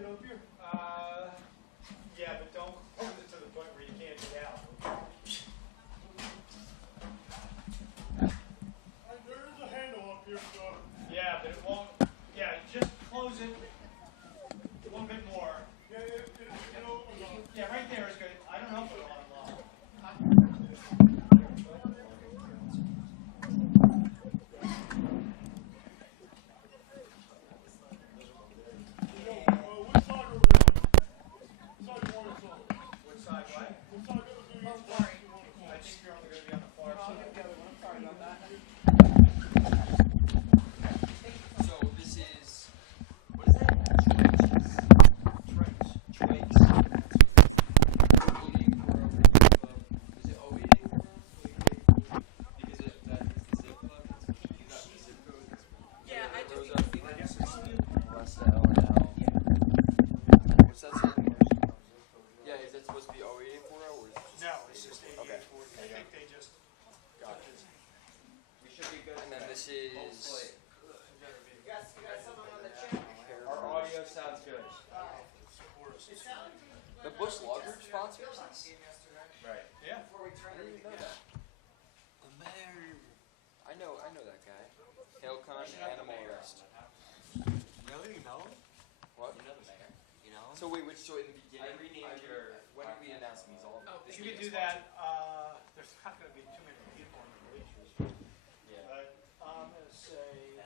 get up here? Yeah, but don't close it to the point where you can't get out. There is a handle up here, so. Yeah, but it won't. Yeah, just close it a little bit more. Yeah, right there is good. I don't know if it'll unlock. Which side are we on? Which side you want us on? Which side, what? Which side do you want us on? I think you're only going to be on the far side. Sorry about that. So this is, what is that? Twigs. Twigs. Eating for a is it O eating for a? Because if that is the zip club, it's you got the zip code. Yeah, I just Rose need to up. see that. What's the L and L? What's that say? Yeah, is that supposed to be O eating for or is it just No, it's just 8840. Okay. I think they just Got took it. this. We should be good. And then this is. Our audio sounds good. The Bush Lager sponsors us. Right. Yeah. I didn't even know that. The mayor. I know that guy. Hailcon Animal Rest. Really? You know? What? You know the mayor? You know? So wait, so in the beginning, when did we announce these all? Oh, this You being could do a sponsor? that. There's not going to be too many people on the bleachers. Yeah. But I'm going to say,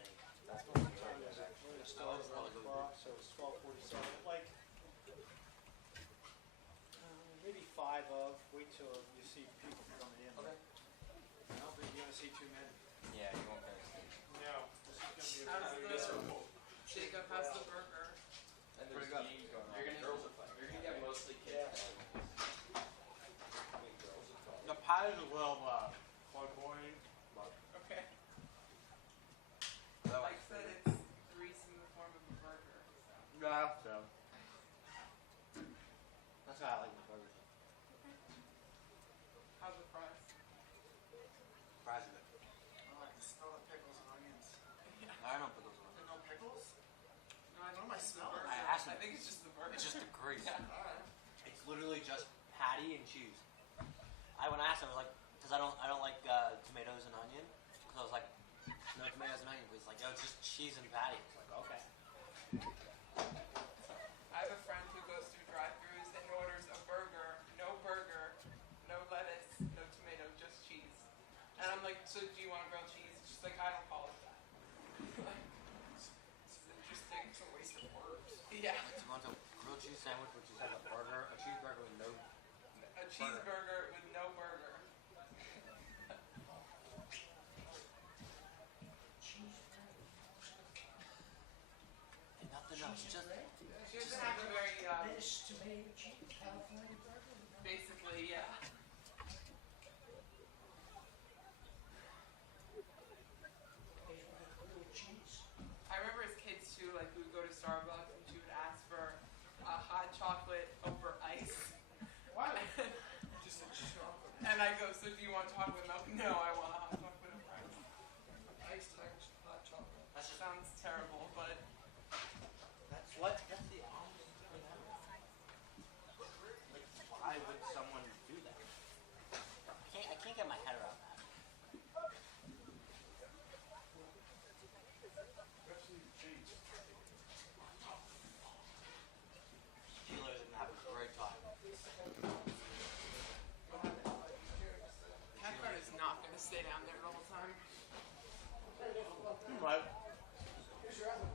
what time is it? We're going to start at 1 o'clock, so it's 12:47. Like, maybe 5 of. Wait till you see people coming in. Okay. I don't think you're going to see too many. Yeah, you won't finish. No, this is going How's to be a the Jacob? How's the burger? And there's games going on. You're gonna get mostly kids. The pie is a little flamboyant, but Okay. that Like was said, it's grease in the form of a burger. So. yeah, so. That's how I like my burgers. How's the fries? Fries are good. I like the smell of pickles and onions. I don't put those on. No pickles? No, I What am I think it's the smelling? burger. I asked him. I think it's just the burger. It's just the grease. Yeah. It's literally just patty and cheese. When I asked him, I was like, because I don't like tomatoes and onion. Because I was like, no tomatoes and onion. But he's like, no, it's just cheese and patty. I was like, okay. I have a friend who goes through drive-thrus and orders a burger, no lettuce, no tomato, just cheese. And I'm like, so do you want grilled cheese? She's like, I don't call it that. It's interesting. It's a waste of words. Yeah. You want a grilled cheese sandwich, which is like a burger, a cheeseburger with no. A cheeseburger with no burger. And nothing else. Just. She doesn't have a very, basically, yeah. I remember as kids too, like we would go to Starbucks and she would ask for hot chocolate over ice. Why? And I go, so do you want chocolate milk? No, I want a hot chocolate over ice. Iced hot chocolate. That's just. Sounds terrible, but That's what. That's the opposite of that. Like, why would someone do that? I can't get my head around that. Especially cheese. Steelers are gonna have a great time. Catbird is not going to stay down there the whole time. Right. Here's your other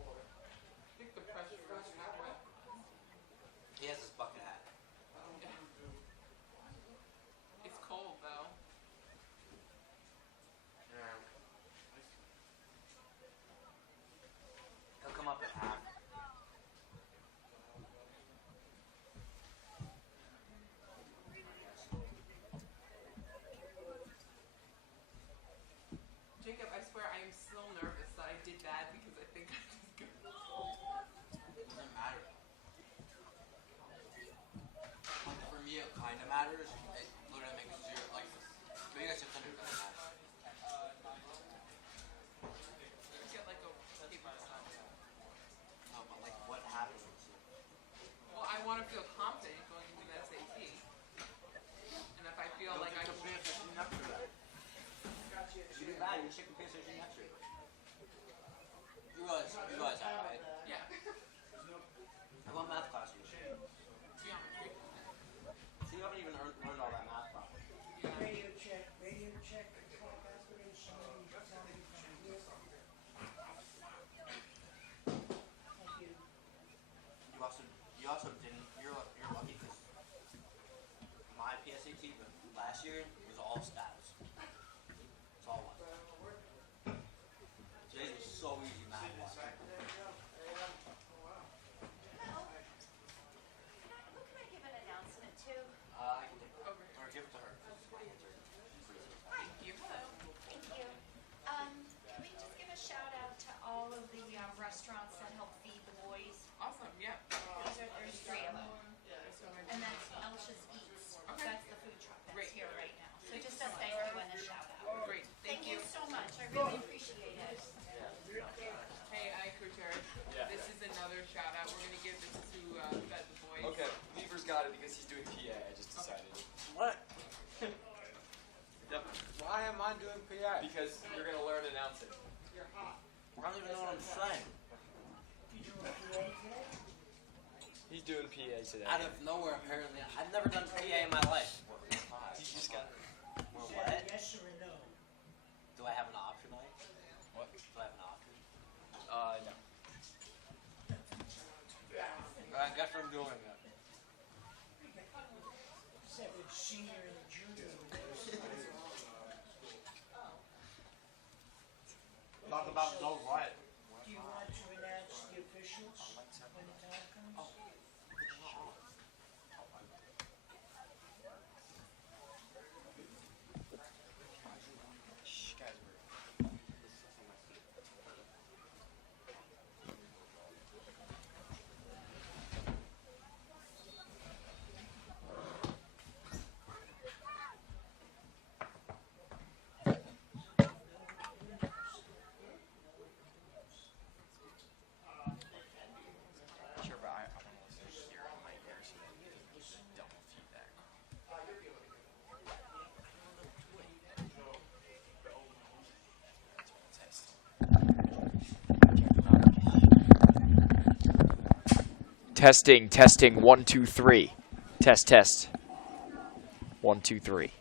year was all stats. It's all one. Today's was so easy, math. Hello. Who can I give an announcement to? I can take it. Or give it to her. My hands are pretty easy. Thank you. Thank you. Can we just give a shout out to all of the restaurants that help feed the boys? Awesome, yeah. There's 3 of them. And that's Elsha's Eats. That's the food truck that's Great. here right now. So just a thank you and a shout out. Great, Thank you so much. I really appreciate it. Hey, Coach Eric. Yeah. This is another shout out. We're gonna give this to Fed the Boys. Okay, Weaver's got it because he's doing PA. I just decided. What? Yep. Why am I doing PA? Because you're gonna learn announcing. I don't even know what I'm saying. He's doing PA today. Out of nowhere, apparently. I've never done PA in my life. You just got. Well, what? Yes or no? Do I have an option, Mike? What? Do I have an option? No. I guess I'm doing it. Said with senior and junior. Talk about no right. Do you want to announce the officials when the time comes? Shh, guys, sure, but I want to listen here on my ear so that you can double feedback. Testing, testing, 1, 2, 3. Test. 1, 2, 3.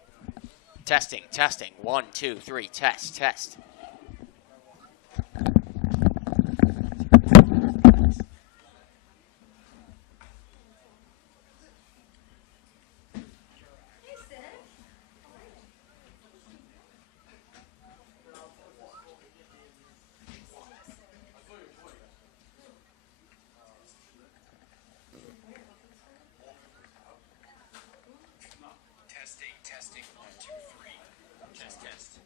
Testing, testing. 1, 2, 3. Test. Hey, Sid. Testing. 1, 2, 3. Test.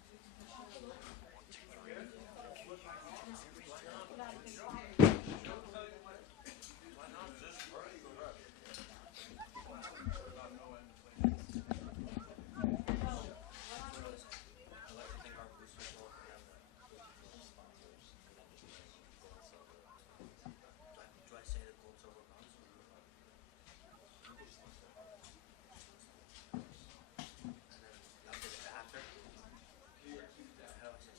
Do I say the gold, silver, bronze? I'll say it after. How do I say this? How do I say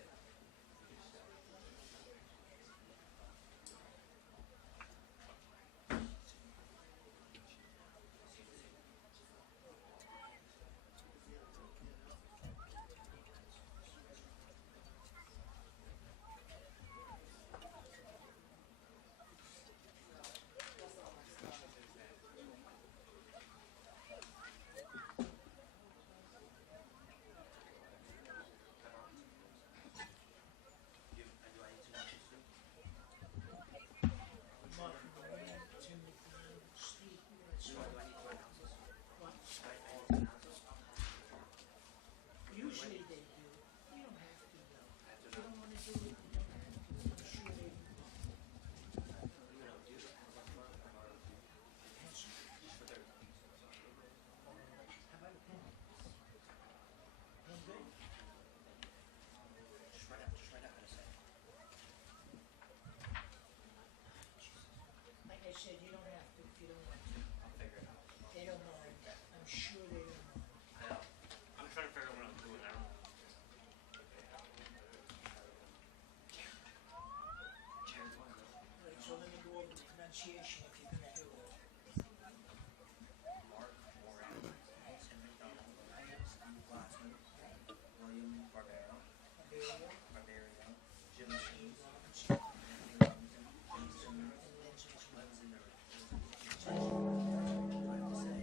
that? Do I need to watch this too? Mark, Moran, Timothy, Steve, that's Do I right. need to announce this? What? Do I need to announce this? Usually they do. You don't have to though. If you don't wanna do it, you don't have to. I'm sure they will. You know, do the pencil or Pencil. for their How about a pen? Pen good? just write out how to say it. Like I said, you don't have to if you don't want to. I'll figure it out. They don't mind. I'm sure they don't mind. I know. I'm trying to figure out what I'm doing now. Right, so let me go over the pronunciation if you're gonna do it. Mark Moran, Henry McDonald, Steve Glassman, William Barbero, Jim Sheen, Robinson, Anthony Robinson, and Lindsay. Lindsay Miller. Do I have to say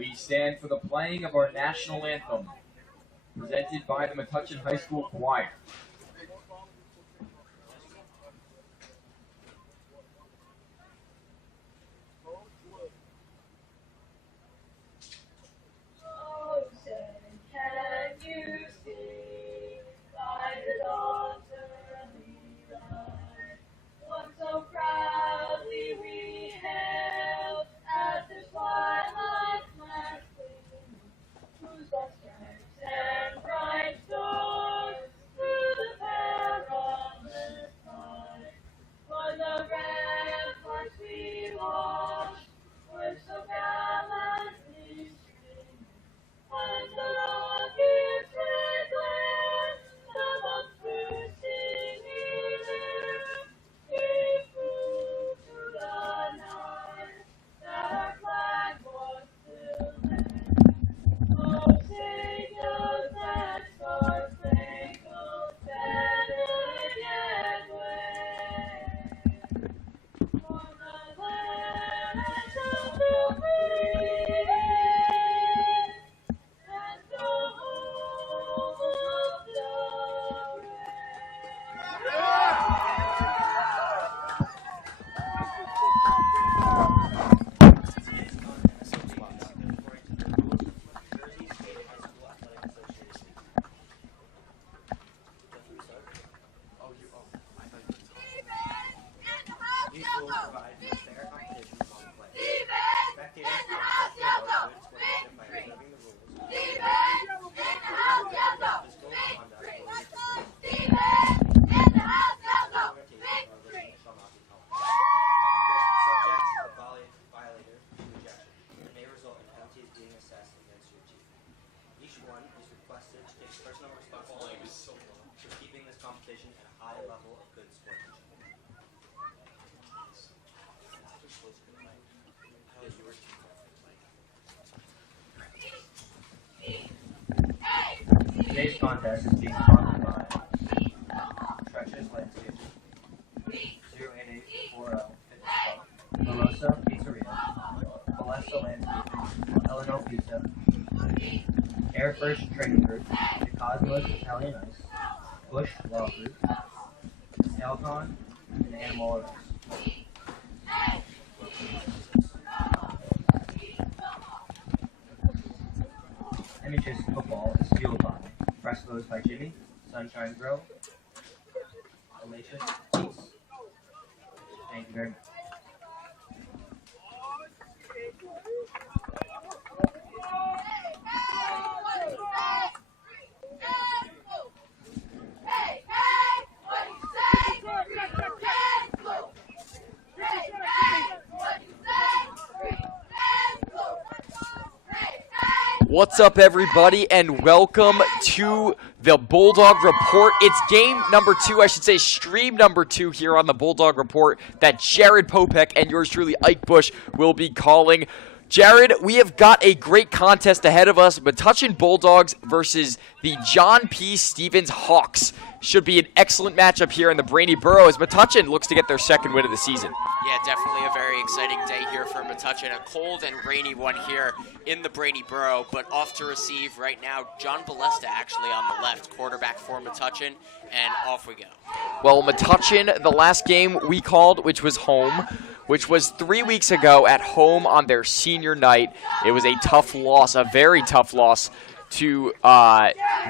we stand for the playing of our national anthem, presented by the Metuchen High School Choir. Today's contest is being sponsored by Treacherous Landscape, 08840 Fitness Club, Morosa Pizzeria, Balesta Landscape, Eleanor Pizza, Air First Training Group, The Cosmos Italian Ice, Bush Law Group, Alcon, and Animal Arts. Images Football is fueled by Frescoes by Jimmy, Sunshine Grill, Delicious Peace. Thank you very much. What's up, everybody, and welcome to the Bulldog Report. It's game number 2, I should say stream number 2 here on the Bulldog Report that Jared Popek and yours truly, Ike Bush, will be calling. Jared, we have got a great contest ahead of us. Metuchen Bulldogs versus the John P. Stevens Hawks. Should be an excellent matchup here in the Brainy Borough as Metuchen looks to get their second win of the season. Yeah, definitely a very exciting day here for Metuchen. A cold and rainy one here in the Brainy Borough, but off to receive right now, John Balesta actually on the left, quarterback for Metuchen, and off we go. Well, Metuchen, the last game we called, which was home, which was 3 weeks ago at home on their senior night. It was a tough loss, a very tough loss to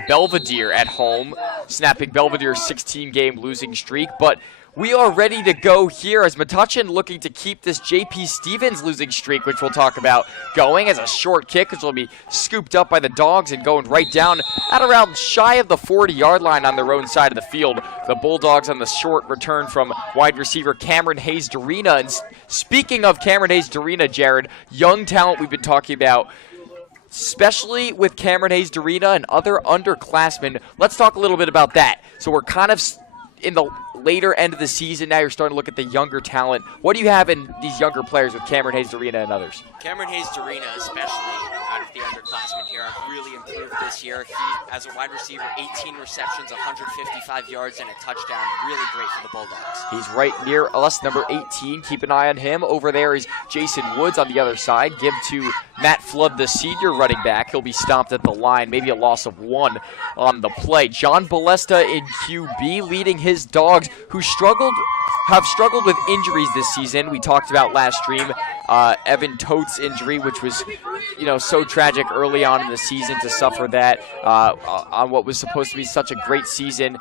Belvedere at home, snapping Belvedere's 16-game losing streak. But we are ready to go here as Metuchen looking to keep this J.P. Stevens losing streak, which we'll talk about, going as a short kick, which will be scooped up by the Dogs and going right down at around shy of the 40-yard line on their own side of the field. The Bulldogs on the short return from wide receiver Cameron Hayes-Darina. And speaking of Cameron Hayes-Darina, Jared, young talent we've been talking about, especially with Cameron Hayes-Darina and other underclassmen. Let's talk a little bit about that. So we're kind of in the later end of the season now. You're starting to look at the younger talent. What do you have in these younger players with Cameron Hayes-Darina and others? Cameron Hayes-Darina, especially out of of the underclassmen here have really improved this year. He, as a wide receiver, 18 receptions, 155 yards, and a touchdown. Really great for the Bulldogs. He's right near us, number 18. Keep an eye on him. Over there is Jason Woods on the other side. Give to Matt Flood, the senior running back. He'll be stopped at the line. Maybe a loss of 1 on the play. John Balesta in QB leading his Dogs, who have struggled with injuries this season. We talked about last stream Evan Tote's injury, which was, so tragic early on in the season to suffer that on what was supposed to be such a great season.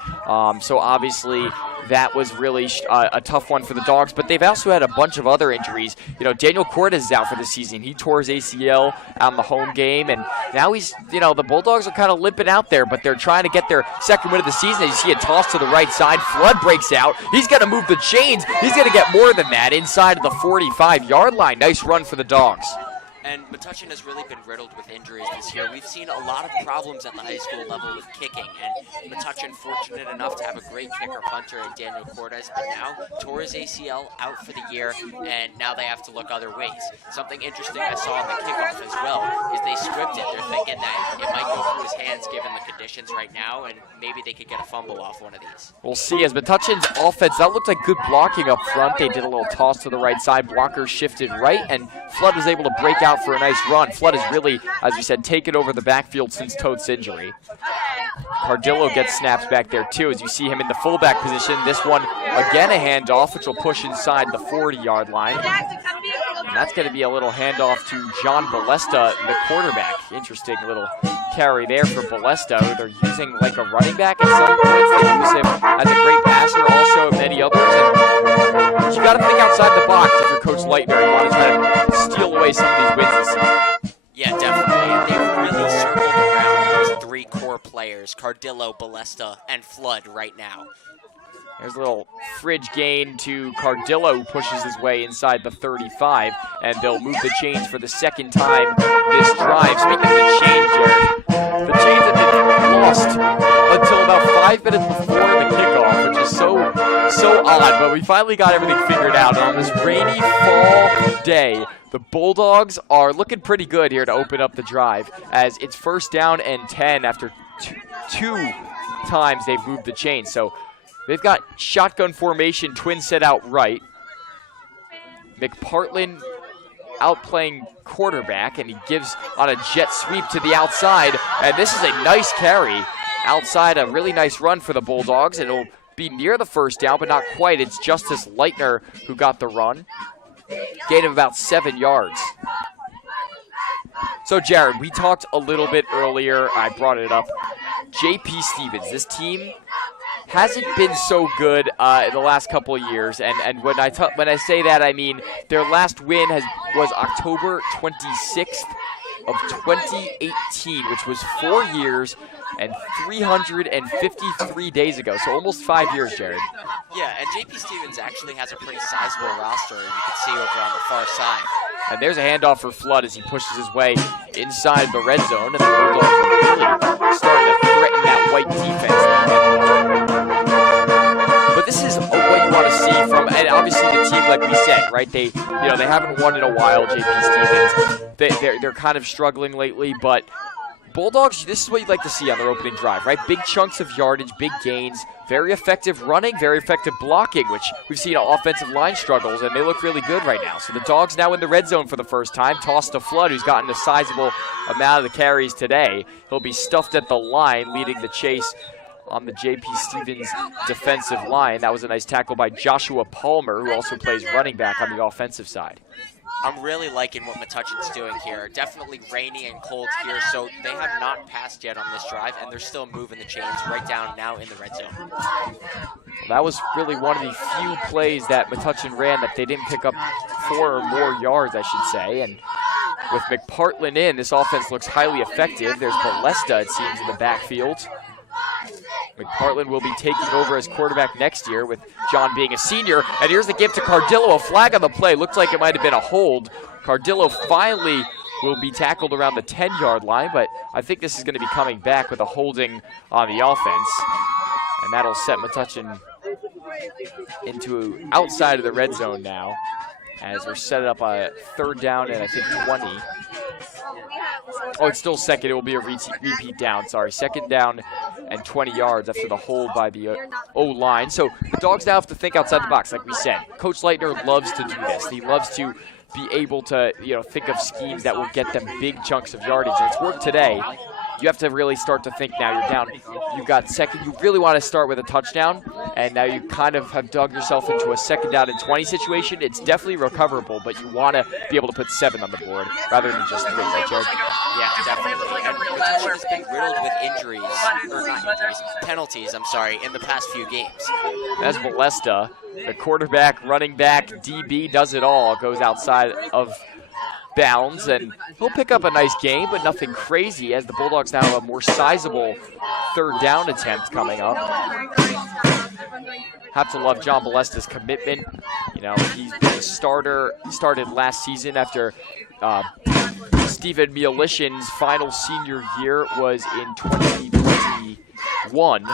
So obviously that was really a tough one for the Dogs, but they've also had a bunch of other injuries. Daniel Cortez is out for the season. He tore his ACL on the home game, and now he's, the Bulldogs are kind of limping out there, but they're trying to get their second win of the season. You see a toss to the right side. Flood breaks out. He's going to move the chains. He's going to get more than that inside of the 45-yard line. Nice run for the Dogs. And Metuchen has really been riddled with injuries this year. We've seen a lot of problems at the high school level with kicking, and Metuchen fortunate enough to have a great kicker punter in Daniel Cortez, but now tore his ACL out for the year, and now they have to look other ways. Something interesting I saw in the kickoff as well is they scripted. They're thinking that it might go through his hands given the conditions right now, and maybe they could get a fumble off one of these. We'll see. As Metuchen's offense, that looked like good blocking up front. They did a little toss to the right side. Blocker shifted right, and Flood was able to break out for a nice run. Flood has really, as we said, taken over the backfield since Tote's injury. Cardillo gets snaps back there too, as you see him in the fullback position. This one, again, a handoff, which will push inside the 40-yard line. And that's going to be a little handoff to John Balesta, the quarterback. Interesting little carry there for Balesta, who they're using like a running back at some points. They use him as a great passer, also at many others. And you got to think outside the box if you're Coach Leitner. You want to try to steal away some of these wins this season. Yeah, definitely. They've really circled around those 3 core players, Cardillo, Balesta, and Flood right now. There's a little fridge gain to Cardillo, who pushes his way inside the 35, and they'll move the chains for the second time this drive. Speaking of the chains, Jared, the chains have been lost until about 5 minutes before the kickoff, which is so odd, but we finally got everything figured out. And on this rainy fall day, the Bulldogs are looking pretty good here to open up the drive, as it's 1st down and 10 after two times they've moved the chains. So they've got shotgun formation, twin set out right. McPartlin outplaying quarterback, and he gives on a jet sweep to the outside, and this is a nice carry outside, a really nice run for the Bulldogs, and it'll be near the 1st down, but not quite. It's Justice Leitner who got the run. Gain of about 7 yards. So, Jared, we talked a little bit earlier. I brought it up. J.P. Stevens, this team hasn't been so good in the last couple of years, and when I say that, I mean their last win was October 26th of 2018, which was 4 years and 353 days ago, so almost 5 years, Jared. Yeah, and J.P. Stevens actually has a pretty sizable roster, you can see over on the far side. And there's a handoff for Flood as he pushes his way inside the red zone, and the Bulldogs are really starting to threaten that white defense. But this is what you want to see from, and obviously the team, like we said, right? They haven't won in a while. J.P. Stevens, they're kind of struggling lately, but Bulldogs, this is what you'd like to see on their opening drive, right? Big chunks of yardage, big gains, very effective running, very effective blocking, which we've seen offensive line struggles, and they look really good right now. So the Dogs now in the red zone for the first time. Toss to Flood, who's gotten a sizable amount of the carries today. He'll be stuffed at the line, leading the chase on the J.P. Stevens defensive line. That was a nice tackle by Joshua Palmer, who also plays running back on the offensive side. I'm really liking what Metuchen's doing here. Definitely rainy and cold here, so they have not passed yet on this drive, and they're still moving the chains right down now in the red zone. That was really one of the few plays that Metuchen ran that they didn't pick up 4 or more yards, I should say. And with McPartlin in, this offense looks highly effective. There's Balesta, it seems, in the backfield. McPartlin will be taking over as quarterback next year, with John being a senior. And here's the give to Cardillo, a flag on the play. Looked like it might have been a hold. Cardillo finally will be tackled around the 10-yard line, but I think this is going to be coming back with a holding on the offense. And that'll set Metuchen into outside of the red zone now, as we're set up a 3rd down and I think 20. Oh, it's still second. It will be a repeat down. Sorry, second down and 20 yards after the hold by the O-line. So the Dogs now have to think outside the box, like we said. Coach Leitner loves to do this. He loves to be able to, think of schemes that will get them big chunks of yardage. And it's worked today. You have to really start to think now. You're down. You got second. You really want to start with a touchdown, and now you kind of have dug yourself into a second down and 20 situation. It's definitely recoverable, but you want to be able to put 7 on the board rather than just 3, right, Jared? Yeah, definitely. And Metuchen has been riddled with injuries, or not injuries, penalties, in the past few games. As Molesta, the quarterback, running back, DB, does it all, goes outside of bounds, and he'll pick up a nice gain, but nothing crazy as the Bulldogs now have a more sizable third down attempt coming up. Have to love John Bolesta's commitment. He's been a starter. He started last season after Stephen Mielishin's final senior year was in 2021.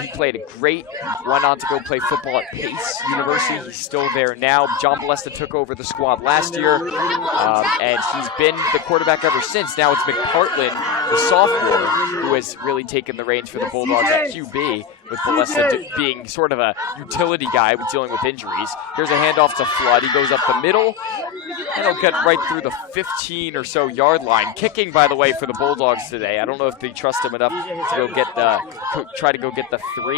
He played a great, went on to go play football at Pace University. He's still there now. John Bolesta took over the squad last year, and he's been the quarterback ever since. Now it's McPartland, the sophomore, who has really taken the reins for the Bulldogs at QB, with Bolesta being sort of a utility guy with dealing with injuries. Here's a handoff to Flood. He goes up the middle, and he'll get right through the 15 or so yard line. Kicking, by the way, for the Bulldogs today. I don't know if they trust him enough to go get try to go get the 3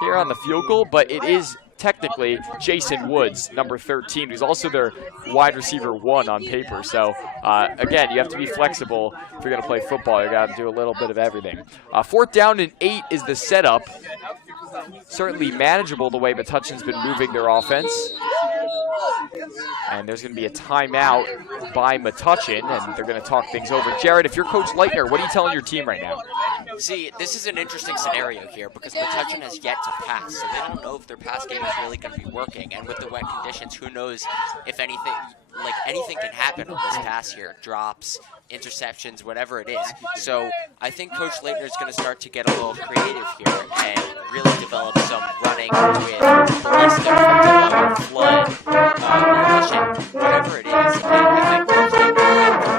here on the field goal, but it is technically Jason Woods, number 13, who's also their wide receiver 1 on paper. So, again, you have to be flexible if you're going to play football. You got to do a little bit of everything. 4th down and 8 is the setup. Certainly manageable the way Metuchen's been moving their offense. And there's going to be a timeout by Metuchen, and they're going to talk things over. Jared, if you're Coach Leitner, what are you telling your team right now? See, this is an interesting scenario here because Metuchen has yet to pass, so they don't know if their pass game is really going to be working. And with the wet conditions, who knows if anything can happen on this pass here. Drops, interceptions, whatever it is. So I think Coach Leitner is going to start to get a little creative here and really develop some running with Bolesta, Flood, Mission, whatever it is. And I think Coach Leitner will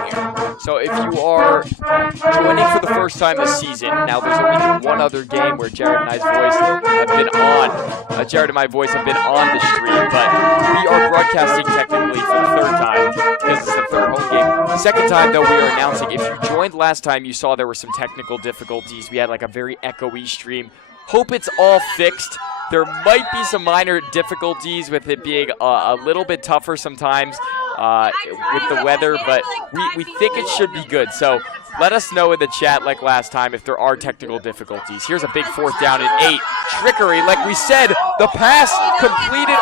here. So if you are joining for the first time this season, now there's only been one other game where Jared and I's voice have been on. Jared and my voice have been on the stream, but we are broadcasting technically for the third time because it's the third home game. The second time, though, we are announcing. If you joined last time, you saw there were some technical difficulties. We had like a very echoey stream. Hope it's all fixed. There might be some minor difficulties with it being a little bit tougher sometimes with the weather, but we think it should be good. So let us know in the chat like last time if there are technical difficulties. Here's a big 4th down and 8. Trickery, like we said, the pass completed,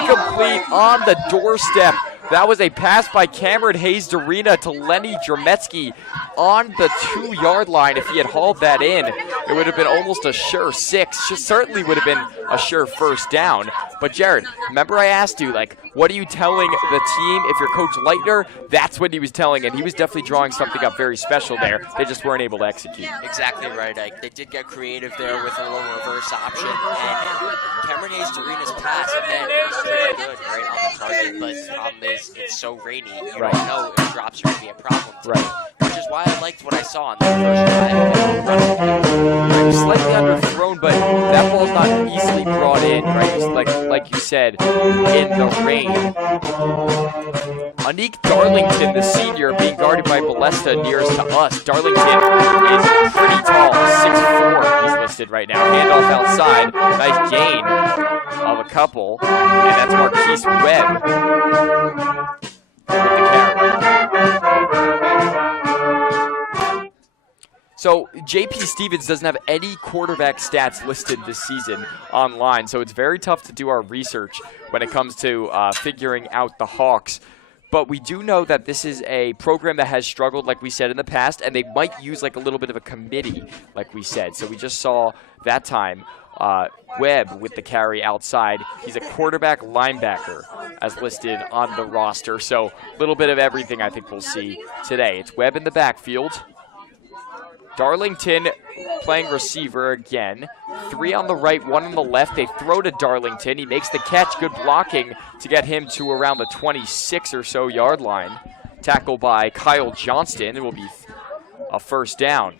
incomplete on the doorstep. That was a pass by Cameron Hayes-Darina to Lenny Drametsky on the 2-yard line. If he had hauled that in, it would have been almost a sure 6. Certainly would have been a sure first down. But Jared, remember I asked you, what are you telling the team if you're Coach Leitner? That's what he was telling, and he was definitely drawing something up very special there. They just weren't able to execute. Exactly right, Ike. They did get creative there with a little reverse option, and Cameron Hayes-Darina's pass, again, was pretty good right on the target, but the problem is it's so rainy, you don't know if drops are going to be a problem today. Which is why I liked what I saw on the first drive. Slightly underthrown, but that ball's not easily brought in, right? Like you said, in the rain. Anik Darlington, the senior, being guarded by Bolesta nearest to us. Darlington is pretty tall, 6'4", he's listed right now. Handoff outside, nice gain of a couple, and that's Marquise Webb with the carry. So J.P. Stevens doesn't have any quarterback stats listed this season online, so it's very tough to do our research when it comes to figuring out the Hawks. But we do know that this is a program that has struggled, like we said in the past, and they might use a little bit of a committee, like we said. So we just saw that time Webb with the carry outside. He's a quarterback linebacker as listed on the roster. So a little bit of everything I think we'll see today. It's Webb in the backfield. Darlington playing receiver again. 3 on the right, 1 on the left. They throw to Darlington. He makes the catch. Good blocking to get him to around the 26 or so yard line. Tackle by Kyle Johnston. It will be a first down.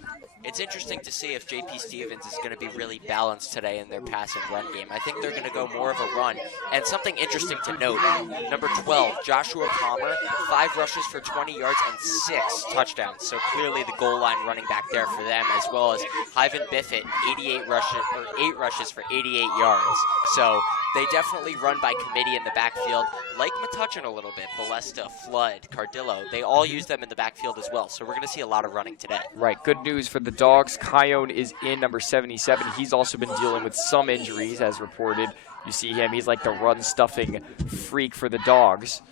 It's interesting to see if JP Stevens is going to be really balanced today in their passing run game. I think they're going to go more of a run. And something interesting to note, number 12, Joshua Palmer, 5 rushes for 20 yards and 6 touchdowns. So clearly the goal line running back there for them, as well as Hyven Biffett, 8 rushes for 88 yards. So they definitely run by committee in the backfield, like Metuchen a little bit. Balesta, Flood, Cardillo, they all use them in the backfield as well. So we're going to see a lot of running today. Right, good news for the Dogs. Kyone is in, number 77. He's also been dealing with some injuries, as reported. You see him, he's like the run-stuffing freak for the Dogs.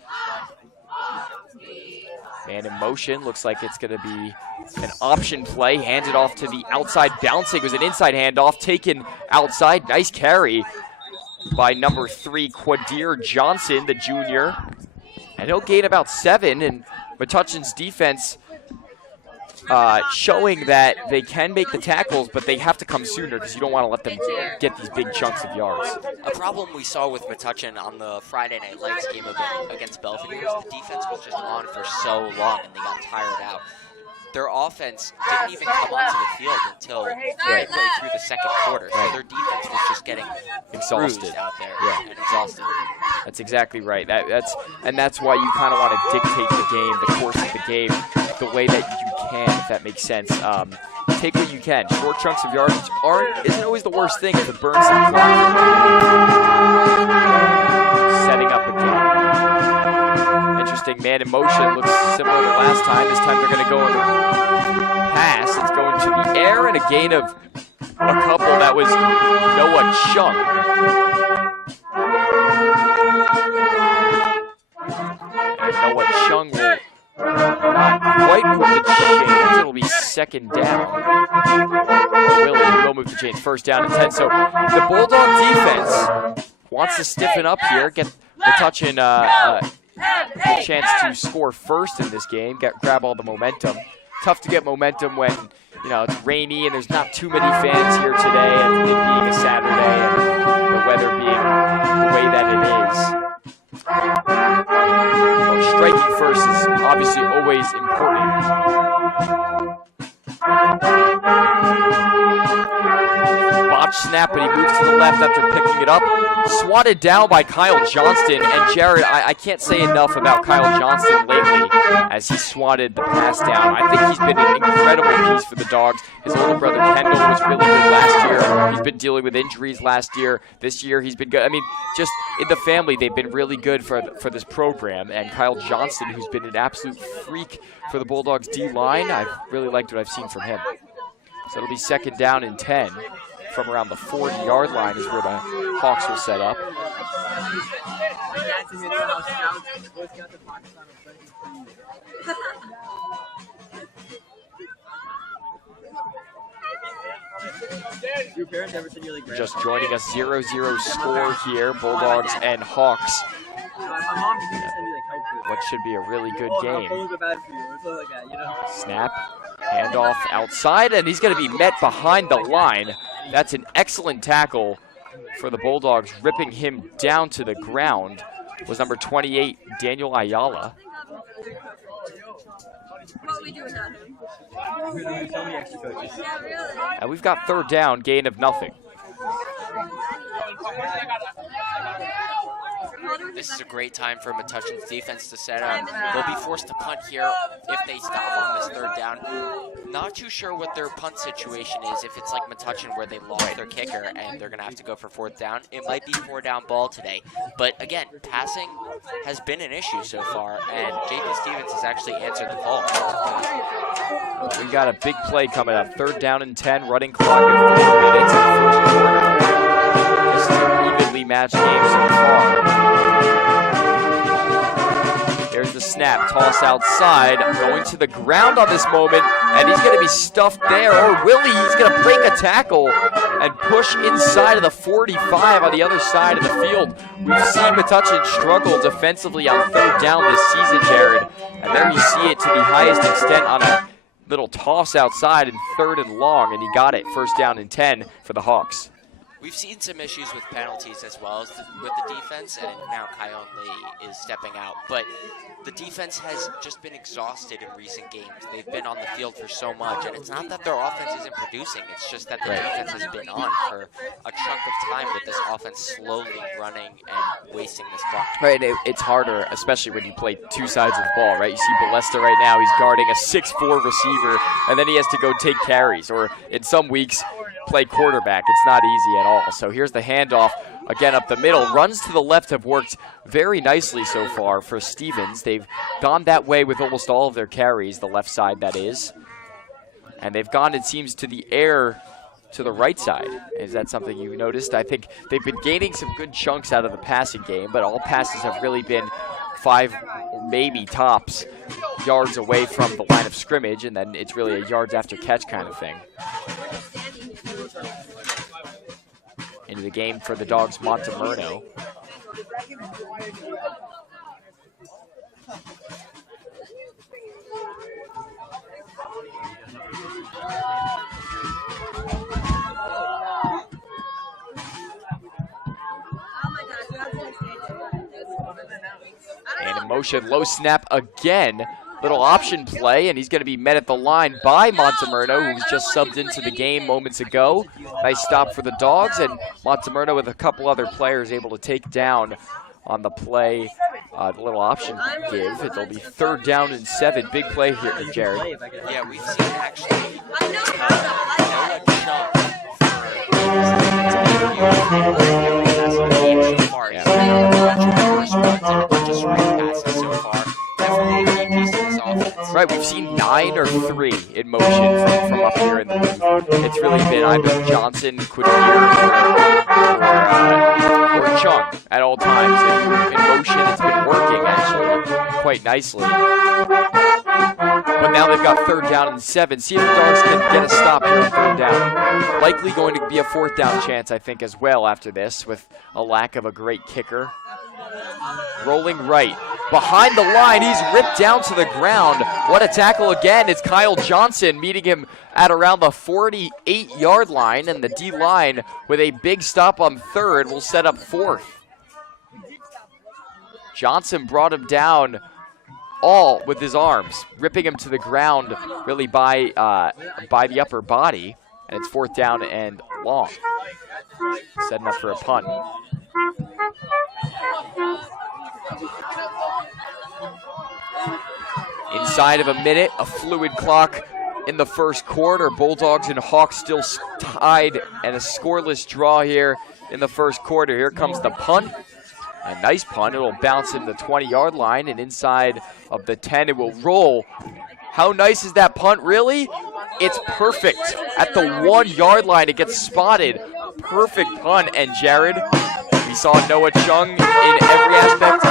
Man in motion, looks like it's going to be an option play. Handed off to the outside, bouncing. It was an inside handoff, taken outside. Nice carry by number 3, Quadir Johnson, the junior. And he'll gain about 7, and Metuchen's defense showing that they can make the tackles, but they have to come sooner because you don't want to let them get these big chunks of yards. A problem we saw with Metuchen on the Friday Night Lights game against Belvedere was the defense was just on for so long and they got tired out. Their offense didn't even come onto the field until midway through the second quarter, so their defense was just getting exhausted out there and exhausted. That's exactly right. That's why you kind of want to dictate the game, the course of the game, the way that you can, if that makes sense. Take what you can. Short chunks of yardage isn't always the worst thing if it burns some clock. Setting up again. Interesting, man in motion, looks similar to last time. This time they're going to go in the pass. It's going to the air and a gain of a couple. That was Noah Chung. And Noah Chung will not quite move the chains. It'll be second down. He will move the chains. First down and 10. So the Bulldog defense wants to stiffen up here, get Metuchen a chance to score first in this game, grab all the momentum. Tough to get momentum when, you know, it's rainy and there's not too many fans here today, and it being a Saturday and the weather being the way that it is. Well, striking first is obviously always important. Botch snap, but he moves to the left after picking it up. Swatted down by Kyle Johnston. And Jared, I can't say enough about Kyle Johnston lately as he swatted the pass down. I think he's been an incredible piece for the Dogs. His older brother Kendall was really good last year. He's been dealing with injuries last year. This year he's been good. I mean, just in the family, they've been really good for this program. And Kyle Johnston, who's been an absolute freak for the Bulldogs D-line, I've really liked what I've seen from him. So it'll be second down and 10. From around the 40-yard line is where the Hawks will set up. Just joining us, 0-0 score here, Bulldogs and Hawks. What should be a really good game. Snap, handoff outside, and he's going to be met behind the line. That's an excellent tackle for the Bulldogs, ripping him down to the ground. Was number 28, Daniel Ayala. What we do without him? Yeah, really. And we've got third down, gain of nothing. This is a great time for Metuchen's defense to set up. They'll be forced to punt here if they stop on this third down. Not too sure what their punt situation is. If it's like Metuchen where they lost their kicker and they're going to have to go for fourth down, it might be 4-down ball today. But again, passing has been an issue so far, and JP Stevens has actually answered the call. We got a big play coming up. Third down and 10, running clock at 4 minutes in the first quarter. This is an evenly matched game so far. There's the snap, toss outside, going to the ground on this moment, and he's going to be stuffed there. Or will he? He's going to break a tackle and push inside of the 45 on the other side of the field. We've seen Metuchen struggle defensively on third down this season, Jared, and there you see it to the highest extent on a little toss outside in third and long, and he got it. First down and 10 for the Hawks. We've seen some issues with penalties as well as with the defense, and now Kion Lee is stepping out. But the defense has just been exhausted in recent games. They've been on the field for so much, and it's not that their offense isn't producing. It's just that the defense has been on for a chunk of time with this offense slowly running and wasting this clock. Right, it's harder, especially when you play two sides of the ball, right? You see Ballesta right now, he's guarding a 6'4" receiver, and then he has to go take carries, or in some weeks, play quarterback. It's not easy at all. So here's the handoff, again up the middle. Runs to the left have worked very nicely so far for Stevens. They've gone that way with almost all of their carries, the left side that is. And they've gone, it seems, to the air to the right side. Is that something you've noticed? I think they've been gaining some good chunks out of the passing game, but all passes have really been 5, maybe tops, yards away from the line of scrimmage, and then it's really a yards after catch kind of thing. Into the game for the Dogs, Montemerno. And in motion, low snap again. Little option play, and he's going to be met at the line by Montemerno, who's just subbed into the game moments ago. Nice stop for the Dogs, and Montemerno with a couple other players able to take down on the play. The little option give. It'll be 3rd down and 7. Big play here, Jared. Yeah, we've seen actually Noah Chung so far. He's been on a bunch of first runs and a bunch of screen passes so far. Definitely a key piece of this offense. Right, we've seen 9 or 3 in motion from up here in the booth. It's really been either Johnson, Quadier, or Chung at all times. In motion, it's been working actually quite nicely. But now they've got 3rd down and 7. See if the Dogs can get a stop here on 3rd down. Likely going to be a 4th down chance, I think, as well after this, with a lack of a great kicker. Rolling right. Behind the line, he's ripped down to the ground. What a tackle again. It's Kyle Johnson meeting him at around the 48-yard line, and the D-line with a big stop on 3rd will set up 4th. Johnson brought him down all with his arms, ripping him to the ground really by the upper body, and it's 4th down and long. Setting up for a punt. Inside of a minute, a fluid clock in the first quarter. Bulldogs and Hawks still tied, and a scoreless draw here in the first quarter. Here comes the punt. A nice punt. It'll bounce in the 20-yard line, and inside of the 10, it will roll. How nice is that punt, really? It's perfect. At the 1-yard line, it gets spotted. Perfect punt, and Jared, we saw Noah Chung in every aspect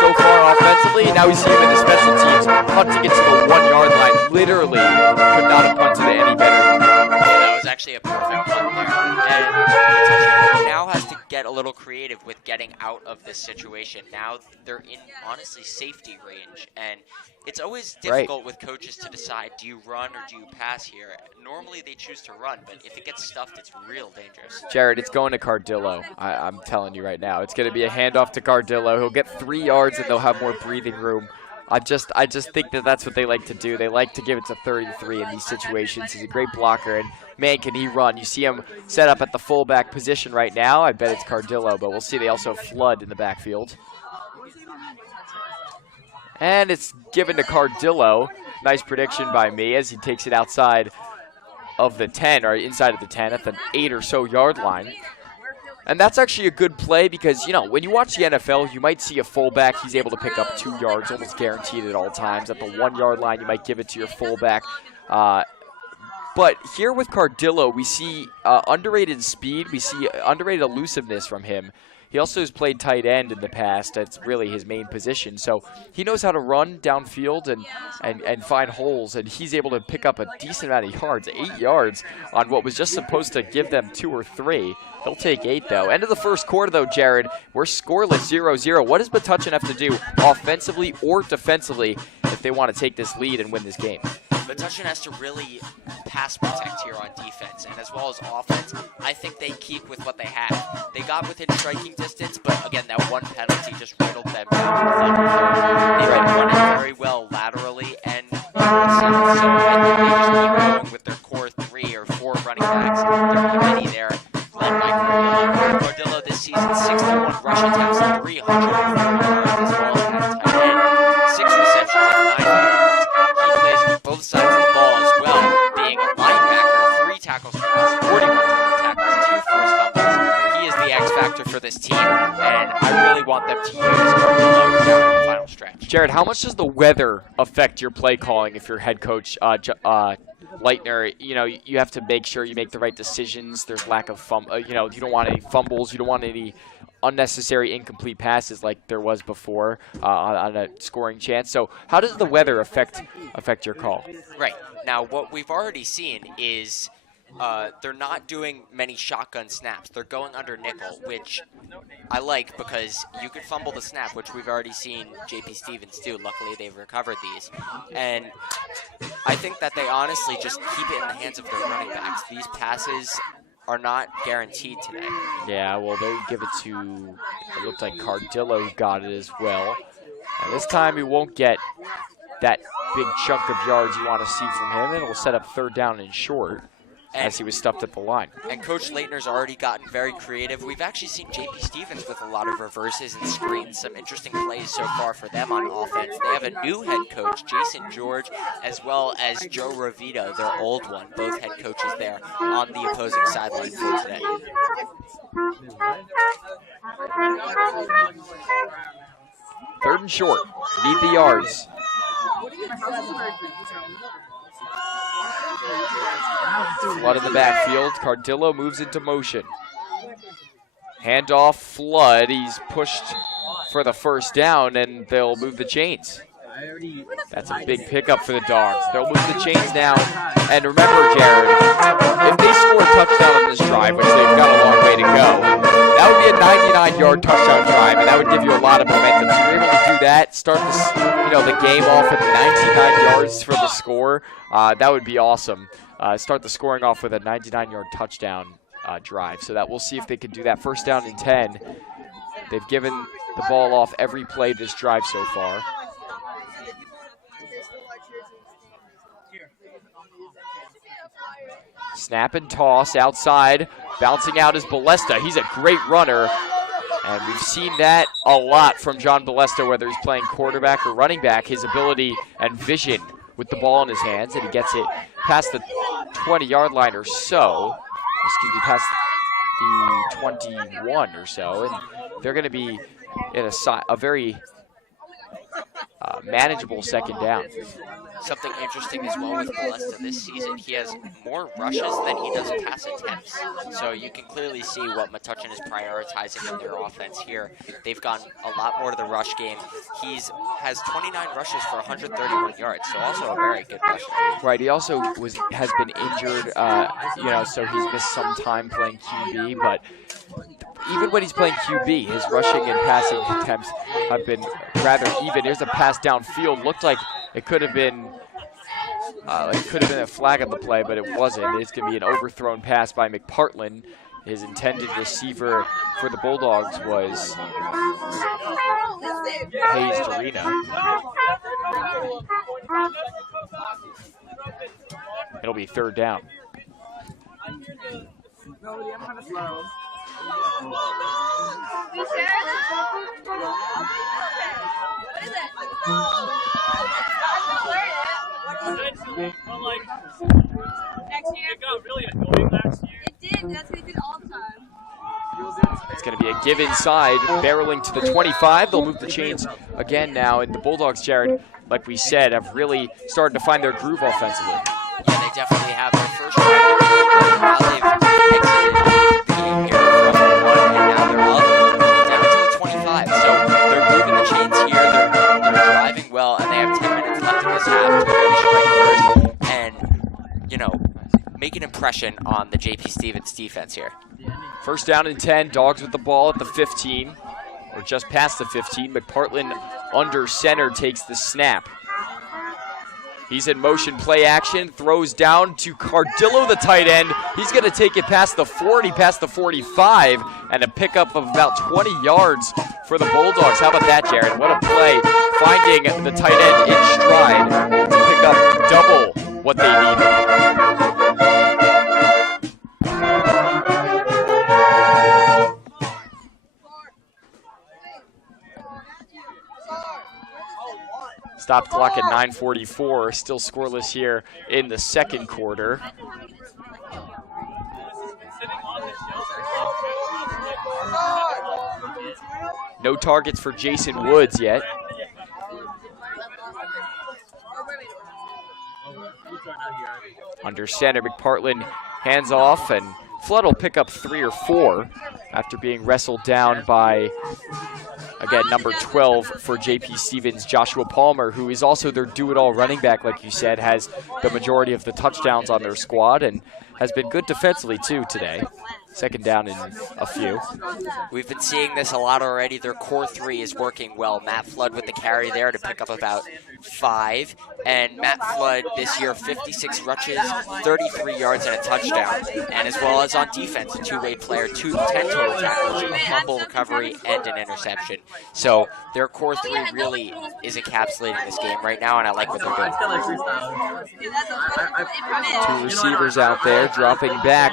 so far offensively. Now we see him in the special teams punting it to the 1-yard line. Literally could not have punted it any better. Yeah, that was actually a perfect punt there. And Metuchen now has to get a little creative with getting out of this situation. Now they're in, honestly, safety range. And it's always difficult with coaches to decide, do you run or do you pass here? Normally they choose to run, but if it gets stuffed, it's real dangerous. Jared, it's going to Cardillo. I'm telling you right now. It's going to be a handoff to Cardillo. He'll get 3 yards, and they'll have more breathing room. I just think that that's what they like to do. They like to give it to 33 in these situations. He's a great blocker, and man, can he run. You see him set up at the fullback position right now. I bet it's Cardillo, but we'll see. They also have Flood in the backfield. And it's given to Cardillo. Nice prediction by me as he takes it outside of the 10, or inside of the 10 at the 8 or so yard line. And that's actually a good play because, you know, when you watch the NFL, you might see a fullback. He's able to pick up 2 yards, almost guaranteed at all times. At the 1-yard line, you might give it to your fullback. But here with Cardillo, we see underrated speed. We see underrated elusiveness from him. He also has played tight end in the past. That's really his main position. So he knows how to run downfield and find holes, and he's able to pick up a decent amount of yards, 8 yards on what was just supposed to give them 2 or 3. He'll take 8, though. End of the first quarter, though, Jared. We're scoreless, 0-0. What does Metuchen have to do offensively or defensively if they want to take this lead and win this game? Metuchen has to really pass protect here on defense, and as well as offense. I think they keep with what they have. They got within striking distance, but again, that one penalty just riddled them down. They've been running very well laterally and so I think they just keep going with their core 3 or 4 running backs. Their committee there, led by Cardillo. Cardillo this season, 61 rush attempts, 304 yards, as well as that tight end. 6 receptions and 9 yards. He plays both sides of the ball as well, being a linebacker, 3 tackles for loss, 41 total tackles, 2 forced fumbles. He is the X factor for this team, and I really want them to use Cardillo down in the final stretch. Jared, how much does the weather affect your play calling if you're head coach Leitner? You know, you have to make sure you make the right decisions. There's lack of you know, you don't want any fumbles. You don't want any unnecessary incomplete passes like there was before on a scoring chance. So how does the weather affect your call? Right. Now, what we've already seen is they're not doing many shotgun snaps. They're going under nickel, which I like because you could fumble the snap, which we've already seen JP Stevens do. Luckily, they've recovered these. And I think that they honestly just keep it in the hands of their running backs. These passes are not guaranteed today. Yeah, well, they give it to, it looked like Cardillo got it as well. And this time he won't get that big chunk of yards you want to see from him, and it'll set up 3rd down and short. As he was stuffed at the line. And Coach Leitner's already gotten very creative. We've actually seen JP Stevens with a lot of reverses and screens, some interesting plays so far for them on offense. They have a new head coach, Jason George, as well as Joe Ravito, their old one, both head coaches there on the opposing sideline for today. 3rd and short, need the yards. Flood in the backfield. Cardillo moves into motion. Handoff, Flood. He's pushed for the 1st down, and they'll move the chains. That's a big pickup for the Dogs. They'll move the chains now. And remember, Jared, if they score a touchdown on this drive, which they've got a long way to go, that would be a 99-yard touchdown drive, and that would give you a lot of momentum. If you're able to do that, start this, the game off with 99 yards for the score, that would be awesome. Start the scoring off with a 99-yard touchdown drive. So that we'll see if they can do that. 1st down and 10. They've given the ball off every play this drive so far. Snap and toss outside. Bouncing out is Balesta. He's a great runner. And we've seen that a lot from John Balesta, whether he's playing quarterback or running back. His ability and vision with the ball in his hands. And he gets it past the 20-yard line or so. Excuse me, past the 21 or so. And they're going to be in a very manageable 2nd down. Something interesting as well with Balesta this season, he has more rushes than he does pass attempts. So you can clearly see what Metuchen is prioritizing in their offense here. They've gone a lot more to the rush game. Has 29 rushes for 131 yards, so also a very good rusher. Right, he also has been injured, so he's missed some time playing QB, but even when he's playing QB, his rushing and passing attempts have been rather even. Here's a pass downfield. Looked like it could have been a flag on the play, but it wasn't. It's going to be an overthrown pass by McPartland. His intended receiver for the Bulldogs was Hayes Dorina. It'll be 3rd down. Next year? It got really annoying last year. It did. That's what it did all the time. It's going to be a give inside, barreling to the 25. They'll move the chains again now. And the Bulldogs, Jared, like we said, have really started to find their groove offensively. Yeah, they definitely have. Their first drive, now they've exited the game here from the 1, and now they're up down to the 25. So they're moving the chains here. They're driving well, and they have 10 minutes left in this half to really strike first and, make an impression on the JP Stevens defense here. 1st down and 10. Dogs with the ball at the 15, or just past the 15. McPartland under center takes the snap. He's in motion play action, throws down to Cardillo, the tight end. He's going to take it past the 40, past the 45, and a pickup of about 20 yards for the Bulldogs. How about that, Jared? What a play, finding the tight end in stride to pick up double what they needed. Stop clock at 9:44, still scoreless here in the second quarter. No targets for Jason Woods yet. Under center, McPartland hands off, and Flood will pick up 3 or 4 after being wrestled down by, again, number 12 for JP Stevens, Joshua Palmer, who is also their do-it-all running back, like you said, has the majority of the touchdowns on their squad and has been good defensively, too, today. Second down in a few. We've been seeing this a lot already. Their core 3 is working well. Matt Flood with the carry there to pick up about 5. And Matt Flood this year, 56 rushes, 33 yards, and a touchdown. And as well as on defense, a two-way player, 10 total tackles, a fumble recovery, and an interception. So their core 3 really is encapsulating this game right now, and I like what they're doing. 2 receivers out there, dropping back,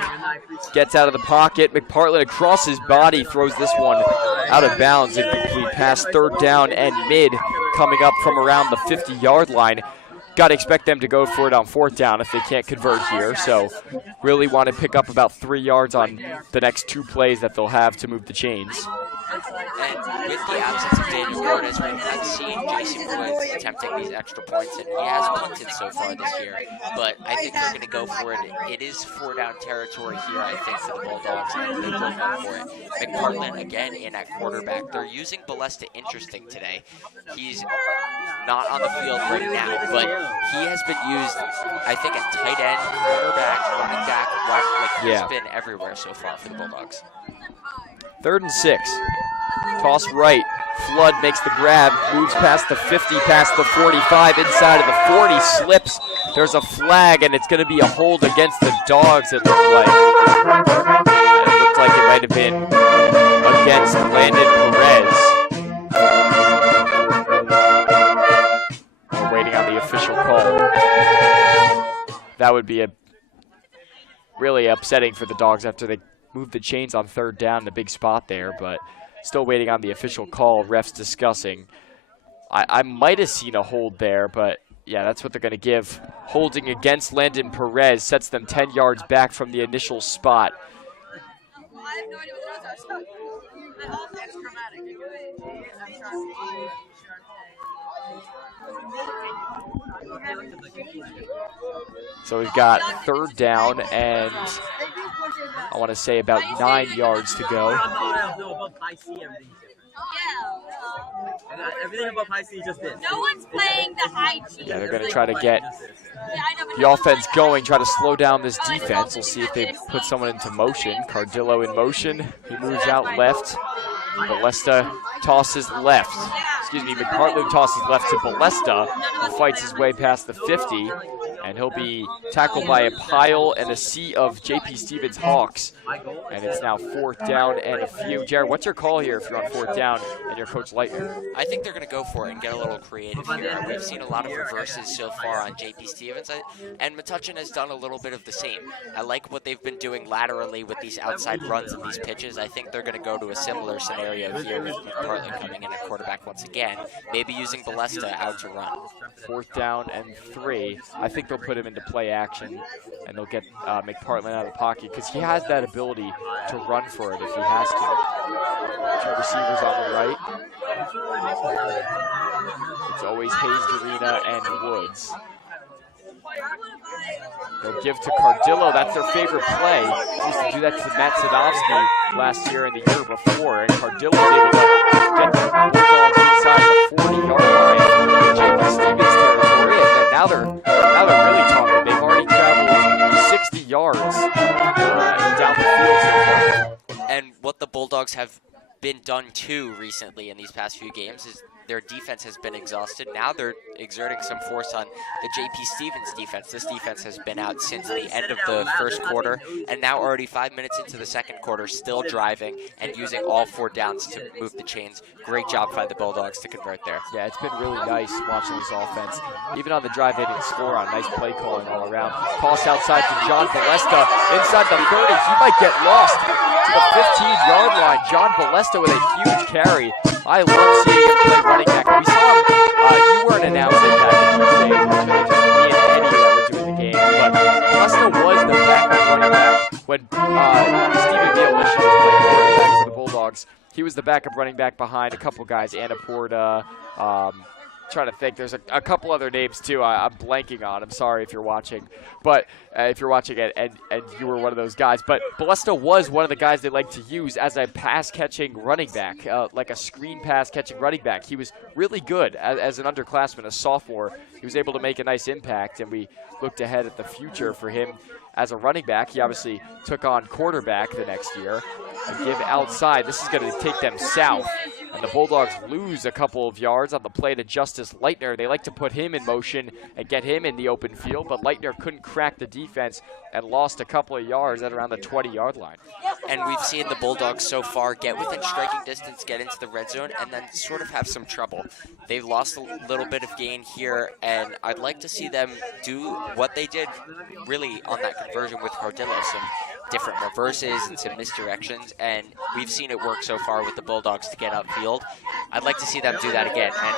gets out of the pocket. McPartland across his body throws this one out of bounds. Incomplete pass, third down and mid, coming up from around the 50-yard line. Got to expect them to go for it on fourth down if they can't convert here. So really want to pick up about 3 yards on the next 2 plays that they'll have to move the chains. And with the absence of Daniel Cordes, I've seen Jason Woods attempting these extra points, and he has punted so far this year. But I think they're going to go for it. It is 4-down territory here, I think, for the Bulldogs, and they will go for it. McPartland, again, in at quarterback. They're using Balesta interesting today. He's not on the field right now, but he has been used, I think, at tight end, quarterback, running back, he's been everywhere so far for the Bulldogs. 3rd and 6. Toss right. Flood makes the grab, moves past the 50, past the 45, inside of the 40, slips. There's a flag, and it's going to be a hold against the Dogs, it looked like. And it looked like it might have been against Landon Perez. We're waiting on the official call. That would be really upsetting for the Dogs after they moved the chains on 3rd down in a big spot there, but still waiting on the official call. Refs discussing. I might have seen a hold there, but yeah, that's what they're going to give. Holding against Landon Perez sets them 10 yards back from the initial spot. I have no idea what the notes are. So we've got 3rd down and I want to say about 9 yards to go. Everything above high C just did. No one's playing the high G. Yeah, they're going to try to get the offense going, try to slow down this defense. We'll see if they put someone into motion. Cardillo in motion. He moves out left. Balesta tosses left. Excuse me, McPartland tosses left to Balesta, who fights his way past the 50. And he'll be tackled by a pile and a sea of JP Stevens Hawks. And it's now 4th down and a few. Jared, what's your call here if you're on 4th down and you're Coach Leitner? I think they're going to go for it and get a little creative here. We've seen a lot of reverses so far on JP Stevens, and Metuchen has done a little bit of the same. I like what they've been doing laterally with these outside runs and these pitches. I think they're going to go to a similar scenario here with McPartland coming in at quarterback once again, maybe using Balesta out to run. 4th down and 3. I think they'll put him into play action, and they'll get McPartland out of the pocket because he has that ability to run for it if he has to. 2 receivers on the right. It's always Hayes, Dorina, and Woods. They'll give to Cardillo. That's their favorite play. They used to do that to Matt Sadovsky last year and the year before, and Cardillo was able to get the Bulldogs inside the 40-yard line in JP Stevens territory, and then now they're really talking. They've already traveled 60 yards down the field so far. And what the Bulldogs have been done to recently in these past few games is their defense has been exhausted. Now they're exerting some force on the JP Stevens defense. This defense has been out since the end of the first quarter, and now already 5 minutes into the second quarter, still driving and using all 4 downs to move the chains. Great job by the Bulldogs to convert there. Yeah, it's been really nice watching this offense. Even on the drive, they didn't score on. Nice play calling all around. Toss outside to John Balesta inside the 30. He might get lost to the 15-yard line. John Balesta with a huge carry. I love seeing him play running back. We saw him, you weren't announcing that today. It was really just me and Eddie that were doing the game. But Balesta was the backup running back when Stephen Violish was playing quarterback for the Bulldogs. He was the backup running back behind a couple guys, Anna Porta, trying to think. There's a couple other names too. I'm blanking on. I'm sorry if you're watching, but if you're watching it and you were one of those guys. But Balesta was one of the guys they like to use as a pass-catching running back, like a screen pass-catching running back. He was really good as an underclassman, a sophomore. He was able to make a nice impact, and we looked ahead at the future for him as a running back. He obviously took on quarterback the next year. A give outside. This is going to take them south. And the Bulldogs lose a couple of yards on the play to Justice Leitner. They like to put him in motion and get him in the open field, but Leitner couldn't crack the defense and lost a couple of yards at around the 20-yard line. And we've seen the Bulldogs so far get within striking distance, get into the red zone, and then sort of have some trouble. They've lost a little bit of gain here, and I'd like to see them do what they did really on that conversion with Cardillo, some different reverses and some misdirections, and we've seen it work so far with the Bulldogs to get upfield. I'd like to see them do that again, and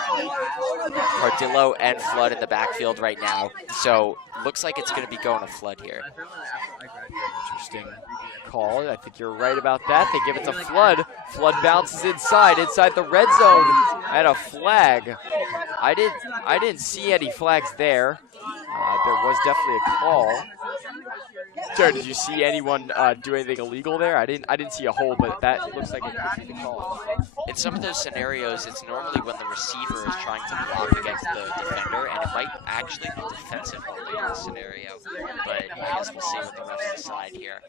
Cardillo and Flood in the backfield right now, so looks like it's going to be going to Flood here. Interesting call. I think you're right about that. They give it to Flood. Flood bounces inside the red zone, and a flag. I didn't see any flags there. There was definitely a call. Jared, did you see anyone do anything illegal there? I didn't see a hold, but that looks like a call. In some of those scenarios, it's normally when the receiver is trying to block against the defender, and it might actually be defensive holding in this scenario. But I guess we'll see what the refs decide here.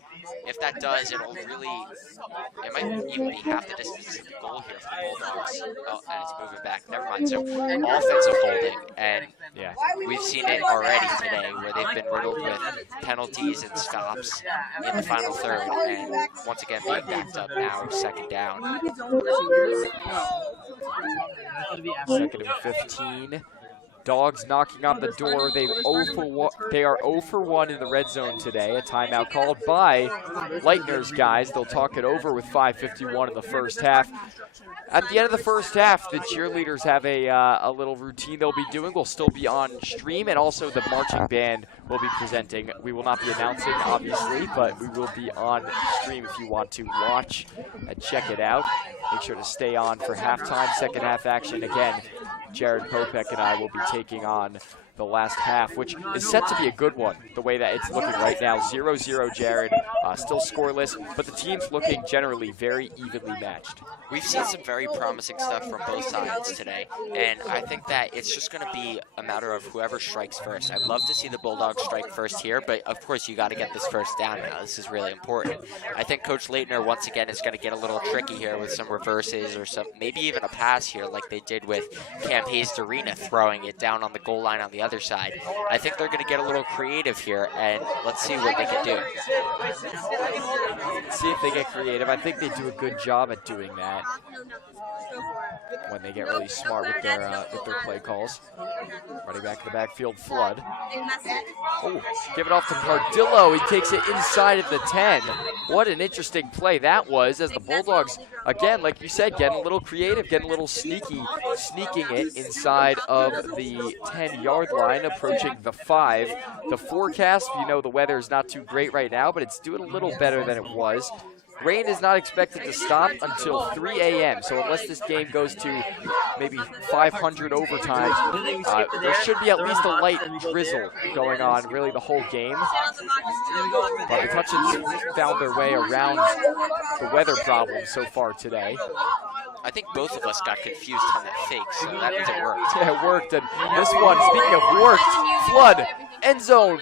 If that does, it might even be half the distance to the goal here for the Bulldogs. Oh, and it's moving back. Never mind. So offensive holding, and yeah, we've seen it already today where they've been riddled with penalties and stops in the final third, and once again being backed up now, second down. Second and 15. Dogs knocking on the door. They are 0 for 1 in the red zone today. A timeout called by Leitner's guys. They'll talk it over with 5:51 in the first half. At the end of the first half, the cheerleaders have a little routine they'll be doing. We'll still be on stream, and also the marching band will be presenting. We will not be announcing, obviously, but we will be on stream if you want to watch and check it out. Make sure to stay on for halftime, second half action. Again, Jared Popek and I will be taking on the last half, which is set to be a good one, the way that it's looking right now. 0-0, Jared, still scoreless, but the team's looking generally very evenly matched. We've seen some very promising stuff from both sides today, and I think that it's just going to be a matter of whoever strikes first. I'd love to see the Bulldogs strike first here, but of course you got to get this first down now. This is really important. I think Coach Leitner once again is going to get a little tricky here with some reverses or some, maybe even a pass here like they did with Cam Hayes-Dorina throwing it down on the goal line on the other side. I think they're going to get a little creative here, and let's see what they can do. See if they get creative. I think they do a good job at doing that when they get really smart with their play calls. Running back in the backfield, Flood. Oh, give it off to Cardillo. He takes it inside of the 10. What an interesting play that was, as the Bulldogs, again, like you said, getting a little creative, getting a little sneaky, sneaking it inside of the 10-yard line, approaching the 5. The forecast, you know, the weather is not too great right now, but it's doing a little better than it was. Rain is not expected to stop until 3 a.m., so unless this game goes to maybe 500 overtime, there should be at least a light drizzle going on really the whole game. But the Metuchens found their way around the weather problem so far today. I think both of us got confused on that fake, so that means it worked. Yeah, it worked, and this one, speaking of worked, Flood, end zone.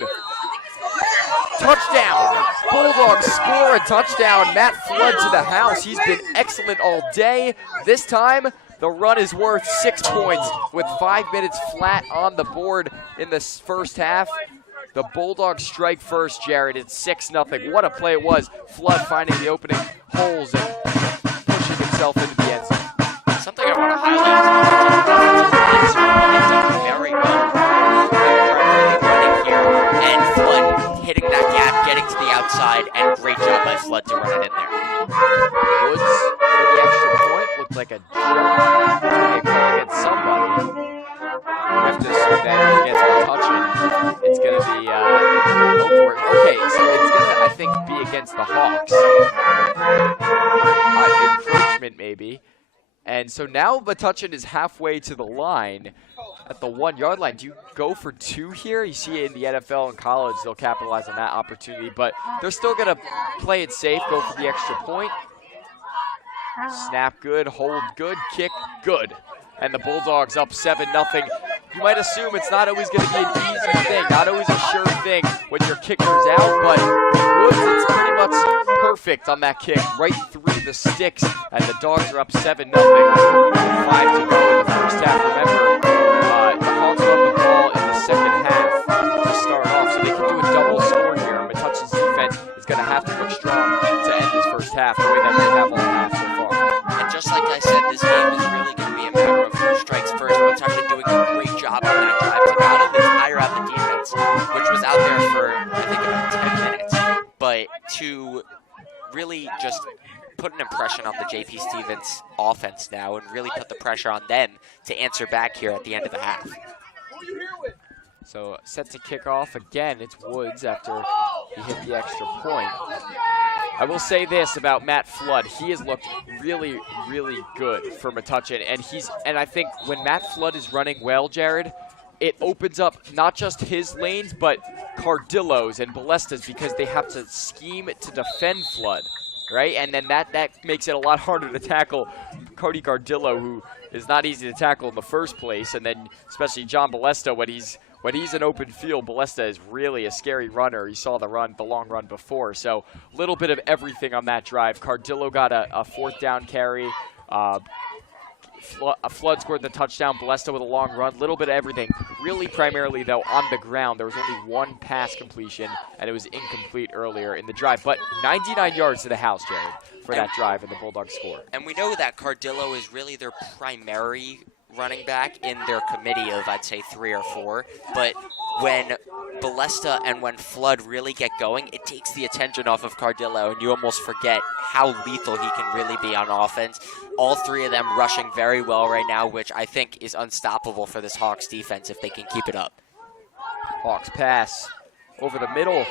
Touchdown! Bulldogs score a touchdown. Matt Flood to the house. He's been excellent all day. This time, the run is worth 6 points with 5 minutes flat on the board in the first half. The Bulldogs strike first, Jared. It's 6-0. What a play it was. Flood finding the opening holes and pushing himself into the end zone. Something I want to highlight is the very well. They're running here, and Flood hitting that gap, getting to the outside, and great job by Flood to run it in there. Woods for the extra point. Looked like a jump. They call against somebody. We have to assume that against Metuchen, it's going to be okay, so it's going to, I think, be against the Hawks. Encroachment, maybe. And so now Metuchen is halfway to the line at the 1 yard line. Do you go for 2 here? You see it in the NFL and college, they'll capitalize on that opportunity, but they're still going to play it safe, go for the extra point. Snap good, hold good, kick good. And the Bulldogs up 7-0. You might assume it's not always going to be an easy thing, not always a sure thing when your kicker's out, but Woods, it's pretty much perfect on that kick, right through the sticks, and the Dogs are up 7-0. 5 to go in the first half. Remember, the Hawks will have the ball in the second half to start off, so they can do a double score here. Metuchen's defense is going to have to look strong to end this first half, the way that they have all half so far. And just like I said, this game is really going to be a matter of who strikes first. Metuchen doing a great job on that drive to not only tire out the defense, which was out there for, I think, about 10 minutes, but to really just put an impression on the JP Stevens offense now and really put the pressure on them to answer back here at the end of the half. So set to kick off again. It's Woods after he hit the extra point. I will say this about Matt Flood. He has looked really, really good for Metuchen. And I think when Matt Flood is running well, Jared, it opens up not just his lanes, but Cardillo's and Balesta's, because they have to scheme to defend Flood, right? And then that makes it a lot harder to tackle Cody Cardillo, who is not easy to tackle in the first place. And then especially John Balesta, when he's in open field, Balesta is really a scary runner. You saw the long run before. So a little bit of everything on that drive. Cardillo got a fourth down carry. Flood scored the touchdown. Balesta with a long run. Little bit of everything. Really primarily, though, on the ground. There was only one pass completion, and it was incomplete earlier in the drive. But 99 yards to the house, Jared, for that drive, and the Bulldogs score. And we know that Cardillo is really their primary running back in their committee of, I'd say, 3 or 4. But when Balesta and when Flood really get going, it takes the attention off of Cardillo, and you almost forget how lethal he can really be on offense. All 3 of them rushing very well right now, which I think is unstoppable for this Hawks defense if they can keep it up. Hawks pass over the middle.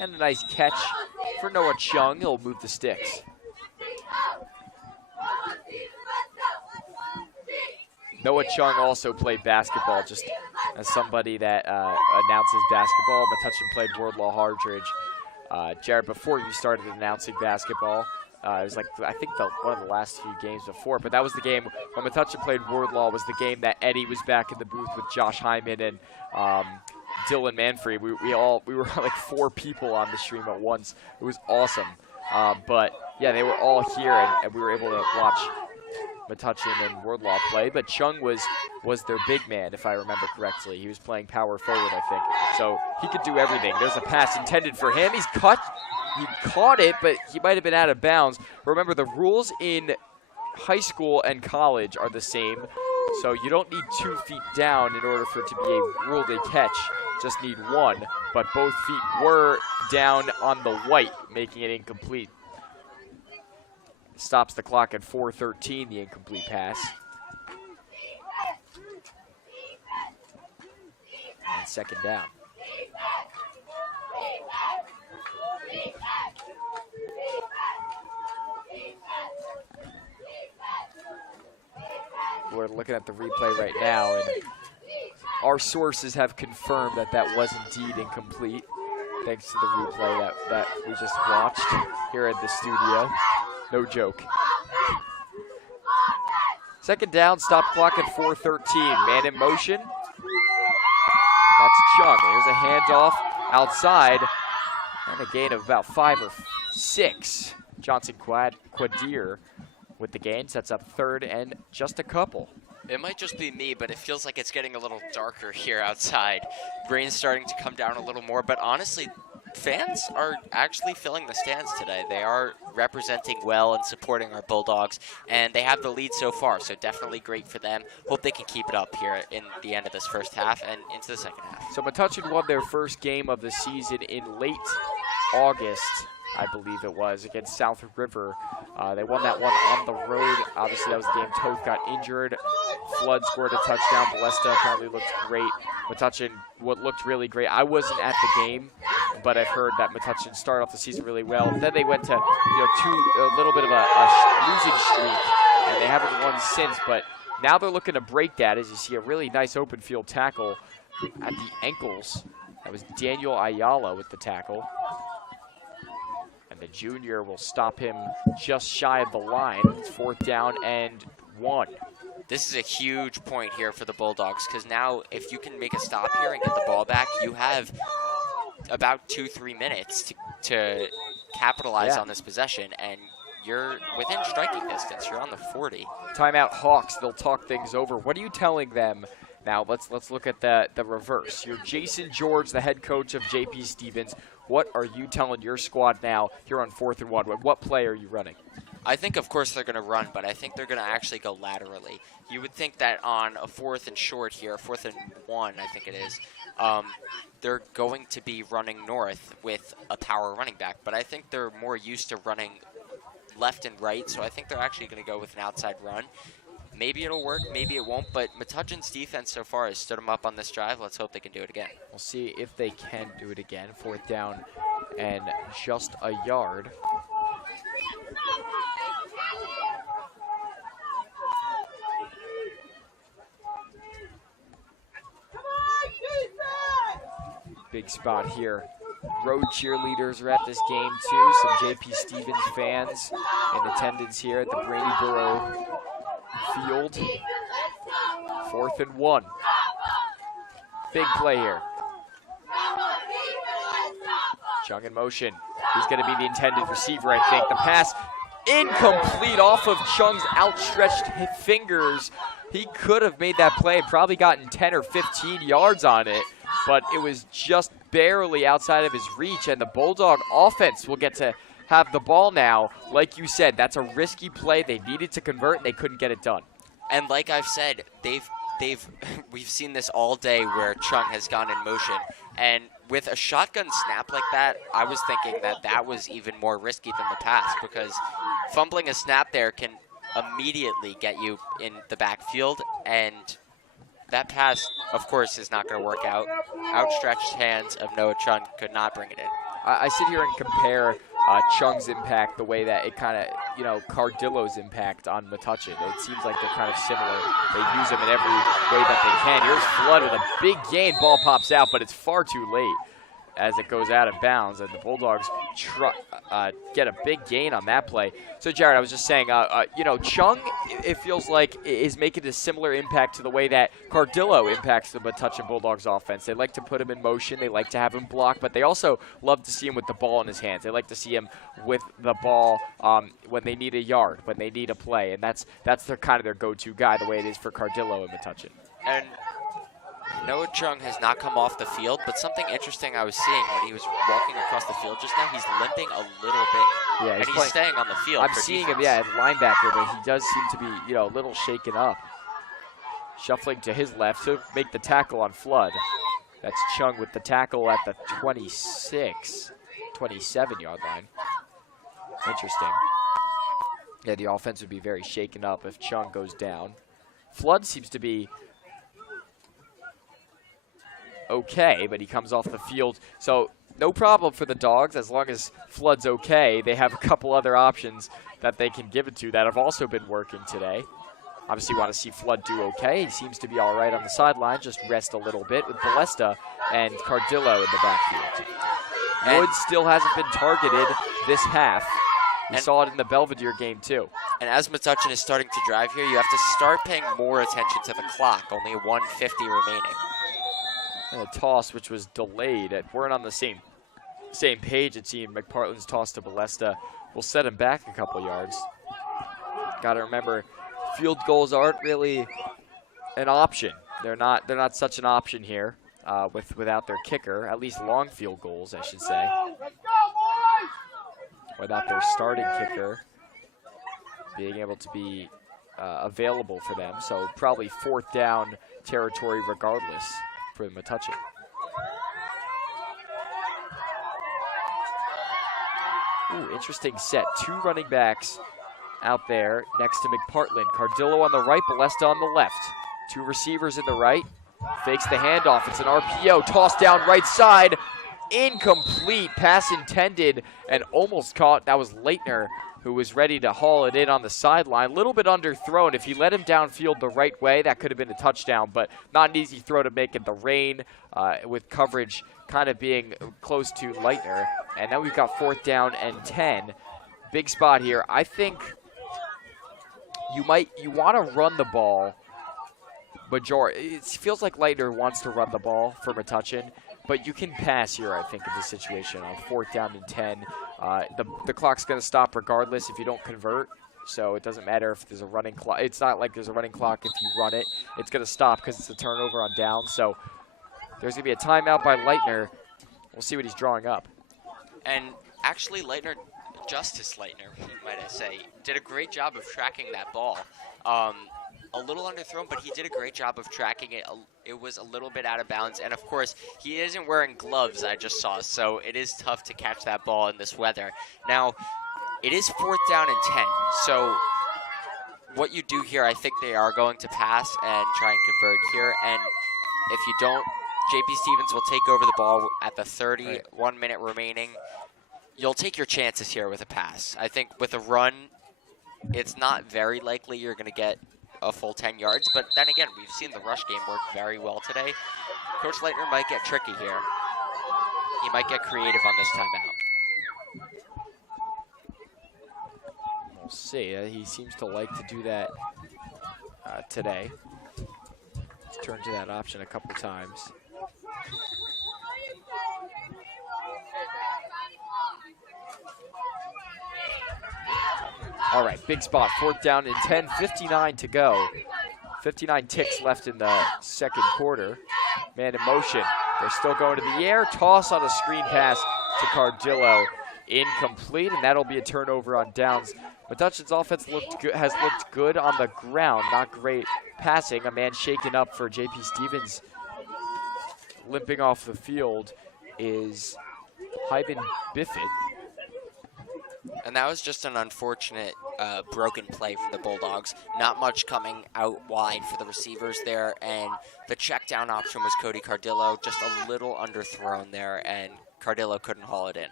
And a nice catch for Noah Chung. He'll move the sticks. Noah Chung also played basketball, just as somebody that announces basketball. Metuchen played Wardlaw Hardridge. Jared, before you started announcing basketball, it was like, I think one of the last few games before, but that was the game when Metuchen played Wardlaw, was the game that Eddie was back in the booth with Josh Hyman and Dylan Manfrey. We were like 4 people on the stream at once. It was awesome. But yeah, they were all here, and we were able to watch Metuchen and Wardlaw play, but Chung was their big man, if I remember correctly. He was playing power forward, I think. So he could do everything. There's a pass intended for him. He caught it, but he might have been out of bounds. Remember, the rules in high school and college are the same. So you don't need 2 feet down in order for it to be a ruled a catch. Just need 1. But both feet were down on the white, making it incomplete. Stops the clock at 4:13, the incomplete pass. And second down. We're looking at the replay right now, and our sources have confirmed that was indeed incomplete, thanks to the replay that we just watched here at the studio. No joke. Second down, stop clock at 4:13. Man in motion. That's Chung. There's a handoff outside. And a gain of about 5 or 6. Johnson Quadir with the gain, sets up third and just a couple. It might just be me, but it feels like it's getting a little darker here outside. Rain's starting to come down a little more, but honestly, fans are actually filling the stands today. They are representing well and supporting our Bulldogs, and they have the lead so far, so definitely great for them. Hope they can keep it up here in the end of this first half and into the second half. So Metuchen won their first game of the season in late August, I believe it was, against South River. They won that one on the road. Obviously, that was the game Toth got injured. Flood scored a touchdown. Ballesta apparently looked great. Metuchen looked really great. I wasn't at the game, but I've heard that Metuchen started off the season really well. Then they went to a little bit of a losing streak, and they haven't won since. But now they're looking to break that, as you see a really nice open field tackle at the ankles. That was Daniel Ayala with the tackle. And the junior will stop him just shy of the line. It's 4th down and 1. This is a huge point here for the Bulldogs, because now if you can make a stop here and get the ball back, you have about 2-3 minutes to capitalize on this possession, and you're within striking distance. You're on the 40. Timeout Hawks. They'll talk things over. What are you telling them? Now let's look at the reverse. You're Jason George, the head coach of JP Stevens. What are you telling your squad now here on 4th and 1? What play are you running? I think, of course, they're going to run, but I think they're going to actually go laterally. You would think that on a 4th and short here, 4th and 1, I think it is, they're going to be running north with a power running back. But I think they're more used to running left and right, so I think they're actually going to go with an outside run. Maybe it'll work, maybe it won't, but Metuchen's defense so far has stood them up on this drive. Let's hope they can do it again. We'll see if they can do it again. 4th down and just a yard. Big spot here. Road cheerleaders are at this game too. Some JP Stevens fans in attendance here at the Brainy Borough field. 4th and 1. Big play here. Chung in motion. He's going to be the intended receiver, I think. The pass incomplete off of Chung's outstretched fingers. He could have made that play and probably gotten 10 or 15 yards on it, but it was just barely outside of his reach, and the Bulldog offense will get to have the ball now. Like you said, that's a risky play. They needed to convert, and they couldn't get it done. And like I've said, we've seen this all day where Chung has gone in motion, and with a shotgun snap like that, I was thinking that was even more risky than the pass, because fumbling a snap there can immediately get you in the backfield, and that pass, of course, is not going to work out. Outstretched hands of Noah Chung could not bring it in. I sit here and compare Chung's impact the way that it kind of, Cardillo's impact on Metuchen. It seems like they're kind of similar. They use him in every way that they can. Here's Flood with a big gain. Ball pops out, but it's far too late as it goes out of bounds, and the Bulldogs get a big gain on that play. So, Jared, I was just saying, Chung, it feels like, is making a similar impact to the way that Cardillo impacts the Metuchen Bulldogs offense. They like to put him in motion. They like to have him block, but they also love to see him with the ball in his hands. They like to see him with the ball when they need a yard, when they need a play, and that's their kind of their go-to guy, the way it is for Cardillo and Metuchen. And Noah Chung has not come off the field, but something interesting I was seeing when he was walking across the field just now, he's limping a little bit. Yeah, and he's staying on the field. I'm seeing him, as linebacker, but he does seem to be, a little shaken up. Shuffling to his left to make the tackle on Flood. That's Chung with the tackle at the 27-yard line. Interesting. Yeah, the offense would be very shaken up if Chung goes down. Flood seems to be okay, but he comes off the field. So no problem for the Dogs as long as Flood's okay. They have a couple other options that they can give it to that have also been working today. Obviously, you want to see Flood do okay. He seems to be all right on the sideline, just rest a little bit with Ballesta and Cardillo in the backfield. Wood still hasn't been targeted this half. We saw it in the Belvedere game, too. And as Metuchen is starting to drive here, you have to start paying more attention to the clock. Only 1:50 remaining. And a toss which was delayed. Weren't on the same page, it seemed. McPartland's toss to Balesta will set him back a couple yards. Got to remember, field goals aren't really an option. They're not such an option here without their kicker. At least long field goals, I should say. Without their starting kicker being able to be available for them. So probably 4th down territory regardless for Metuchen. Ooh, interesting set. 2 running backs out there next to McPartland. Cardillo on the right, Balesta on the left. 2 receivers in the right. Fakes the handoff. It's an RPO. Toss down right side. Incomplete. Pass intended and almost caught. That was Leitner who was ready to haul it in on the sideline. A little bit underthrown. If he let him downfield the right way, that could have been a touchdown, but not an easy throw to make in the rain with coverage kind of being close to Leitner. And now we've got 4th down and 10. Big spot here. I think you want to run the ball majority. It feels like Leitner wants to run the ball for Metuchen, but you can pass here, I think, in this situation on 4th down and 10. The clock's going to stop regardless if you don't convert, so it doesn't matter if there's a running clock. It's not like there's a running clock if you run it. It's going to stop because it's a turnover on down, so there's going to be a timeout by Leitner. We'll see what he's drawing up. And actually, Leitner, Justice Leitner, might I say, did a great job of tracking that ball. A little underthrown, but he did a great job of tracking it. It was a little bit out of bounds, and of course, he isn't wearing gloves, I just saw, so it is tough to catch that ball in this weather. Now, it is 4th down and 10, so what you do here, I think they are going to pass and try and convert here, and if you don't, JP Stevens will take over the ball at the 30, right. 1 minute remaining. You'll take your chances here with a pass. I think with a run, it's not very likely you're going to get a full 10 yards, but then again, we've seen the rush game work very well today. Coach Leitner might get tricky here. He might get creative on this timeout. We'll see. He seems to like to do that today. He's turned to that option a couple times. All right, big spot, 4th down and 10, 59 to go. 59 ticks left in the second quarter. Man in motion. They're still going to the air. Toss on a screen pass to Cardillo. Incomplete, and that'll be a turnover on downs. Metuchen's offense has looked good on the ground. Not great passing. A man shaken up for JP Stevens. Limping off the field is Hyben Biffett. And that was just an unfortunate broken play for the Bulldogs. Not much coming out wide for the receivers there, and the check down option was Cody Cardillo, just a little underthrown there, and Cardillo couldn't haul it in.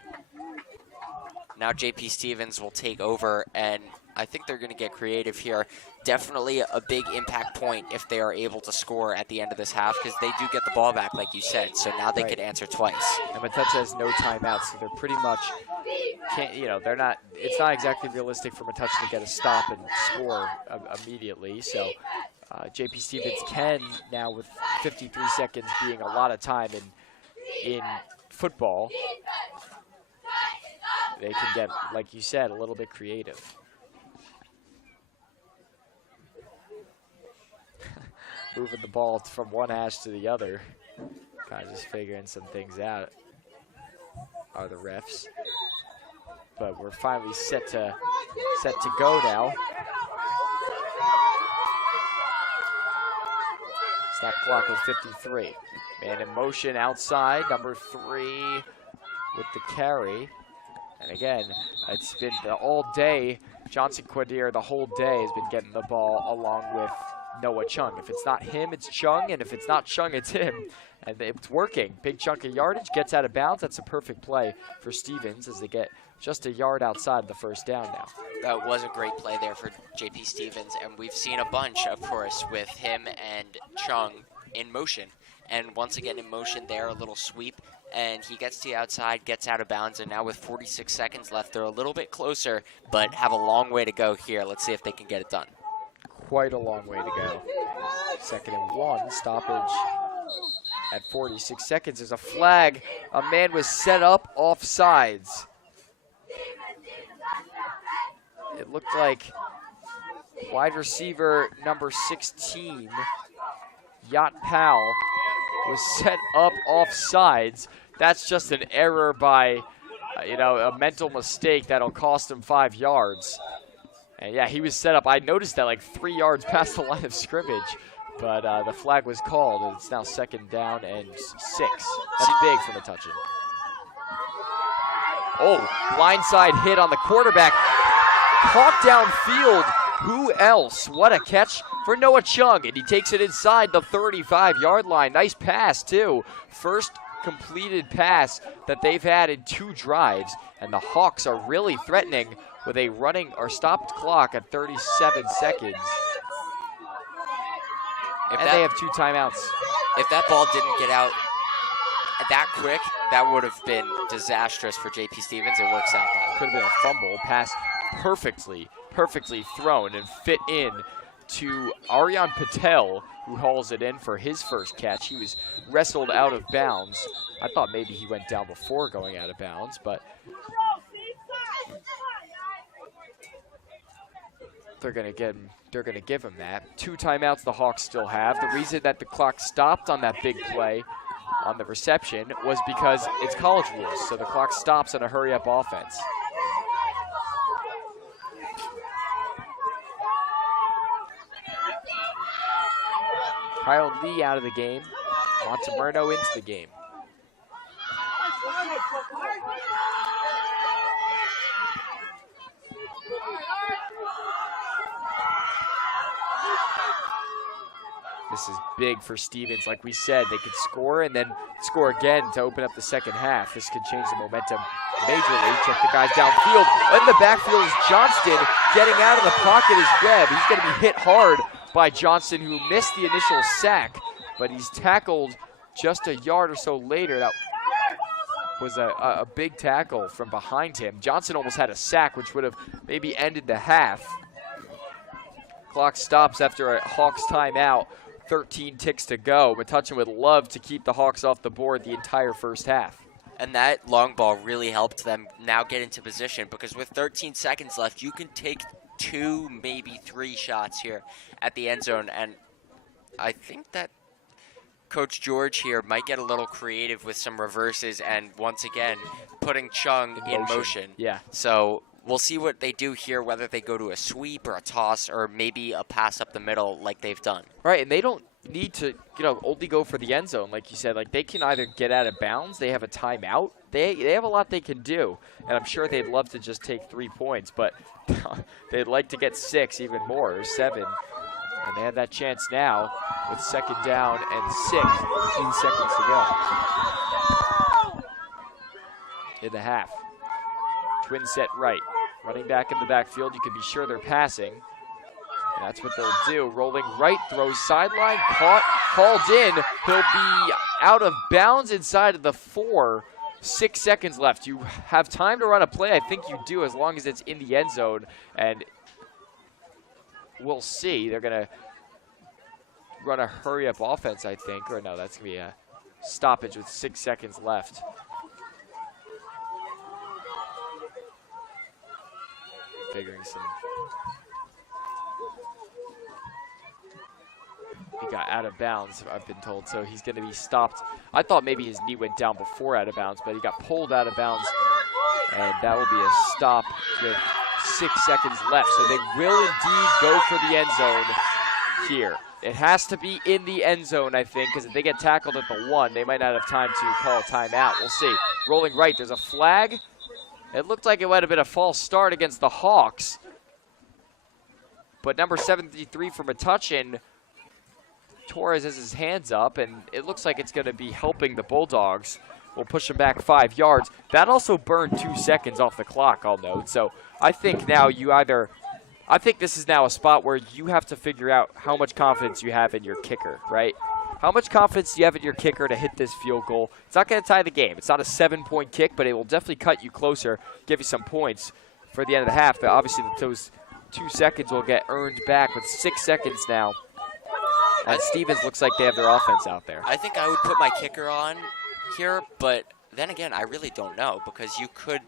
Now JP Stevens will take over, and I think they're going to get creative here. Definitely a big impact point if they are able to score at the end of this half, because they do get the ball back, like you said, so now they could answer twice. And Metuchen has no timeouts, so they're pretty much they're not. It's not exactly realistic for Metuchen to get a stop and score immediately. So JP Stevens can now, with 53 seconds being a lot of time in football, they can get, like you said, a little bit creative. Moving the ball from one hash to the other, kind of just figuring some things out are the refs. But we're finally set to go now. Stop clock with 53. Man in motion outside, number 3 with the carry. And again, it's been all day. Johnson Quadir the whole day has been getting the ball along with Noah Chung. If it's not him, it's Chung, and if it's not Chung, it's him. And it's working. Big chunk of yardage, gets out of bounds. That's a perfect play for Stevens as they get just a yard outside the first down now. That was a great play there for JP Stevens, and we've seen a bunch, of course, with him and Chung in motion. And once again in motion there, a little sweep, and he gets to the outside, gets out of bounds, and now with 46 seconds left, they're a little bit closer, but have a long way to go here. Let's see if they can get it done. Quite a long way to go. 2nd and 1, stoppage at 46 seconds. There's a flag. A man was set up offsides. It looked like wide receiver number 16, Yacht Powell, was set up offsides. That's just an error by, a mental mistake that'll cost him 5 yards. And yeah, he was set up. I noticed that like 3 yards past the line of scrimmage, but the flag was called, and it's now 2nd down and 6. That's big for Metuchen. Oh, blindside hit on the quarterback. Caught downfield. Who else? What a catch for Noah Chung, and he takes it inside the 35-yard line. Nice pass, too. First completed pass that they've had in 2 drives, and the Hawks are really threatening with a running or stopped clock at 37 seconds. They have 2 timeouts. If that ball didn't get out that quick, that would have been disastrous for JP Stevens. It works out though. Could have been a fumble. Pass perfectly thrown and fit in to Aryan Patel, who hauls it in for his first catch. He was wrestled out of bounds. I thought maybe he went down before going out of bounds, but they're gonna give him that. 2 timeouts the Hawks still have. The reason that the clock stopped on that big play on the reception was because it's college rules, so the clock stops on a hurry-up offense. Kyle Lee out of the game. Montemurno into the game. This is big for Stevens. Like we said, they could score and then score again to open up the second half. This could change the momentum majorly. Check the guys downfield. In the backfield is Johnston getting out of the pocket is Webb. He's going to be hit hard by Johnston, who missed the initial sack, but he's tackled just a yard or so later. That was a big tackle from behind him. Johnson almost had a sack, which would have maybe ended the half. Clock stops after a Hawks timeout. 13 ticks to go. Metuchen would love to keep the Hawks off the board the entire first half. And that long ball really helped them now get into position, because with 13 seconds left, you can take 2, maybe 3 shots here at the end zone. And I think that Coach George here might get a little creative with some reverses and once again putting Chung in motion. Yeah. So we'll see what they do here, whether they go to a sweep or a toss or maybe a pass up the middle like they've done. Right, and they don't need to, only go for the end zone, like you said. Like, they can either get out of bounds, they have a timeout, they have a lot they can do, and I'm sure they'd love to just take 3 points, but they'd like to get 6 even more, or 7, and they have that chance now with 2nd down and 6, 15 seconds to go in the half. Twin set right, running back in the backfield. You can be sure they're passing. And that's what they'll do. Rolling right, throws sideline, caught, hauled in. He'll be out of bounds inside of the 4. 6 seconds left. You have time to run a play. I think you do, as long as it's in the end zone. And we'll see. They're going to run a hurry-up offense, I think. Or no, that's going to be a stoppage with 6 seconds left. Figuring some. He got out of bounds, I've been told, so he's going to be stopped. I thought maybe his knee went down before out of bounds, but he got pulled out of bounds, and that will be a stop with 6 seconds left. So they will indeed go for the end zone here. It has to be in the end zone, I think, because if they get tackled at the 1, they might not have time to call a timeout. We'll see. Rolling right, there's a flag. It looked like it might have been a false start against the Hawks. But number 73 for Metuchen, Torres has his hands up, and it looks like it's going to be helping the Bulldogs. We'll push them back 5 yards. That also burned 2 seconds off the clock, I'll note. So I think now I think this is now a spot where you have to figure out how much confidence you have in your kicker, right? How much confidence do you have in your kicker to hit this field goal? It's not going to tie the game. It's not a 7-point kick, but it will definitely cut you closer, give you some points for the end of the half. But obviously, those 2 seconds will get earned back with 6 seconds now And Stevens looks like they have their offense out there. I think I would put my kicker on here, but then again, I really don't know because you could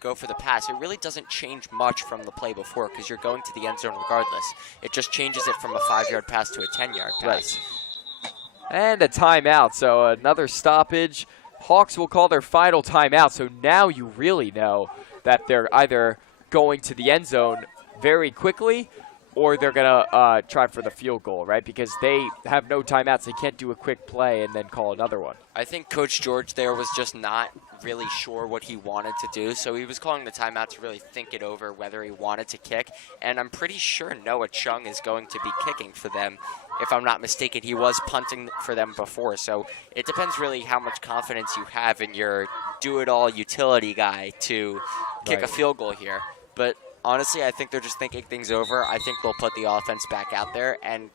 go for the pass. It really doesn't change much from the play before because you're going to the end zone regardless. It just changes it from a 5-yard pass to a 10-yard pass. Right. And a timeout, so another stoppage. Hawks will call their final timeout, so now you really know that they're either going to the end zone very quickly or they're going to try for the field goal, right? Because they have no timeouts. They can't do a quick play and then call another one. I think Coach George there was just not really sure what he wanted to do, so he was calling the timeout to really think it over whether he wanted to kick, and I'm pretty sure Noah Chung is going to be kicking for them. If I'm not mistaken, he was punting for them before, so it depends really how much confidence you have in your do-it-all utility guy to kick a field goal here. But honestly, I think they're just thinking things over. I think they'll put the offense back out there, and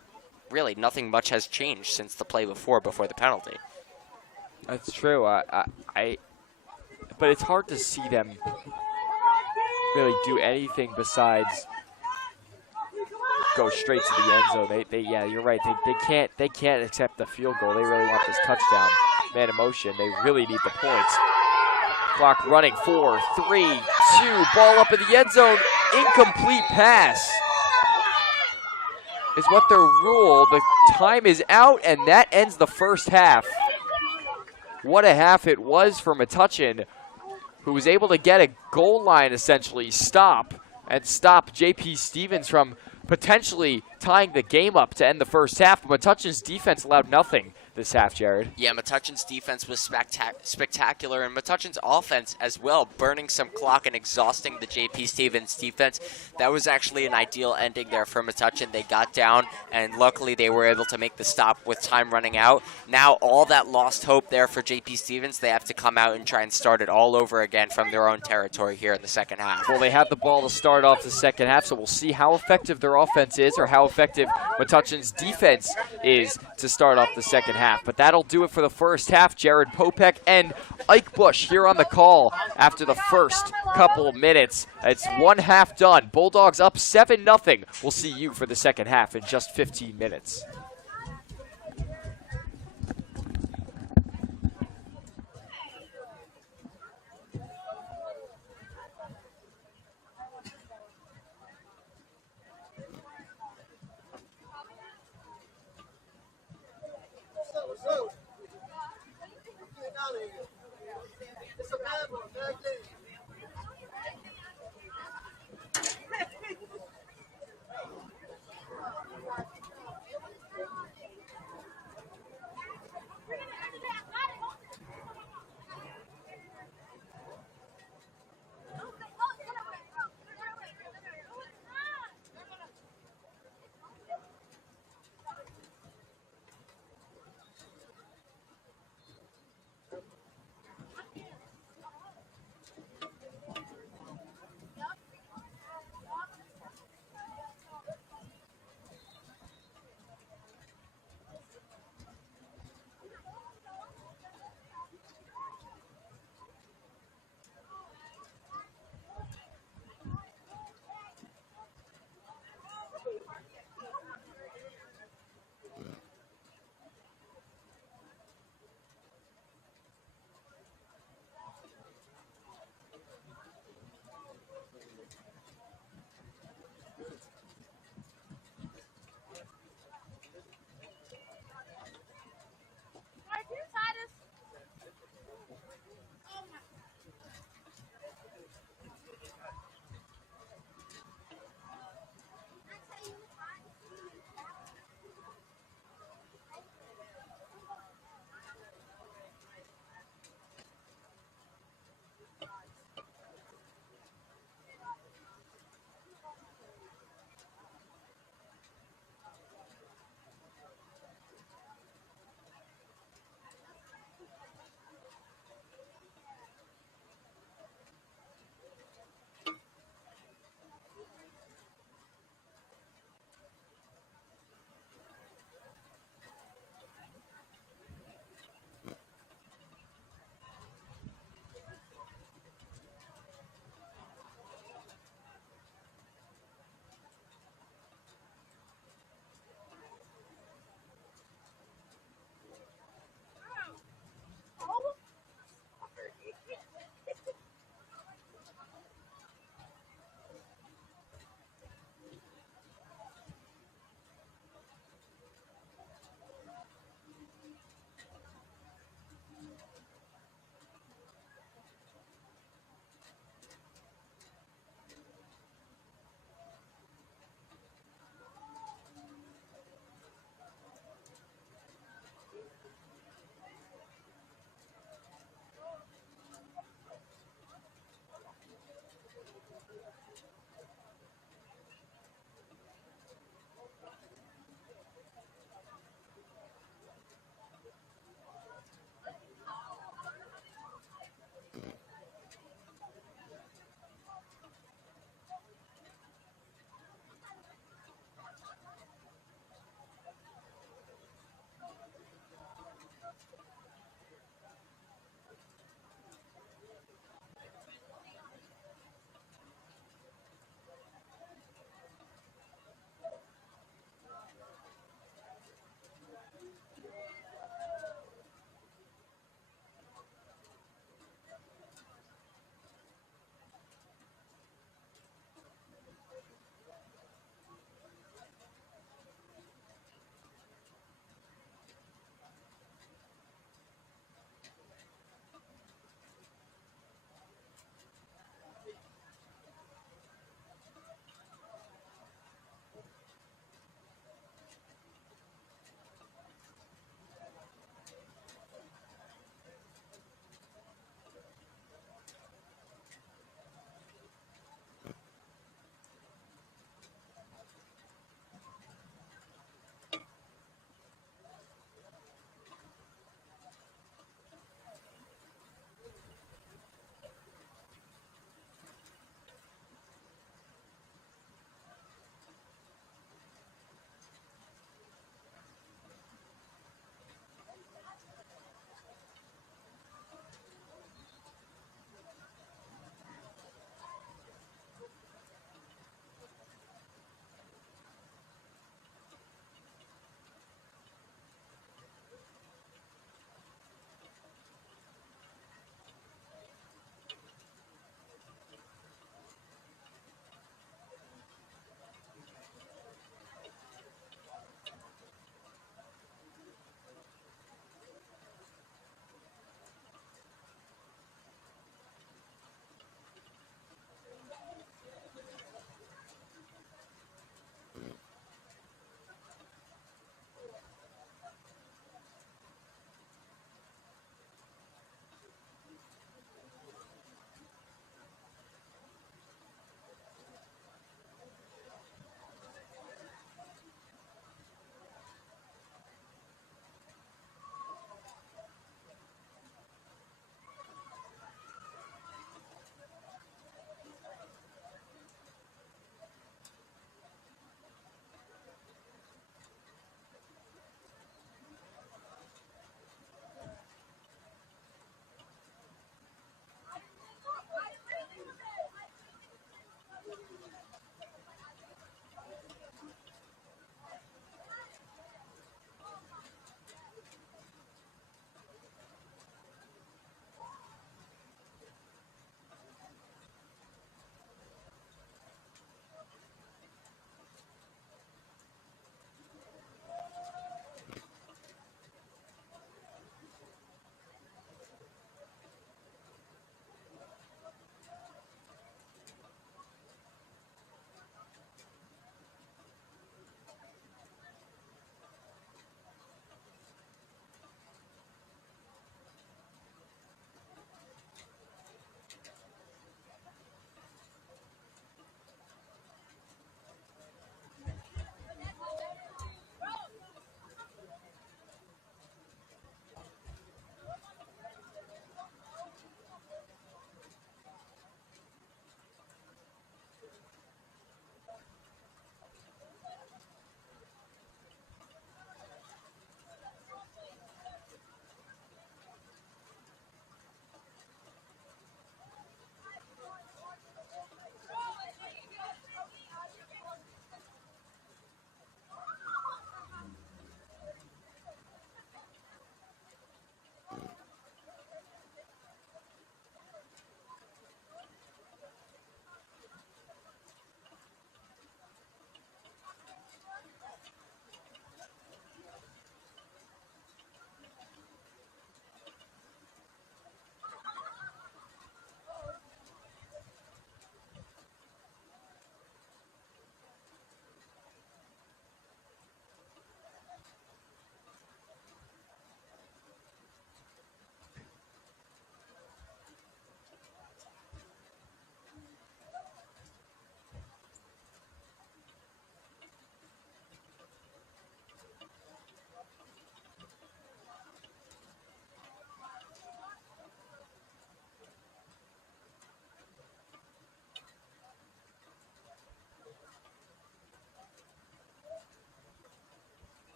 really nothing much has changed since the play before the penalty. That's true. But it's hard to see them really do anything besides go straight to the end zone. Yeah, you're right. They can't accept the field goal. They really want this touchdown. Man in motion. They really need the points. Clock running. 4, 3, 2. Ball up in the end zone. Incomplete pass is what they're ruled. The time is out, and that ends the first half. What a half it was for Metuchen, who was able to get a goal line essentially stop J.P. Stevens from potentially tying the game up to end the first half. But Metuchen's defense allowed nothing this half, Jared. Yeah, Metuchen's defense was spectacular, and Metuchen's offense as well, burning some clock and exhausting the J.P. Stevens defense. That was actually an ideal ending there for Metuchen. They got down, and luckily they were able to make the stop with time running out. Now all that lost hope there for J.P. Stevens, they have to come out and try and start it all over again from their own territory here in the second half. Well, they have the ball to start off the second half, so we'll see how effective their offense is or how effective Metuchen's defense is to start off the second half. But that'll do it for the first half. Jared Popek and Ike Bush here on the call after the first couple of minutes. It's one half done. Bulldogs up 7-0. We'll see you for the second half in just 15 minutes.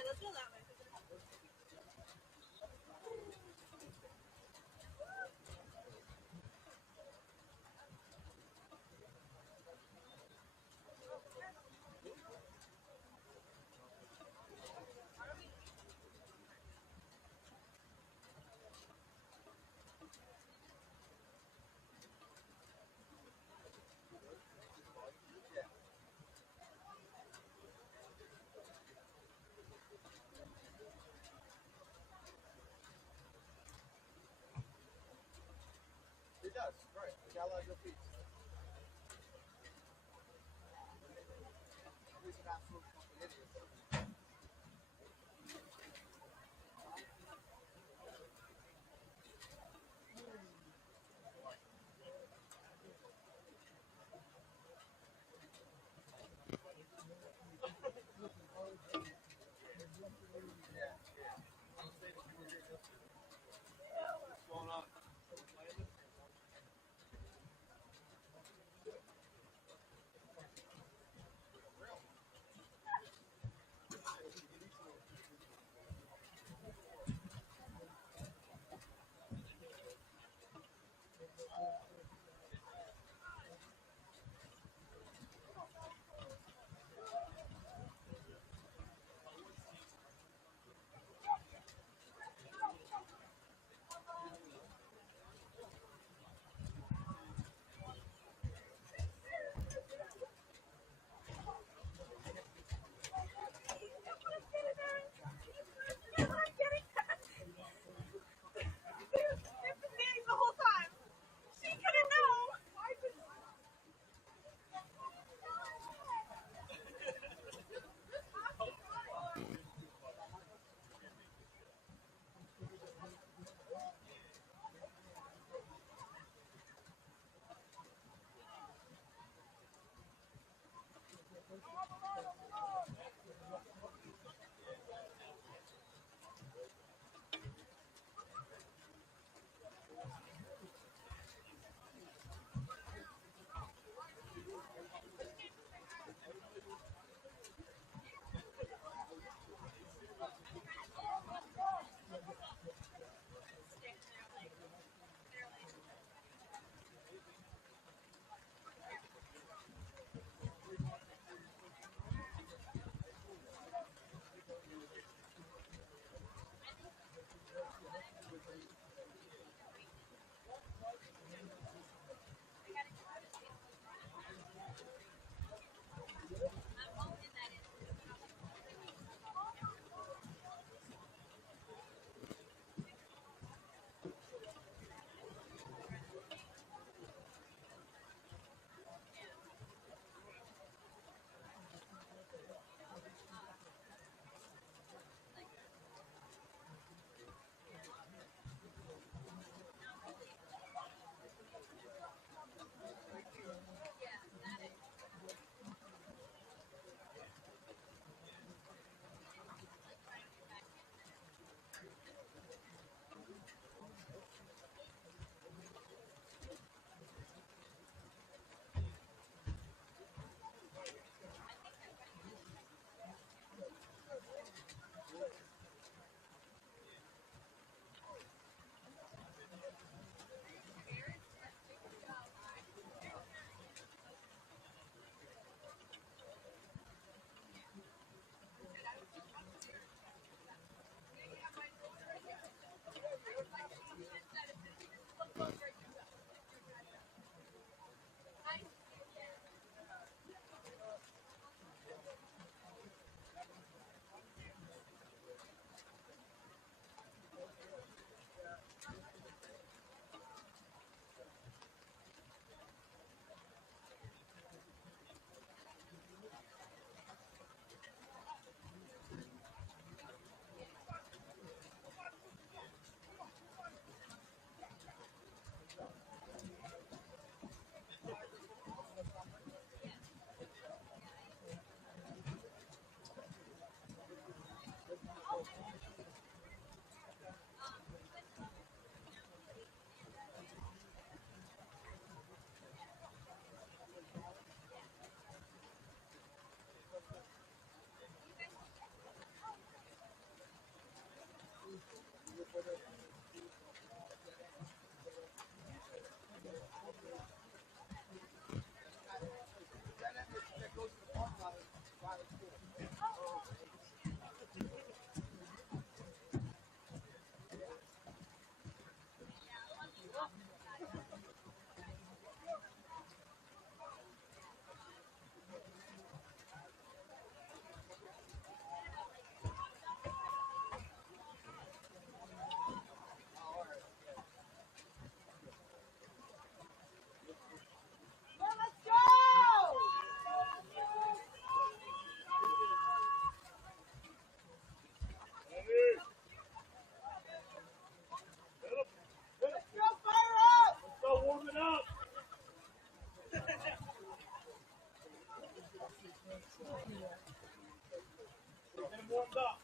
Okay, let's go that way. It does, right. You got a lot of good feet. He's an absolute fucking idiot. Go warming up. Get him warmed up.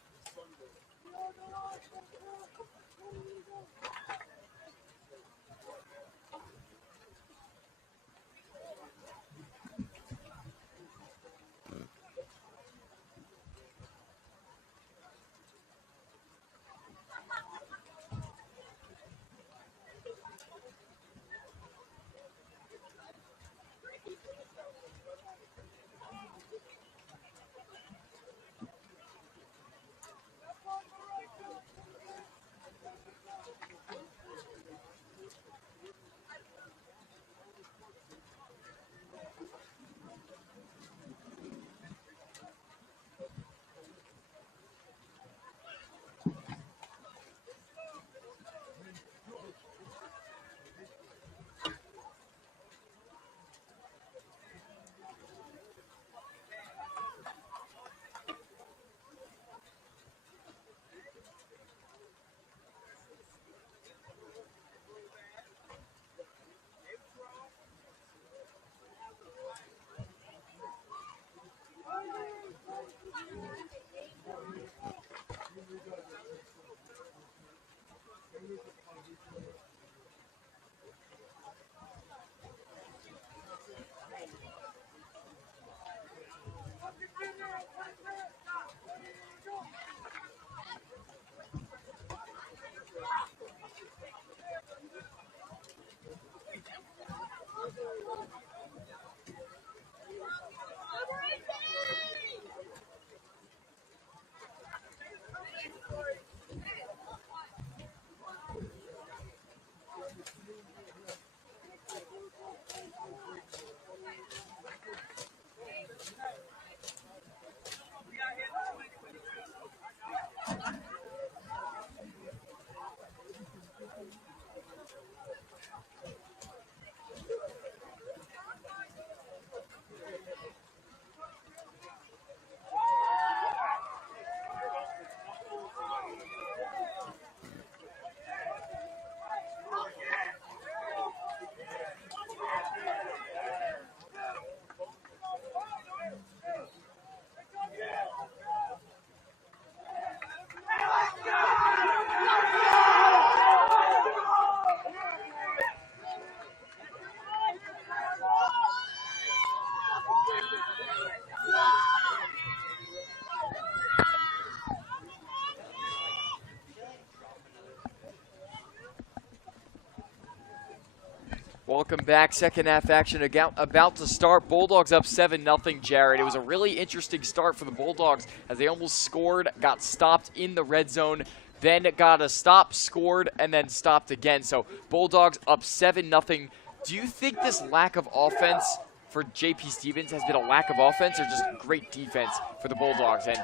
Welcome back. Second half action about to start. Bulldogs up 7-0, Jared. It was a really interesting start for the Bulldogs as they almost scored, got stopped in the red zone, then got a stop, scored, and then stopped again. So Bulldogs up 7-0. Do you think this lack of offense for JP Stevens has been a lack of offense or just great defense for the Bulldogs? And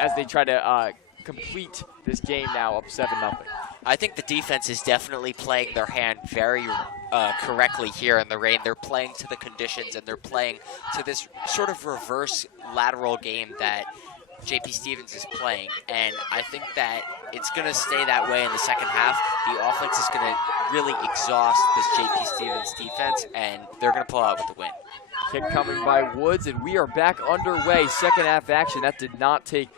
as they try to complete this game now up 7-0. I think the defense is definitely playing their hand very correctly here in the rain. They're playing to the conditions, and they're playing to this sort of reverse lateral game that JP Stevens is playing. And I think that it's going to stay that way in the second half. The offense is going to really exhaust this JP Stevens defense, and they're going to pull out with the win. Kick coming by Woods, and we are back underway. Second half action. That did not take...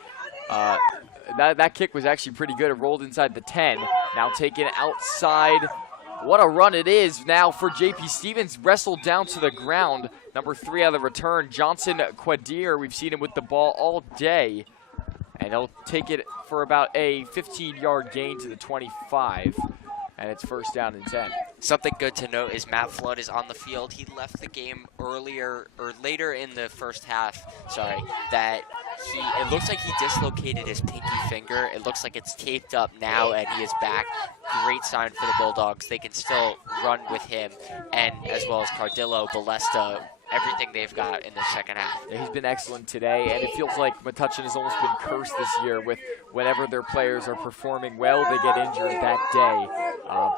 That kick was actually pretty good. It rolled inside the 10. Now taken outside. What a run it is now for JP Stevens. Wrestled down to the ground. Number 3 on the return, Johnson Quadir. We've seen him with the ball all day. And they'll take it for about a 15-yard gain to the 25. And it's first down and 10. Something good to note is Matt Flood is on the field. He left the game earlier or later in the first half, that it looks like he dislocated his pinky finger. It looks like it's taped up now and he is back. Great sign for the Bulldogs. They can still run with him, and as well as Cardillo, Ballesta, everything they've got in the second half. Yeah, he's been excellent today, and it feels like Metuchen has almost been cursed this year with whenever their players are performing well, they get injured that day.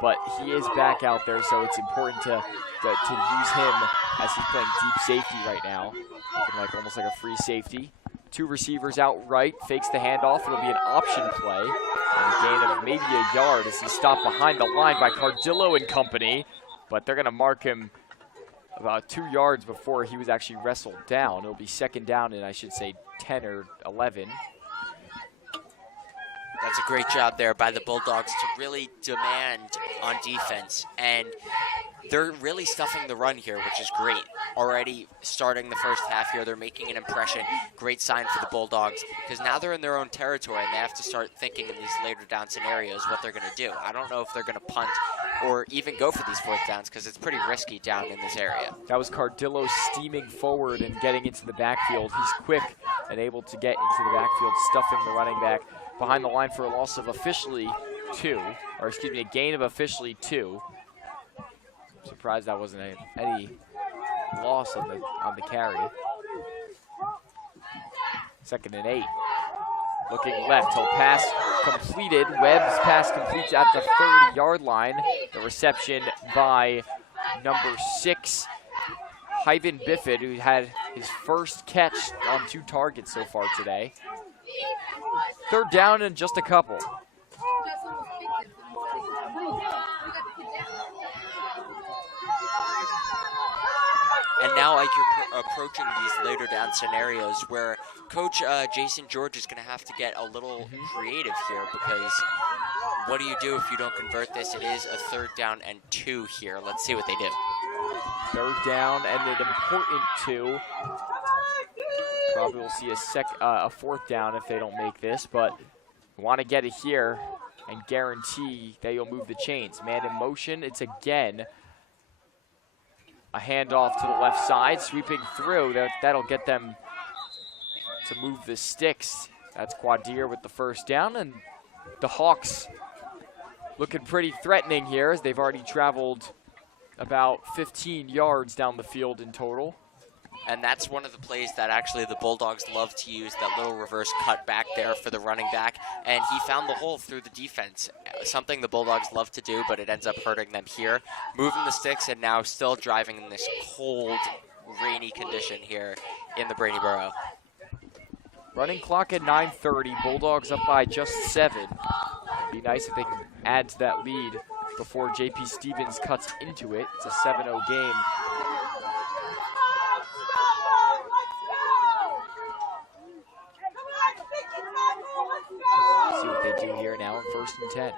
But he is back out there, so it's important to use him as he's playing deep safety right now. Looking like almost like a free safety. 2 receivers out right, fakes the handoff. It'll be an option play. And a gain of maybe a yard as he's stopped behind the line by Cardillo and company. But they're going to mark him about 2 yards before he was actually wrestled down. It'll be second down and I should say 10 or 11. That's a great job there by the Bulldogs to really demand on defense. And they're really stuffing the run here, which is great. Already starting the first half here, they're making an impression. Great sign for the Bulldogs, because now they're in their own territory and they have to start thinking in these later down scenarios what they're going to do. I don't know if they're going to punt or even go for these 4th downs, because it's pretty risky down in this area. That was Cardillo steaming forward and getting into the backfield. He's quick and able to get into the backfield, stuffing the running back behind the line for a loss of officially 2, or excuse me, a gain of officially 2. I'm surprised that wasn't any loss on the carry. Second and 8. Looking left, he'll pass completed. Webb's pass completes at the 30-yard line. The reception by number 6, Hyven Biffid, who had his first catch on 2 targets so far today. Third down and just a couple. And now like you're approaching these later down scenarios where Coach Jason George is going to have to get a little creative here, because what do you do if you don't convert this? It is a 3rd down and 2 here. Let's see what they do. 3rd down and an important 2. Probably will see a 4th down if they don't make this, but want to get it here and guarantee that you'll move the chains. Man in motion, it's again a handoff to the left side, sweeping through. That'll get them to move the sticks. That's Quadir with the first down, and the Hawks looking pretty threatening here as they've already traveled about 15 yards down the field in total. And that's one of the plays that actually the Bulldogs love to use, that little reverse cut back there for the running back. And he found the hole through the defense, something the Bulldogs love to do, but it ends up hurting them here. Moving the sticks and now still driving in this cold, rainy condition here in the Brady Borough. Running clock at 9:30, Bulldogs up by just 7. It'd be nice if they can add to that lead before JP Stevens cuts into it. It's a 7-0 game. See what they do here now in 1st and 10.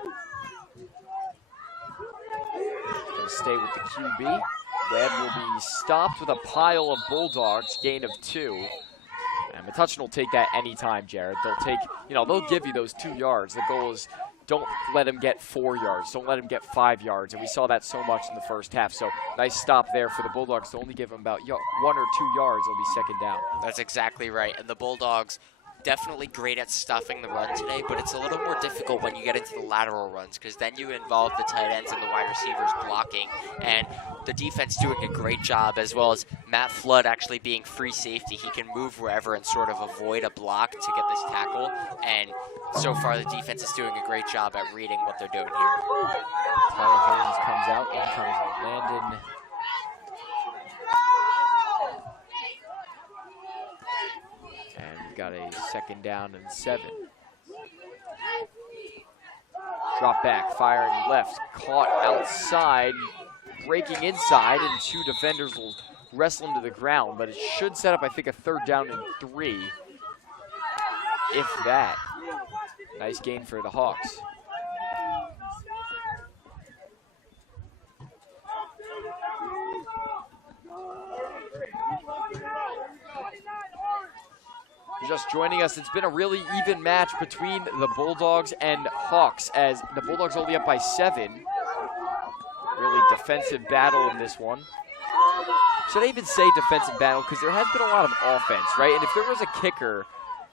Gonna stay with the QB. Webb will be stopped with a pile of Bulldogs, gain of 2. And Metuchen will take that anytime, Jared. They'll take, they'll give you those 2 yards. The goal is don't let them get 4 yards. Don't let them get 5 yards. And we saw that so much in the first half. So nice stop there for the Bulldogs to only give them about 1 or 2 yards. It'll be second down. That's exactly right. And the Bulldogs definitely great at stuffing the run today, but it's a little more difficult when you get into the lateral runs, because then you involve the tight ends and the wide receivers blocking, and the defense doing a great job, as well as Matt Flood actually being free safety. He can move wherever and sort of avoid a block to get this tackle, and so far the defense is doing a great job at reading what they're doing here. Tyler Holmes comes out, in comes Landon. And we've got a second down and 7. Drop back, firing left, caught outside, breaking inside, and 2 defenders will wrestle him to the ground, but it should set up, I think, a 3rd down and 3, if that. Nice gain for the Hawks. just joining us, it's been a really even match between the Bulldogs and Hawks, as the Bulldogs only up by 7. Really defensive battle in this one. Should I even say defensive battle? Because there has been a lot of offense, right? And if there was a kicker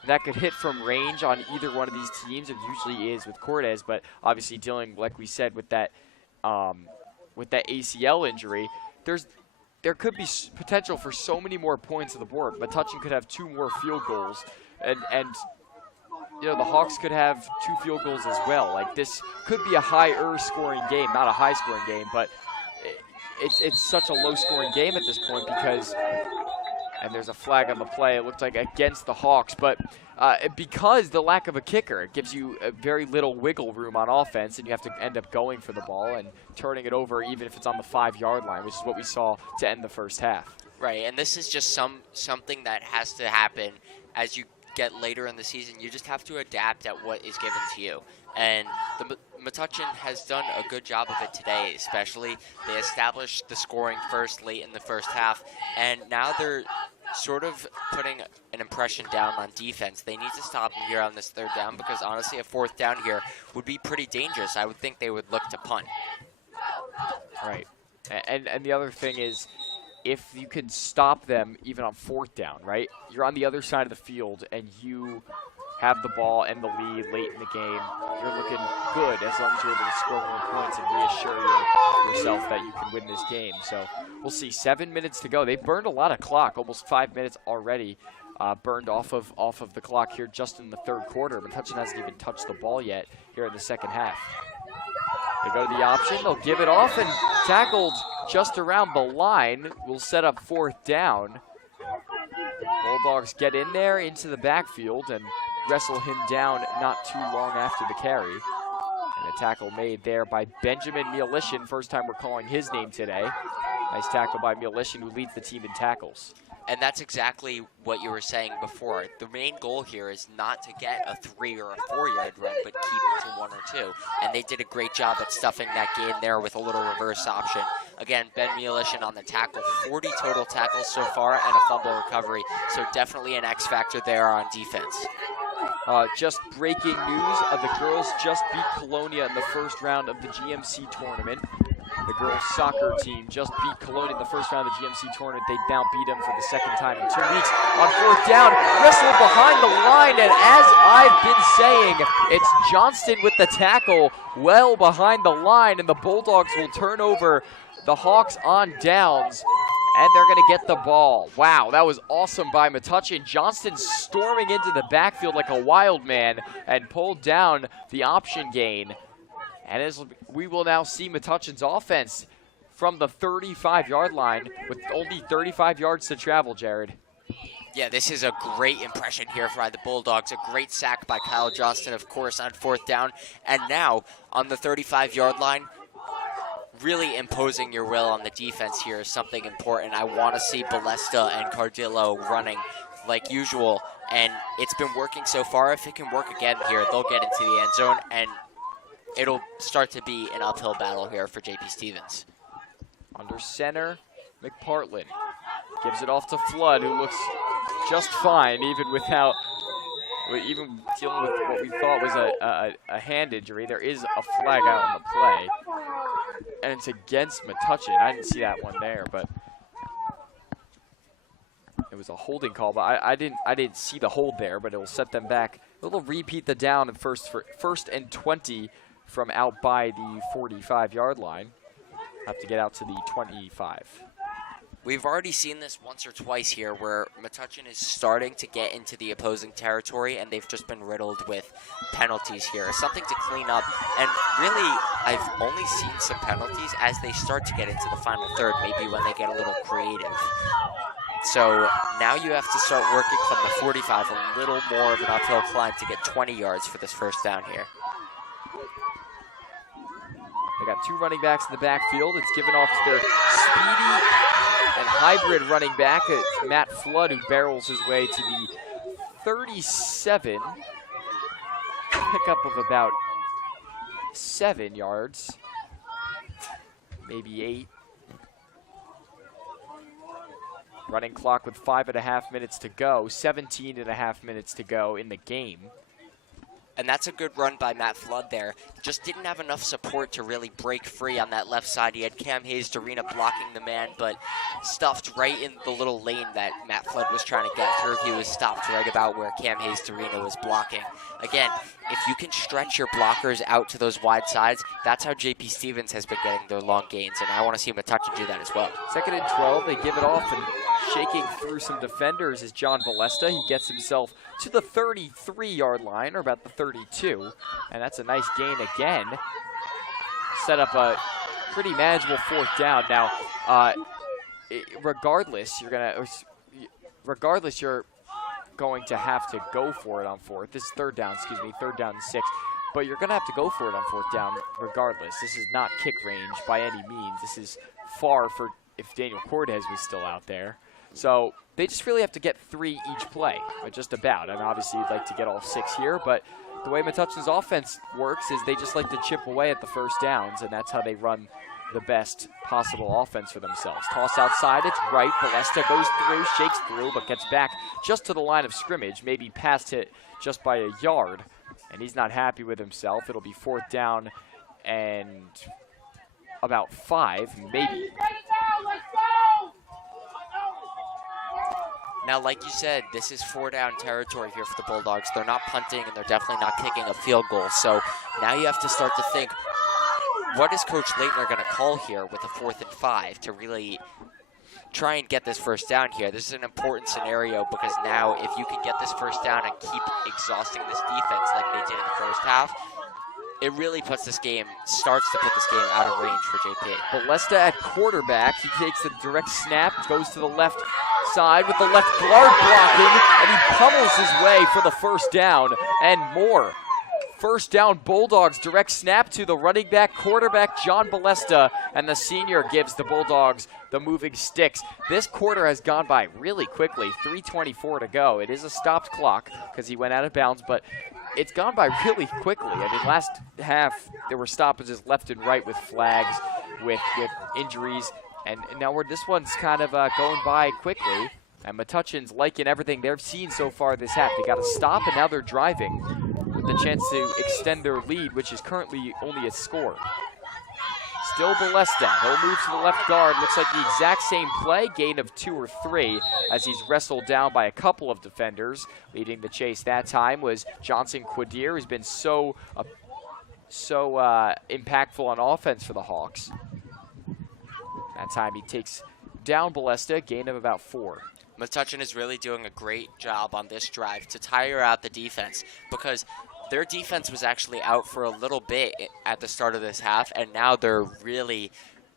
that could hit from range on either one of these teams, it usually is with Cortez, but obviously dealing, like we said, with that ACL injury, there could be potential for so many more points on the board. Metuchen could have 2 more field goals, and you know, the Hawks could have 2 field goals as well. Like, this could be a higher scoring game, not a high scoring game, but it's such a low scoring game at this point because, and there's a flag on the play, it looked like against the Hawks, but because the lack of a kicker, it gives you very little wiggle room on offense, and you have to end up going for the ball and turning it over even if it's on the 5-yard line, which is what we saw to end the first half. Right, and this is just something that has to happen as you get later in the season. You just have to adapt at what is given to you. And the Metuchen has done a good job of it today, especially. They established the scoring first late in the first half, and now they're sort of putting an impression down on defense. They need to stop them here on this 3rd down because, honestly, a 4th down here would be pretty dangerous. I would think they would look to punt. Right. And the other thing is, if you can stop them even on 4th down, right? You're on the other side of the field and you have the ball and the lead late in the game. You're looking good as long as you're able to score more points and reassure yourself that you can win this game. So we'll see. 7 minutes to go. They've burned a lot of clock, almost 5 minutes already burned off of the clock here just in the 3rd quarter. Metuchen hasn't even touched the ball yet here in the 2nd half. They go to the option. They'll give it off, and tackled just around the line will set up 4th down. Bulldogs get in there into the backfield and wrestle him down not too long after the carry. And a tackle made there by Benjamin Mielishin. First time we're calling his name today. Nice tackle by Mielishin, who leads the team in tackles. And that's exactly what you were saying before. The main goal here is not to get a 3 or a 4-yard run, but keep it to 1 or 2. And they did a great job at stuffing that gain there with a little reverse option. Again, Ben Mielishin on the tackle, 40 total tackles so far and a fumble recovery. So definitely an X factor there on defense. Just breaking news, the girls just beat Colonia in the 1st round of the GMC tournament. The girls' soccer team just beat Colonia in the 1st round of the GMC tournament. They now beat them for the 2nd time in 2 weeks. On 4th down, wrestled behind the line, and as I've been saying, it's Johnston with the tackle well behind the line, and the Bulldogs will turn over the Hawks on downs, and they're going to get the ball. Wow, that was awesome by Metuchen. Johnston storming into the backfield like a wild man and pulled down the option gain. And as we will now see Metuchen's offense from the 35-yard line with only 35 yards to travel, Jared. Yeah, this is a great impression here by the Bulldogs. A great sack by Kyle Johnston, of course, on 4th down. And now on the 35-yard line, really imposing your will on the defense here is something important. I want to see Ballesta and Cardillo running like usual, and it's been working so far. If it can work again here, they'll get into the end zone, and it'll start to be an uphill battle here for JP Stevens. Under center, McPartlin gives it off to Flood, who looks just fine, even dealing with what we thought was a hand injury. There is a flag out on the play, and it's against Metuchen. I didn't see that one there, but it was a holding call. But I didn't see the hold there, but it will set them back. They'll repeat the down at first and 20 from out by the 45-yard line. Have to get out to the 25. We've already seen this once or twice here where Metuchen is starting to get into the opposing territory, and they've just been riddled with penalties here. Something to clean up. And really, I've only seen some penalties as they start to get into the final third, maybe when they get a little creative. So now you have to start working from the 45, a little more of an uphill climb to get 20 yards for this 1st down here. They got 2 running backs in the backfield. It's given off to their speedy and hybrid running back. It's Matt Flood, who barrels his way to the 37. Pickup of about 7 yards, maybe 8. Running clock with 5.5 minutes to go, 17.5 minutes to go in the game. And that's a good run by Matt Flood there. Just didn't have enough support to really break free on that left side. He had Cam Hayes-Darina blocking the man, but stuffed right in the little lane that Matt Flood was trying to get through. He was stopped right about where Cam Hayes-Darina was blocking. Again, if you can stretch your blockers out to those wide sides, that's how JP Stevens has been getting their long gains, and I want to see Metuchen do that as well. 2nd and 12, they give it off, and shaking through some defenders is John Balesta. He gets himself to the 33-yard line, or about the 32, and that's a nice gain again. Set up a pretty manageable 4th down. Now, regardless, you're going to have to go for it on 4th. This is 3rd down, 3rd down and 6. But you're going to have to go for it on 4th down regardless. This is not kick range by any means. This is far for if Daniel Cortez was still out there. So they just really have to get 3 each play, or just about. I mean, obviously you'd like to get all 6 here, but the way Metuchen's offense works is they just like to chip away at the 1st downs, and that's how they run the best possible offense for themselves. Toss outside, it's right. Balesta goes through, shakes through, but gets back just to the line of scrimmage, maybe past it just by a yard, and he's not happy with himself. It'll be 4th down and about 5, maybe. Now, like you said, this is 4-down territory here for the Bulldogs. They're not punting, and they're definitely not kicking a field goal. So now you have to start to think, what is Coach Leitner going to call here with a 4th and 5 to really try and get this 1st down here? This is an important scenario because now if you can get this 1st down and keep exhausting this defense like they did in the 1st half, it really starts to put this game out of range for JP. Balesta at quarterback. He takes the direct snap, goes to the left side with the left guard blocking, and he pummels his way for the 1st down and more. 1st down Bulldogs, direct snap to the running back, quarterback John Balesta, and the senior gives the Bulldogs the moving sticks. This quarter has gone by really quickly, 3:24 to go. It is a stopped clock because he went out of bounds, but it's gone by really quickly. I mean, last half there were stoppages left and right with flags, with injuries, and now this one's kind of going by quickly. And Metuchen's liking everything they've seen so far this half. They got to stop, and now they're driving with the chance to extend their lead, which is currently only a score. Still Balesta. He'll move to the left guard. Looks like the exact same play, gain of 2 or 3, as he's wrestled down by a couple of defenders. Leading the chase that time was Johnson Quadir, who's been so impactful on offense for the Hawks. That time he takes down Balesta, gain of about 4. Metuchen is really doing a great job on this drive to tire out the defense because their defense was actually out for a little bit at the start of this half, and now they're really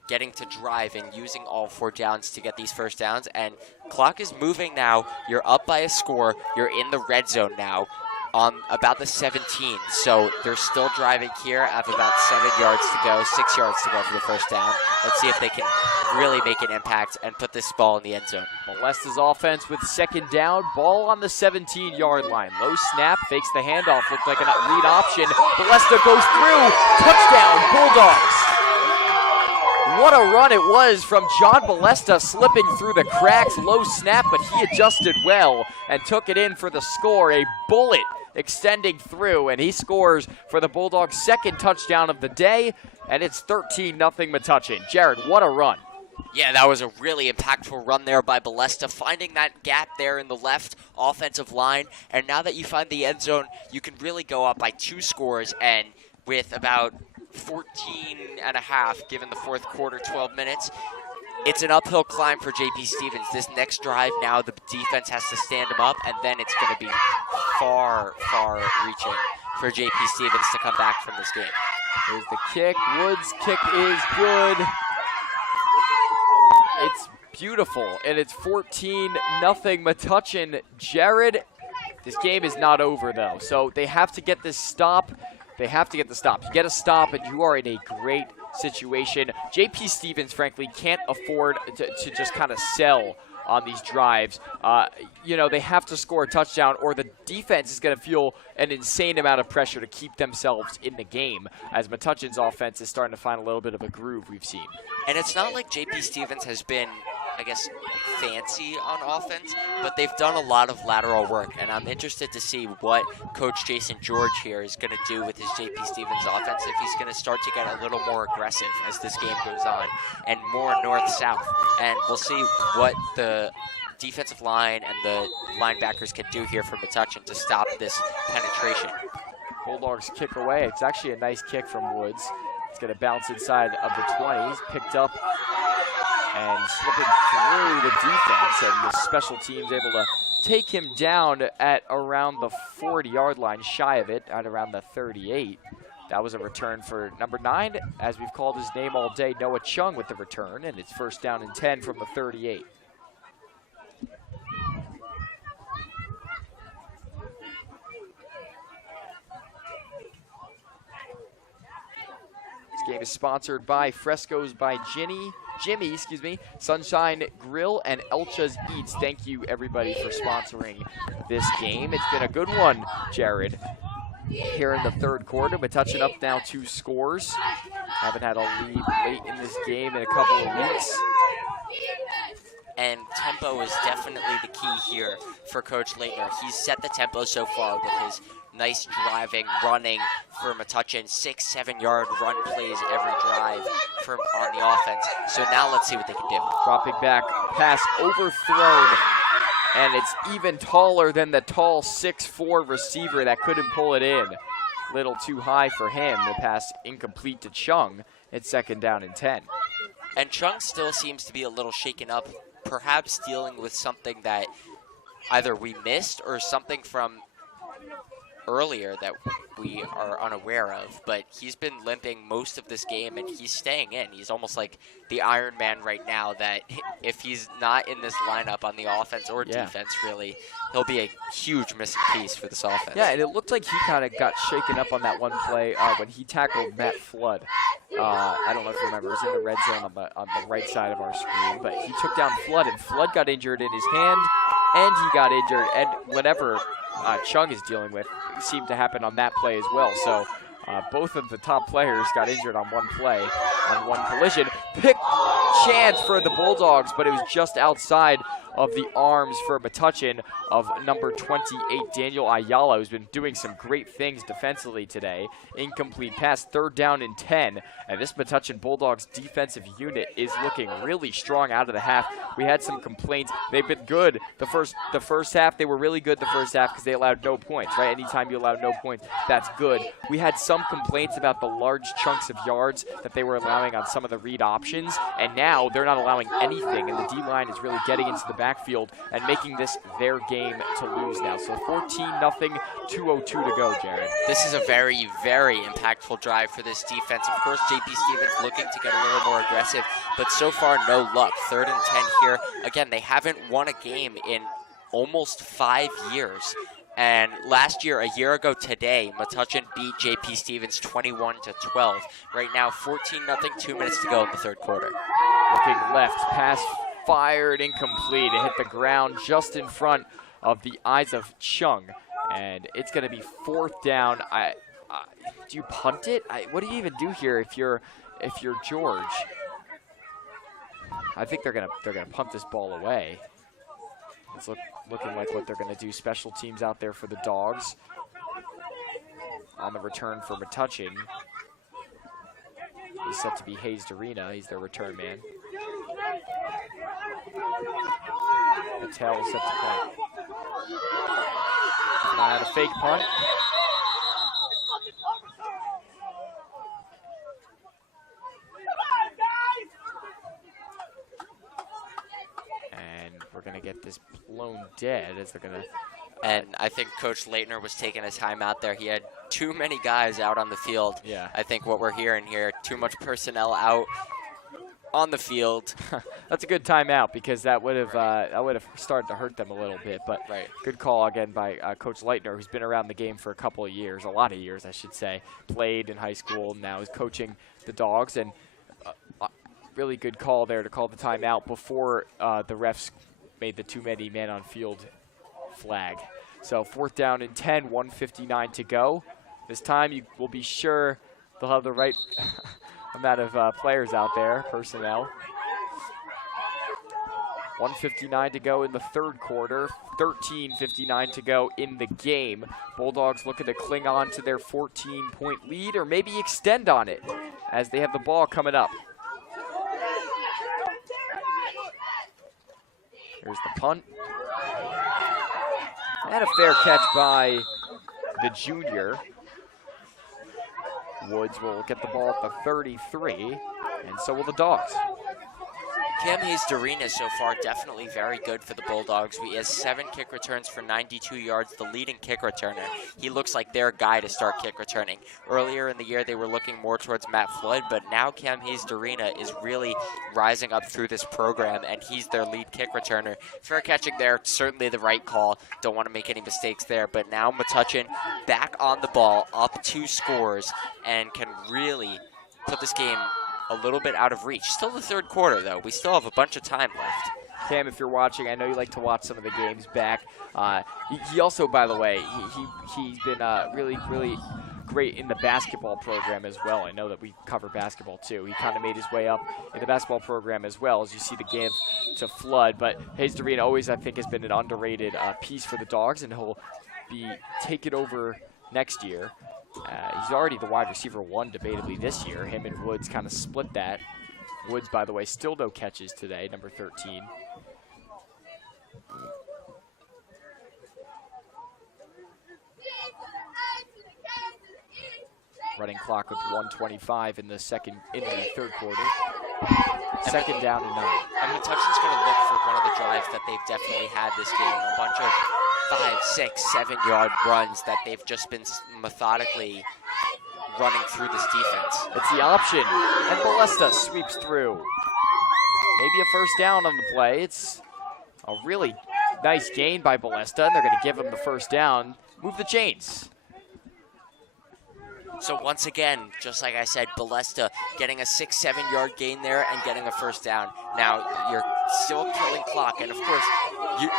getting to drive and using all 4 downs to get these 1st downs. And clock is moving now. You're up by a score. You're in the red zone now on about the 17. So they're still driving here at about 7 yards to go, 6 yards to go for the 1st down. Let's see if they can really make an impact and put this ball in the end zone. Balesta's offense with 2nd down, ball on the 17-yard line. Low snap, fakes the handoff, looked like a read option. Balesta goes through, touchdown, Bulldogs. What a run it was from John Balesta, slipping through the cracks. Low snap, but he adjusted well and took it in for the score. A bullet extending through, and he scores for the Bulldogs' 2nd touchdown of the day, and it's 13-0 Metuchen. Jared, what a run. Yeah, that was a really impactful run there by Balesta, finding that gap there in the left offensive line. And now that you find the end zone, you can really go up by 2 scores, and with about 14.5 given the 4th quarter, 12 minutes, it's an uphill climb for JP Stevens. This next drive now, the defense has to stand him up, and then it's going to be far, far reaching for JP Stevens to come back from this game. Here's the kick. Wood's kick is good. It's beautiful, and it's 14-0 Metuchen. Jared, this game is not over, though, so they have to get this stop. They have to get the stop. You get a stop, and you are in a great situation. JP Stevens, frankly, can't afford to just kind of sell on these drives. They have to score a touchdown, or the defense is going to feel an insane amount of pressure to keep themselves in the game, as Metuchen's offense is starting to find a little bit of a groove we've seen. And it's not like JP Stevens has been I guess, fancy on offense, but they've done a lot of lateral work, and I'm interested to see what Coach Jason George here is going to do with his JP Stevens offense, if he's going to start to get a little more aggressive as this game goes on, and more north-south. And we'll see what the defensive line and the linebackers can do here for Metuchen to stop this penetration. Bulldogs kick away. It's actually a nice kick from Woods. It's going to bounce inside of the 20s, picked up and slipping through the defense, and the special teams able to take him down at around the 40-yard line, shy of it, at around the 38. That was a return for number 9, as we've called his name all day, Noah Chung with the return, and it's first down and 10 from the 38. This game is sponsored by Frescoes by Jimmy, Sunshine Grill, and Elcha's Eats. Thank you, everybody, for sponsoring this game. It's been a good one, Jared. Here in the third quarter, but touching up now 2 scores. Haven't had a lead late in this game in a couple of weeks. And tempo is definitely the key here for Coach Leitner. He's set the tempo so far with his nice driving, running for Metuchen, 6-7 yard run plays every drive on the offense. So now let's see what they can do. Dropping back, pass overthrown, and it's even taller than the tall 6'4" receiver that couldn't pull it in. Little too high for him. The pass incomplete to Chung. It's second down and 10. And Chung still seems to be a little shaken up, perhaps dealing with something that either we missed or something from earlier that we are unaware of, but he's been limping most of this game and he's staying in. He's almost like the Iron Man right now, that if he's not in this lineup on the offense or defense, really, he'll be a huge missing piece for this offense. Yeah, and it looked like he kind of got shaken up on that one play when he tackled Matt Flood. I don't know if you remember, it was in the red zone on the right side of our screen, but he took down Flood, and Flood got injured in his hand, and he got injured, and whatever Chung is dealing with seemed to happen on that play as well. So both of the top players got injured on one play, on one collision. Pick chance for the Bulldogs, but it was just outside of the arms for Metuchen of number 28, Daniel Ayala, who's been doing some great things defensively today. Incomplete pass, third down and 10. And this Metuchen Bulldogs defensive unit is looking really strong out of the half. We had some complaints. They've been good the first half. They were really good the first half because they allowed no points, right? Anytime you allow no points, that's good. We had some complaints about the large chunks of yards that they were allowing on some of the read options, and now they're not allowing anything, and the D-line is really getting into the backfield and making this their game to lose now. So 14-0, 2:02 to go, Jared. This is a very, very impactful drive for this defense. Of course, JP Stevens looking to get a little more aggressive, but so far no luck. 3rd and 10 here. Again, they haven't won a game in almost 5 years. And last year, a year ago today, Metuchen beat JP Stevens 21-12. Right now, 14-0, 2 minutes to go in the third quarter. Looking left, pass fired, incomplete. It hit the ground just in front of the eyes of Chung, and it's going to be 4th down. Do you punt it? What do you even do here if you're George? I think they're gonna punt this ball away. It's looking like what they're going to do. Special teams out there for the Dogs on the return for Metuchen. He's set to be Hayes Darina. He's their return man. Patel is set to punt. Not a fake punt. And we're going to get this blown dead as they're going to... And I think Coach Leitner was taking his time out there. He had too many guys out on the field. Yeah. I think what we're hearing here, too much personnel out on the field. That's a good timeout because that would have started to hurt them a little bit. But good call again by Coach Leitner, who's been around the game for a lot of years, I should say. Played in high school, now is coaching the Dogs, and really good call there to call the timeout before the refs made the too many men on field flag. So 4th down and 10, 1:59 to go. This time you will be sure they'll have the right amount of players out there, personnel. 1:59 to go in the third quarter. 13:59 to go in the game. Bulldogs looking to cling on to their 14-point lead or maybe extend on it as they have the ball coming up. Here's the punt. And a fair catch by the junior. Woods will get the ball at the 33, and so will the Dogs. Cam Hayes-Dorina so far definitely very good for the Bulldogs. He has 7 kick returns for 92 yards, the leading kick returner. He looks like their guy to start kick returning. Earlier in the year, they were looking more towards Matt Flood, but now Cam Hayes-Dorina is really rising up through this program, and he's their lead kick returner. Fair catching there, certainly the right call. Don't want to make any mistakes there, but now Metuchen back on the ball, up 2 scores, and can really put this game a little bit out of reach. Still the third quarter, though. We still have a bunch of time left. Cam, if you're watching, I know you like to watch some of the games back. He also, by the way, he's been really great in the basketball program as well. I know that we cover basketball, too. He kind of made his way up in the basketball program as well, as you see the give to Flood. But Hayes-Dorina always, I think, has been an underrated piece for the Dogs, and he'll be taking over next year. He's already the wide receiver 1 debatably this year. Him and Woods kind of split that. Woods, by the way, still no catches today, number 13. Running clock with 1:25 in the third quarter. Second down and 9. And Metuchen's going to look for one of the drives that they've definitely had this game. A bunch of 5, 6, 7-yard runs that they've just been methodically running through this defense. It's the option, and Ballesta sweeps through. Maybe a first down on the play. It's a really nice gain by Ballesta, and they're going to give him the first down. Move the chains. So once again, just like I said, Ballesta getting a 6, 7-yard gain there and getting a first down. Now, you're still killing clock, and of course, you're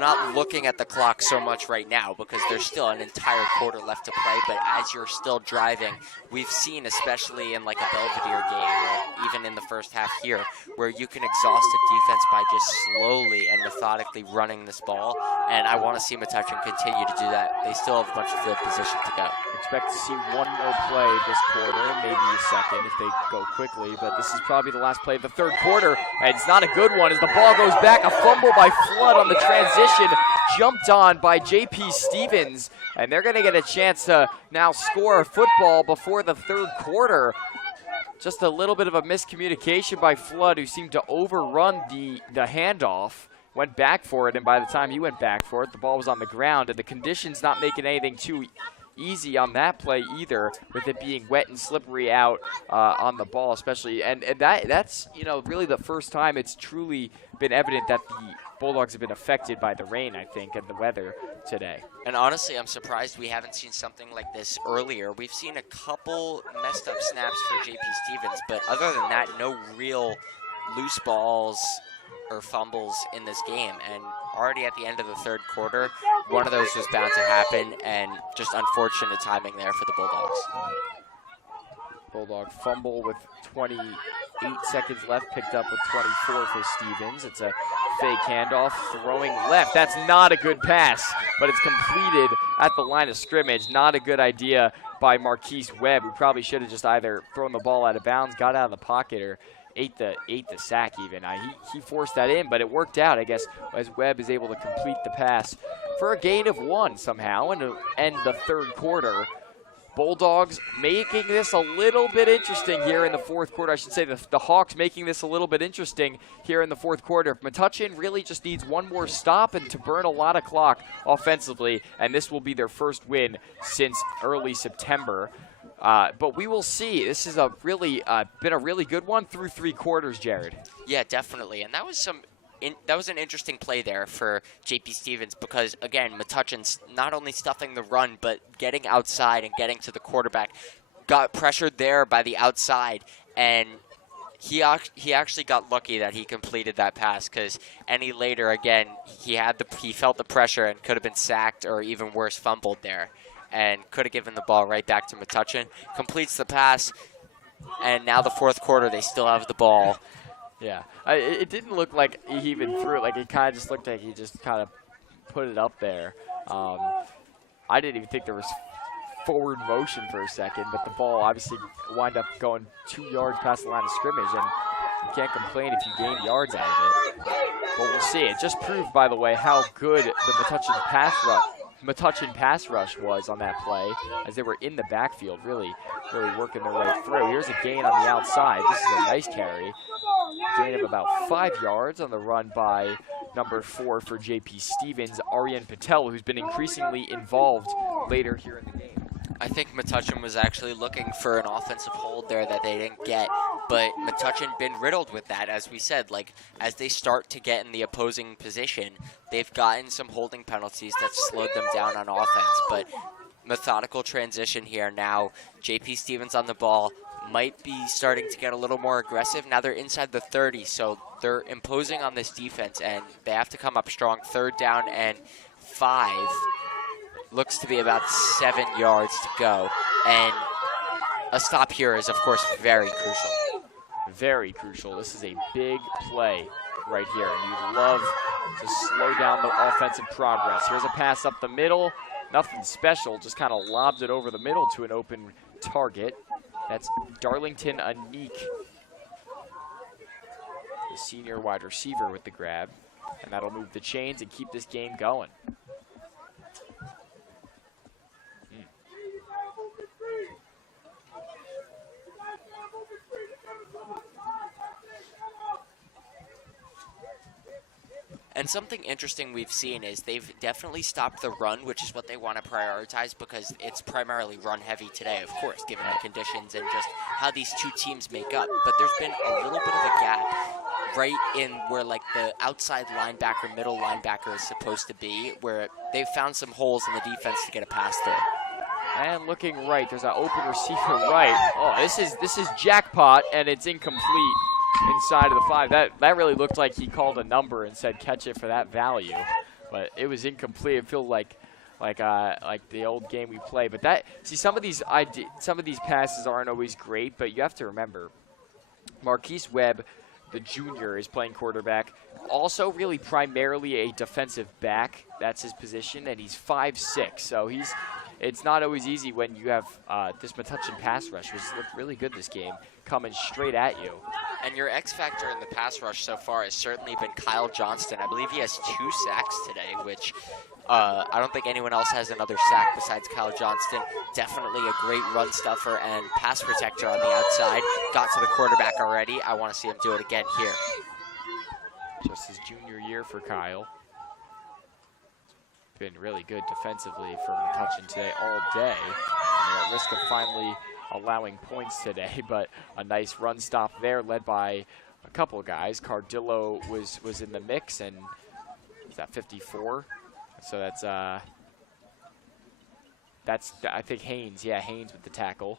not looking at the clock so much right now because there's still an entire quarter left to play, but as you're still driving, we've seen, especially in like a Belvedere game, or even in the first half here, where you can exhaust a defense by just slowly and methodically running this ball, and I want to see Metuchen continue to do that. They still have a bunch of field position to go. Expect to see one more play this quarter, maybe a second if they go quickly, but this is probably the last play of the third quarter, and it's not a good one as the ball goes back. A fumble by Flood on the transition, jumped on by J.P. Stevens, and they're going to get a chance to now score a football before the third quarter. Just a little bit of a miscommunication by Flood, who seemed to overrun the handoff. Went back for it, and by the time he went back for it, the ball was on the ground, and the conditions not making anything too easy on that play either, with it being wet and slippery out on the ball especially. And that's, you know, really the first time it's truly been evident that the Bulldogs have been affected by the rain, I think, and the weather today. And honestly, I'm surprised we haven't seen something like this earlier. We've seen a couple messed up snaps for J.P. Stevens, but other than that, no real loose balls or fumbles in this game. And already at the end of the third quarter, one of those was bound to happen, and just unfortunate timing there for the Bulldogs. Bulldog fumble with 28 seconds left, picked up with 24 for Stevens. It's a fake handoff, throwing left. That's not a good pass, but it's completed at the line of scrimmage. Not a good idea by Marquise Webb, who probably should have just either thrown the ball out of bounds, got out of the pocket, or ate the sack even. He forced that in, but it worked out, I guess, as Webb is able to complete the pass for a gain of 1 somehow and to end the third quarter. Bulldogs making this a little bit interesting here in the fourth quarter. I should say the Hawks making this a little bit interesting here in the fourth quarter. Metuchen really just needs one more stop and to burn a lot of clock offensively, and this will be their first win since early September. But we will see. This is a really been a really good one through 3 quarters, Jared. Yeah, definitely. And that was an interesting play there for J.P. Stevens because, again, Metuchen's not only stuffing the run, but getting outside and getting to the quarterback. Got pressured there by the outside, and he actually got lucky that he completed that pass because any later, again, he felt the pressure and could have been sacked or even worse, fumbled there, and could have given the ball right back to Metuchen. Completes the pass, and now the fourth quarter, they still have the ball. Yeah, it didn't look like he even threw it. Like it kind of just looked like he just kind of put it up there. I didn't even think there was forward motion for a second, but the ball obviously wound up going 2 yards past the line of scrimmage, and you can't complain if you gain yards out of it. But we'll see. It just proved, by the way, how good the Metuchen pass rush was on that play, as they were in the backfield, really working their way through. Here's a gain on the outside. This is a nice carry. Gain of about 5 yards on the run by number 4 for JP Stevens, Aryan Patel, who's been increasingly involved later here in the game. I think Metuchen was actually looking for an offensive hold there that they didn't get, but Metuchen been riddled with that, as we said. Like, as they start to get in the opposing position, they've gotten some holding penalties that slowed them down on offense, but methodical transition here now. JP Stevens on the ball, might be starting to get a little more aggressive. Now they're inside the 30, so they're imposing on this defense, and they have to come up strong. 3rd down and 5. Looks to be about 7 yards to go. And a stop here is, of course, very crucial. Very crucial. This is a big play right here, and you'd love to slow down the offensive progress. Here's a pass up the middle. Nothing special, just kind of lobs it over the middle to an open target. That's Darlington Anik, the senior wide receiver, with the grab. And that'll move the chains and keep this game going. And something interesting we've seen is they've definitely stopped the run, which is what they want to prioritize because it's primarily run heavy today, of course, given the conditions and just how these two teams make up. But there's been a little bit of a gap right in where like the outside linebacker, middle linebacker is supposed to be, where they've found some holes in the defense to get a pass through. And looking right, there's an open receiver right. Oh, this is jackpot, and it's incomplete inside of the 5. That really looked like he called a number and said catch it for that value, but it was incomplete. It feels like the old game we play. But some of these passes aren't always great, but you have to remember Marquise Webb, the junior, is playing quarterback. Also really primarily a defensive back. That's his position, and he's 5'6", so it's not always easy when you have this Metuchen pass rush, which looked really good this game, coming straight at you. And your X factor in the pass rush so far has certainly been Kyle Johnston. I believe he has 2 sacks today, which I don't think anyone else has another sack besides Kyle Johnston. Definitely a great run stuffer and pass protector on the outside. Got to the quarterback already. I want to see him do it again here. Just his junior year for Kyle. Been really good defensively for Metuchen today all day. And at risk of finally allowing points today, but a nice run stop there led by a couple of guys. Cardillo was in the mix, and is that 54? So that's I think Haynes. Yeah, Haynes with the tackle.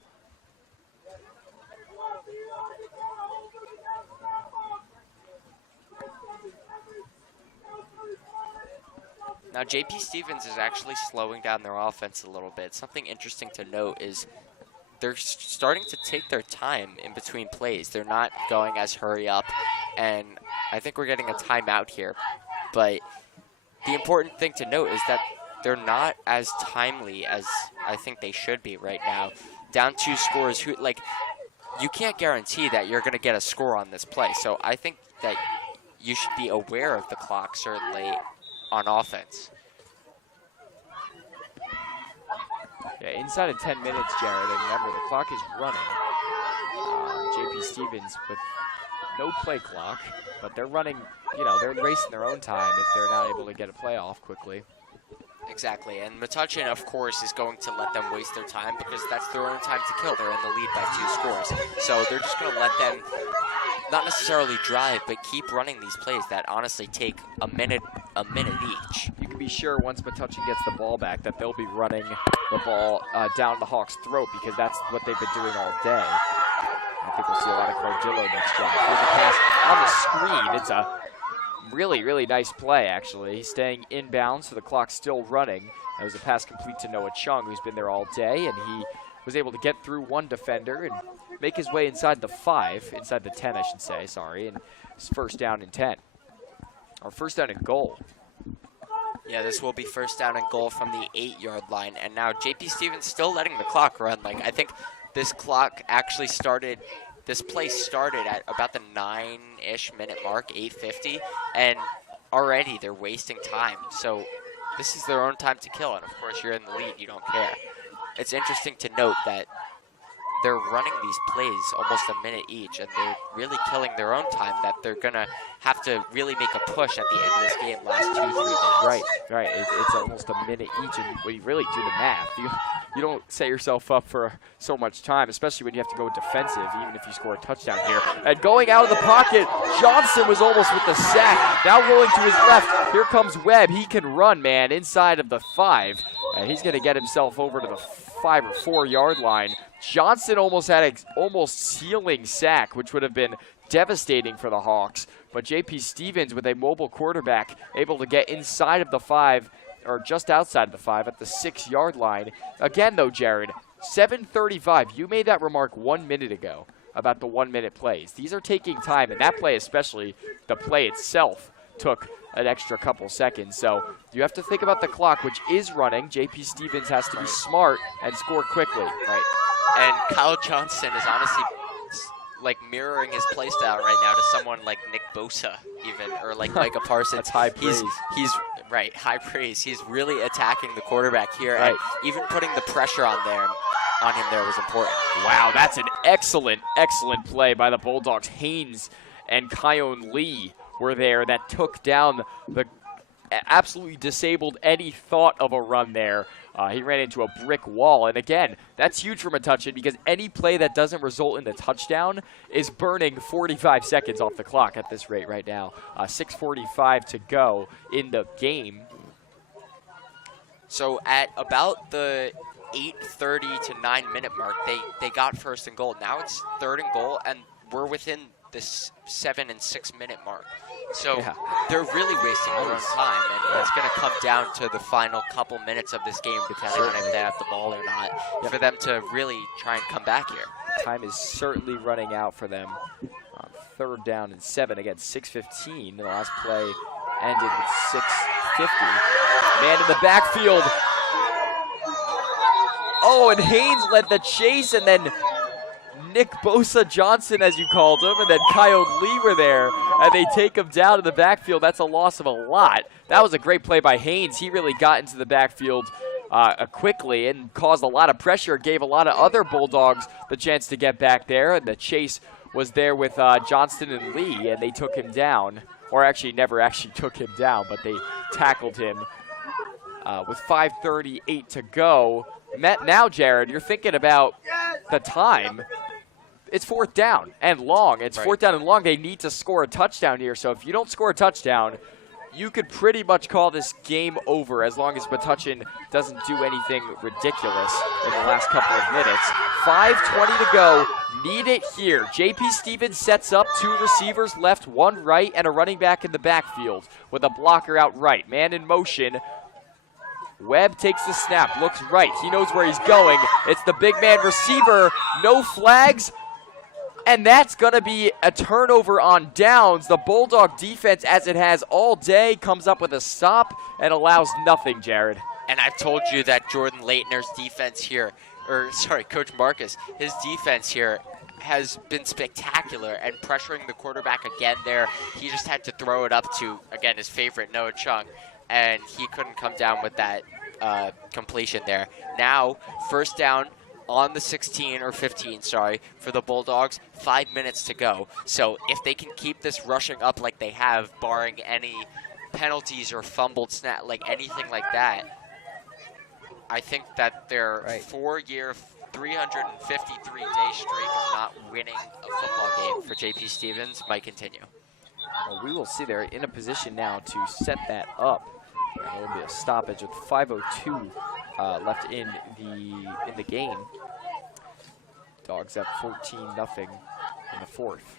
Now, JP Stevens is actually slowing down their offense a little bit. Something interesting to note is they're starting to take their time in between plays. They're not going as hurry up, and I think we're getting a timeout here. But the important thing to note is that they're not as timely as I think they should be right now. Down 2 scores, you can't guarantee that you're going to get a score on this play. So I think that you should be aware of the clock, certainly, on offense. Yeah, inside of 10 minutes, Jared, and remember, the clock is running. JP Stevens with no play clock, but they're running, they're racing their own time if they're not able to get a play off quickly. Exactly, and Metuchen, of course, is going to let them waste their time because that's their own time to kill. They're in the lead by 2 scores. So they're just going to let them not necessarily drive, but keep running these plays that honestly take a minute each. You can be sure once Metuchen gets the ball back that they'll be running the ball down the Hawks' throat because that's what they've been doing all day. I think we'll see a lot of Cardillo next drive. Here's a pass on the screen. It's a really, really nice play, actually. He's staying inbound, so the clock's still running. That was a pass complete to Noah Chung, who's been there all day, and he was able to get through one defender and make his way inside the 5, inside the 10, I should say, sorry, and It's first down and 10. Or first down and goal. Yeah, this will be first down and goal from the 8-yard line. And now JP Stevens still letting the clock run. Like, I think this clock actually started, this play started at about the 9-ish minute mark, 8:50. And already they're wasting time. So this is their own time to kill. And of course, you're in the lead, you don't care. It's interesting to note that they're running these plays almost a minute each, and they're really killing their own time that they're going to have to really make a push at the end of this game last 2-3 minutes. Right. It's almost a minute each, and when you really do the math, you don't set yourself up for so much time, especially when you have to go defensive, even if you score a touchdown here. And going out of the pocket, Johnson was almost with the sack. Now rolling to his left, here comes Webb. He can run, man, inside of the 5, and he's going to get himself over to the 5 or 4 yard line. Johnson almost had an almost ceiling sack, which would have been devastating for the Hawks. But JP Stevens, with a mobile quarterback, able to get inside of the 5, or just outside of the 5 at the 6 yard line. Again, though, Jared, 7:35. You made that remark 1 minute ago about the 1 minute plays. These are taking time, and that play especially, the play itself, took an extra couple seconds. So you have to think about the clock, which is running. JP Stevens has to be smart and score quickly. Right. And Kyle Johnson is honestly like mirroring his play style right now to someone like Nick Bosa even, or like Micah Parsons. That's high praise. He's right, high praise. He's really attacking the quarterback here, right. And even putting the pressure on him there was important. Wow, that's an excellent play by the Bulldogs. Haynes and Kion Lee were there that took down the absolutely disabled any thought of a run there. He ran into a brick wall. And again, that's huge for Metuchen because any play that doesn't result in the touchdown is burning 45 seconds off the clock at this rate right now. 6:45 to go in the game. So at about the 8:30 to 9 minute mark, they got first and goal. Now it's third and goal, and we're within this 7 and 6 minute mark. So they're really wasting a lot of time, and it's going to come down to the final couple minutes of this game, depending on if they have the ball or not, for them to really try and come back here. Time is certainly running out for them. Third down and 7 against 6:15. The last play ended with 6:50. Man in the backfield. Oh, and Haynes led the chase, and then Nick Bosa Johnson, as you called him, and then Kion Lee were there, and they take him down in the backfield. That's a loss of a lot. That was a great play by Haynes. He really got into the backfield quickly and caused a lot of pressure, gave a lot of other Bulldogs the chance to get back there, and the chase was there with Johnston and Lee, and they took him down, or actually never actually took him down, but they tackled him with 5:38 to go. Now, Jared, you're thinking about the time. It's fourth down and long. It's fourth down and long. They need to score a touchdown here. So if you don't score a touchdown, you could pretty much call this game over as long as Metuchen doesn't do anything ridiculous in the last couple of minutes. 5:20 to go. Need it here. JP Stevens sets up 2 receivers left, 1 right, and a running back in the backfield with a blocker out right. Man in motion. Webb takes the snap, looks right. He knows where he's going. It's the big man receiver. No flags. And that's going to be a turnover on downs. The Bulldog defense, as it has all day, comes up with a stop and allows nothing, Jared. And I've told you that Jordan Leitner's defense here, Coach Marcus, his defense here has been spectacular and pressuring the quarterback again there. He just had to throw it up to, again, his favorite, Noah Chung, and he couldn't come down with that completion there. Now, first down on the 16 or 15, for the Bulldogs, 5 minutes to go. So if they can keep this rushing up like they have, barring any penalties or fumbled snap, like anything like that, I think that their 4-year, 353-day streak of not winning a football game for JP Stevens might continue. Well, we will see. They're in a position now to set that up. There will be a stoppage with 5:02 left in the game. Dogs up 14-0 in the fourth.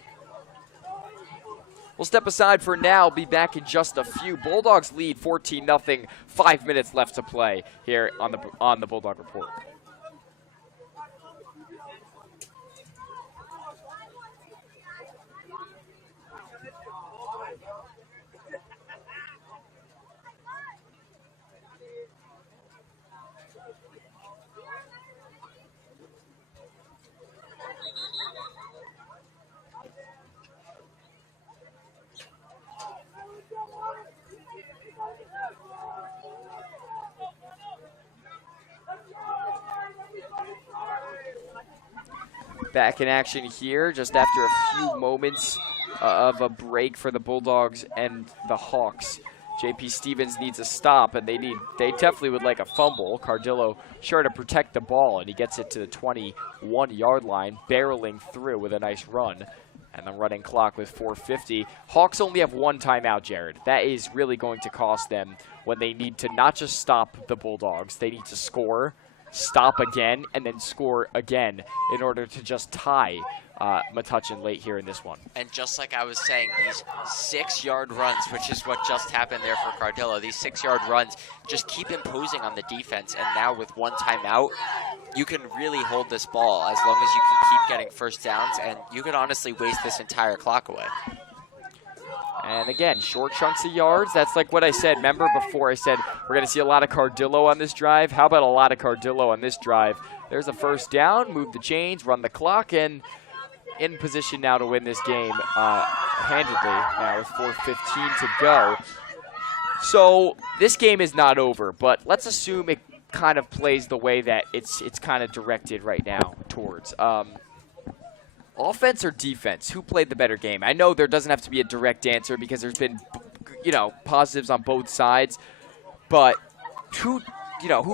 We'll step aside for now. Be back in just a few. Bulldogs lead 14-0. 5 minutes left to play here on the Bulldog Report. back in action here just after a few moments of a break for the Bulldogs and the Hawks. JP Stevens needs a stop, and they definitely would like a fumble. Cardillo sure to protect the ball, and he gets it to the 21-yard line, barreling through with a nice run. And the running clock with 4:50. Hawks only have one timeout, Jared. That is really going to cost them when they need to not just stop the Bulldogs. They need to score, stop again, and then score again in order to just tie Metuchen late here in this one. And just like I was saying, these 6-yard runs, which is what just happened there for Cardillo, these 6-yard runs just keep imposing on the defense. And now with one timeout, you can really hold this ball as long as you can keep getting first downs, and you could honestly waste this entire clock away. And again, short chunks of yards. That's like what I said. Remember before I said we're going to see a lot of Cardillo on this drive? How about a lot of Cardillo on this drive? There's a first down, move the chains, run the clock, and in position now to win this game handedly now with 4:15 to go. So this game is not over, but let's assume it kind of plays the way that it's kind of directed right now towards. Offense or defense? Who played the better game? I know there doesn't have to be a direct answer because there's been, positives on both sides, but who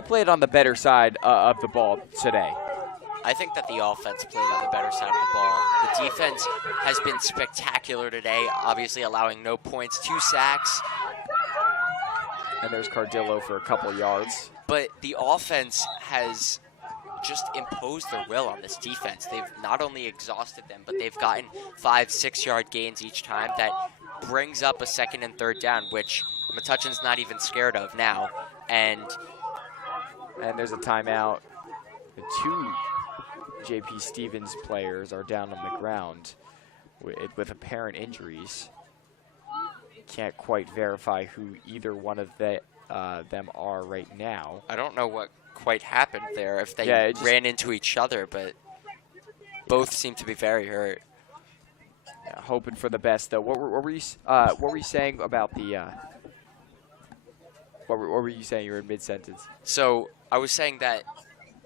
played on the better side of the ball today? I think that the offense played on the better side of the ball. The defense has been spectacular today, obviously allowing no points, 2 sacks. And there's Cardillo for a couple yards. But the offense has just imposed their will on this defense. They've not only exhausted them, but they've gotten 5-6-yard gains each time. That brings up a 2nd and 3rd down, which Metuchen's not even scared of now. And there's a timeout. The 2 JP Stevens players are down on the ground with apparent injuries. Can't quite verify who either one of them are right now. I don't know what quite happened there, if they ran into each other, but both seem to be very hurt. Yeah, hoping for the best, though. What were you saying about the? What were you saying? You were in mid-sentence. So I was saying that,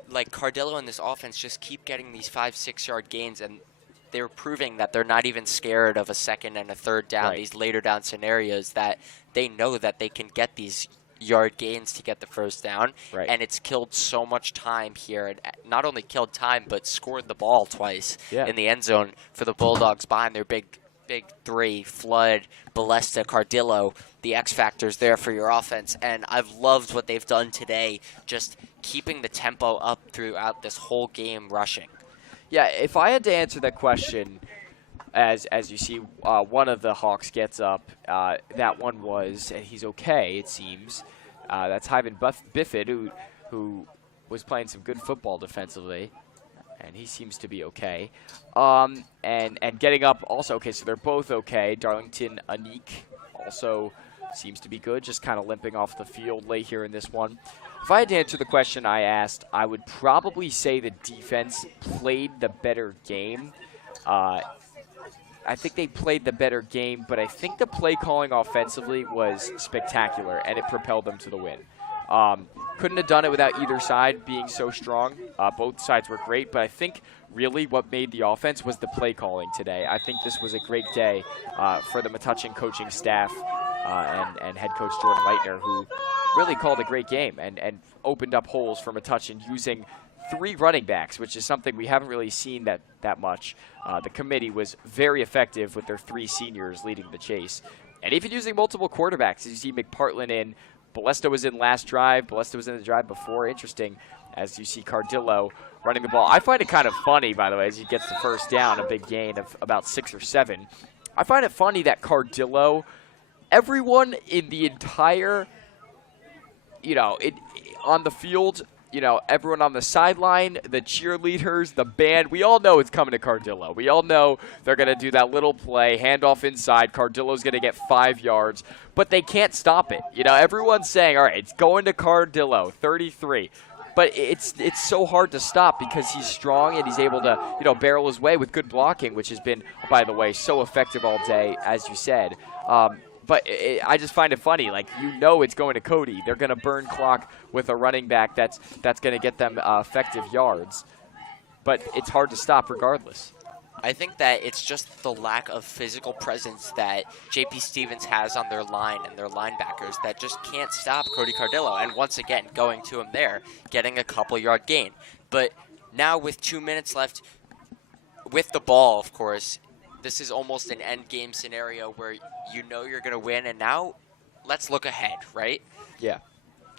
like, Cardillo and this offense just keep getting these 5-6-yard gains, and they're proving that they're not even scared of a 2nd and a 3rd down, right. These later down scenarios, that they know that they can get these yard gains to get the first down. Right. And it's killed so much time here, and not only killed time, but scored the ball twice in the end zone for the Bulldogs behind their big 3, Flood, Ballesta, Cardillo, the X factors there for your offense. And I've loved what they've done today, just keeping the tempo up throughout this whole game rushing. Yeah, if I had to answer that question, as you see, one of the Hawks gets up. That one was, and he's okay, it seems. That's Hyven Biffid, who was playing some good football defensively, and he seems to be okay. And getting up also okay, so they're both okay. Darlington Anik also seems to be good, just kind of limping off the field late here in this one. If I had to answer the question I asked, I would probably say the defense played the better game. I think they played the better game, but I think the play calling offensively was spectacular, and it propelled them to the win. Couldn't have done it without either side being so strong. Both sides were great, but I think really what made the offense was the play calling today. I think this was a great day for the Metuchen coaching staff and head coach Jordan Leitner, who really called a great game and opened up holes for Metuchen using 3 running backs, which is something we haven't really seen that much. The committee was very effective with their 3 seniors leading the chase. And even using multiple quarterbacks, as you see McPartland in, Ballesta was in last drive, Ballesta was in the drive before. Interesting, as you see Cardillo running the ball. I find it kind of funny, by the way, as he gets the first down, a big gain of about 6 or 7. I find it funny that Cardillo, everyone in the entire, on the field, everyone on the sideline, the cheerleaders, the band, we all know it's coming to Cardillo. We all know they're going to do that little play, handoff inside. Cardillo's going to get 5 yards, but they can't stop it. Everyone's saying, all right, it's going to Cardillo, 33. But it's so hard to stop because he's strong and he's able to, barrel his way with good blocking, which has been, by the way, so effective all day, as you said. But I just find it funny. Like, it's going to Cody. They're going to burn clock with a running back that's going to get them effective yards. but it's hard to stop regardless. I think that it's just the lack of physical presence that JP Stevens has on their line and their linebackers that just can't stop Cody Cardillo. And once again, going to him there, getting a couple-yard gain. But now with 2 minutes left, with the ball, of course, this is almost an end game scenario where you know you're going to win. And now let's look ahead, right? Yeah.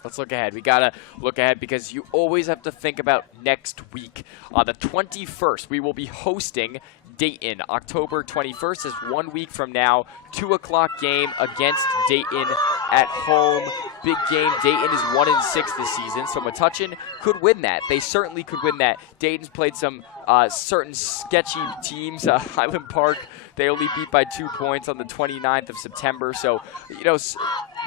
Let's look ahead. We got to look ahead because you always have to think about next week. On the 21st, we will be hosting Dayton. October 21st is 1 week from now. 2 o'clock game against Dayton at home. Big game. Dayton is 1-6 this season, so Metuchen could win that. They certainly could win that. Dayton's played some certain sketchy teams. Highland Park, they only beat by 2 points on the 29th of September. So, you know,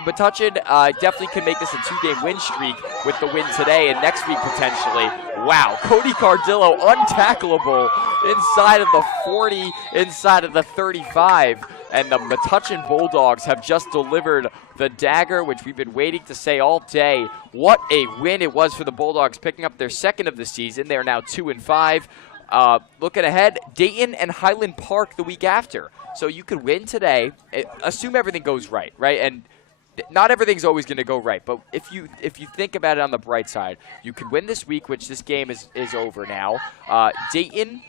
Metuchen definitely can make this a 2-game win streak with the win today and next week potentially. Wow, Cody Cardillo untackleable inside of the 40, inside of the 35. And the Metuchen Bulldogs have just delivered the dagger, which we've been waiting to say all day. What a win it was for the Bulldogs, picking up their second of the season. They are now 2-5. Looking ahead, Dayton and Highland Park the week after. So you could win today. Assume everything goes right? And not everything's always going to go right, but if you think about it on the bright side, you could win this week, which this game is over now. Dayton,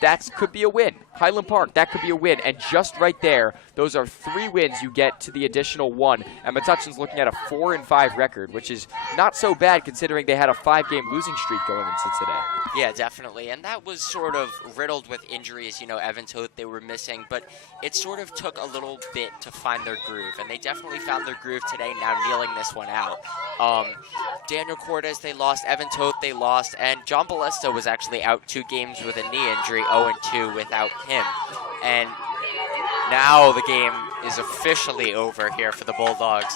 that could be a win. Highland Park, that could be a win. And just right there, those are 3 wins you get to the additional 1. And Metuchen's looking at a 4-5 record, which is not so bad considering they had a 5-game losing streak going into today. Yeah, definitely. And that was sort of riddled with injuries. You know, Evan Toth, they were missing. But it sort of took a little bit to find their groove. And they definitely found their groove today, now kneeling this one out. Daniel Cortez, they lost. Evan Toth, they lost. And John Ballesta was actually out 2 games with a knee injury, 0-2 without him. And now the game is officially over here for the Bulldogs.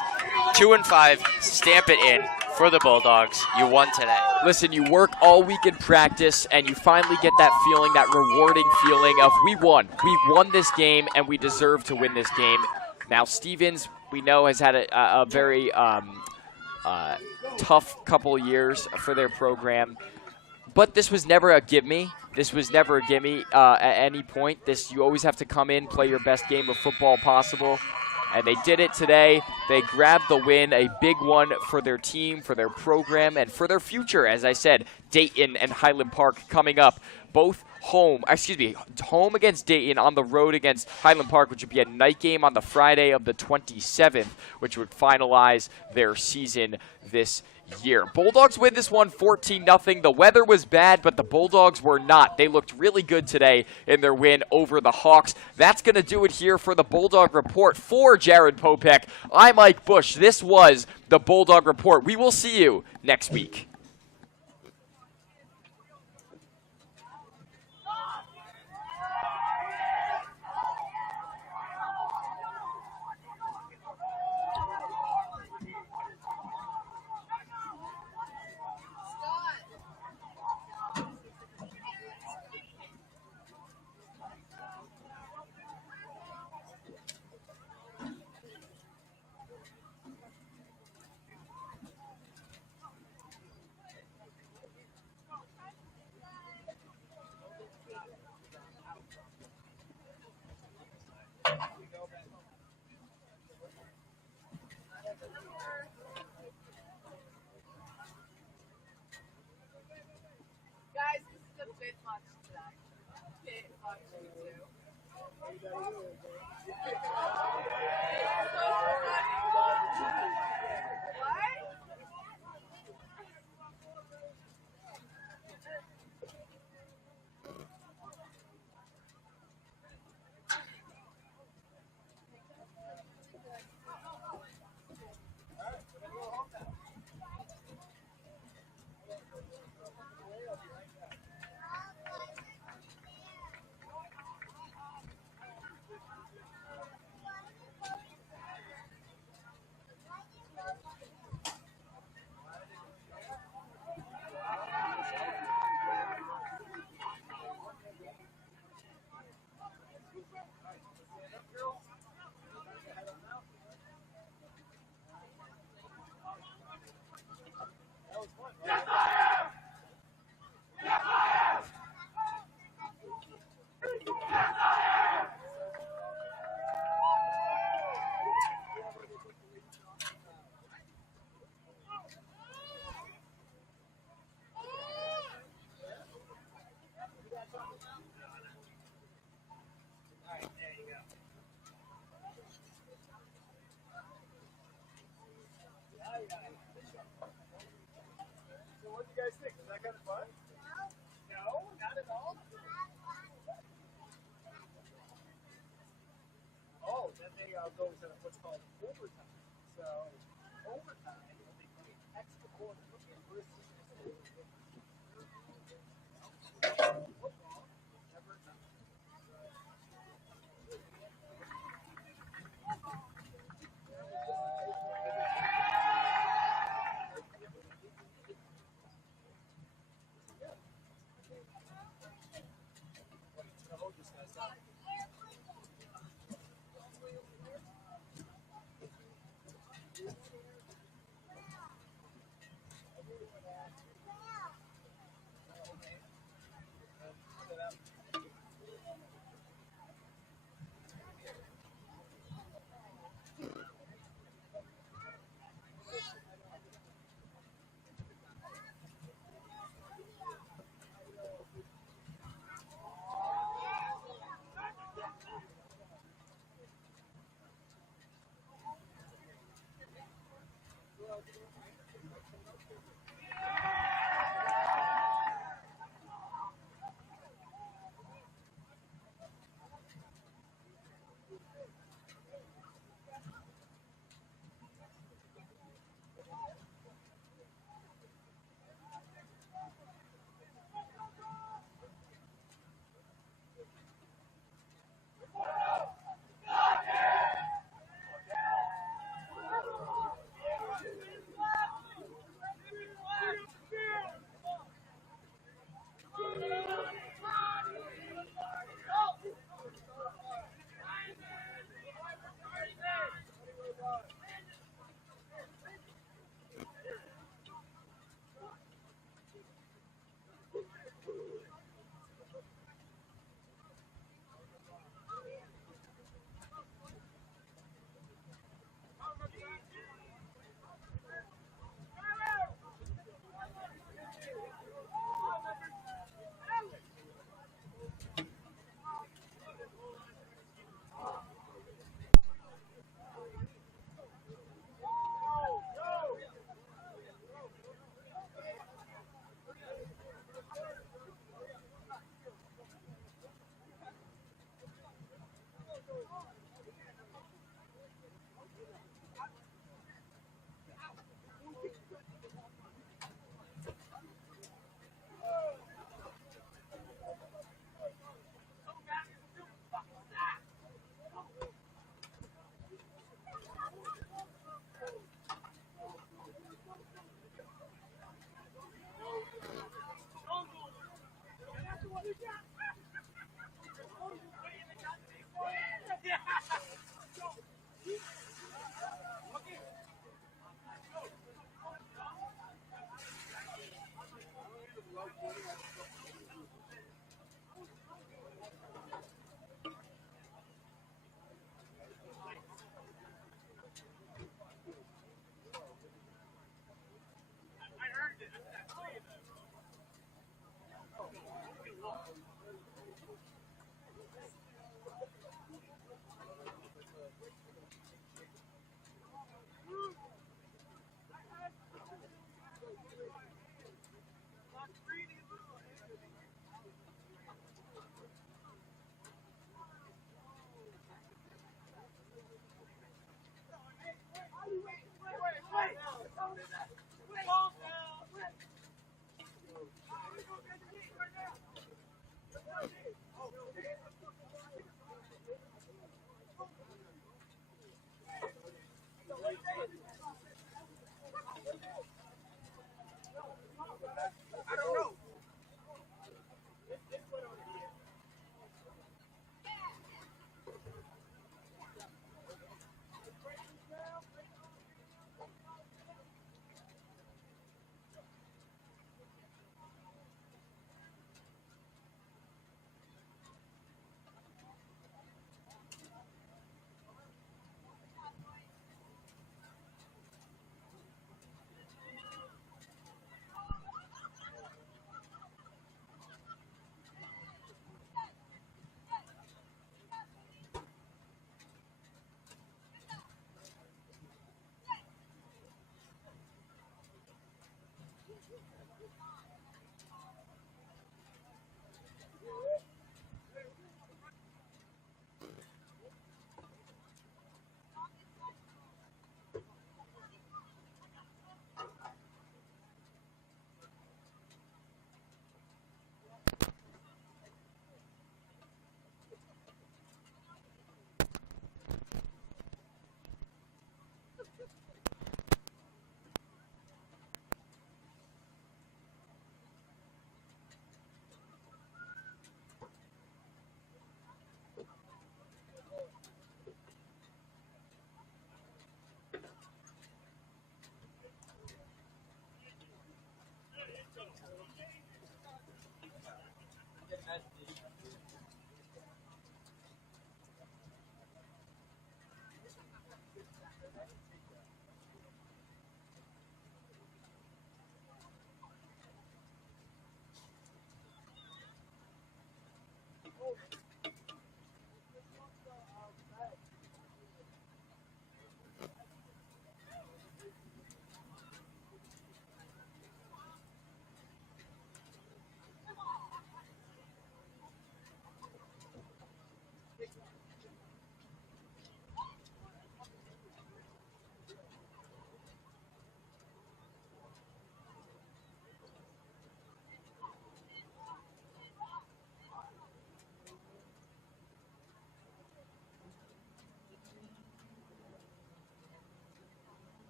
2-5, stamp it in for the Bulldogs. You won today. Listen, you work all week in practice, and you finally get that feeling, that rewarding feeling of we won. We won this game, and we deserve to win this game. Now, Stevens, we know, has had a very tough couple years for their program. But this was never a give-me. This was never a gimme at any point. You always have to come in, play your best game of football possible. And they did it today. They grabbed the win, a big one for their team, for their program, and for their future. As I said, Dayton and Highland Park coming up. Both home against Dayton, on the road against Highland Park, which would be a night game on the Friday of the 27th, which would finalize their season this year. Bulldogs win this one 14-0. The weather was bad, but the Bulldogs were not. They looked really good today in their win over the Hawks. That's going to do it here for the Bulldog Report. For Jared Popek, I'm Mike Bush. This was the Bulldog Report. We will see you next week. Guys, this is a bit much today. Bit much to do. Not greedy,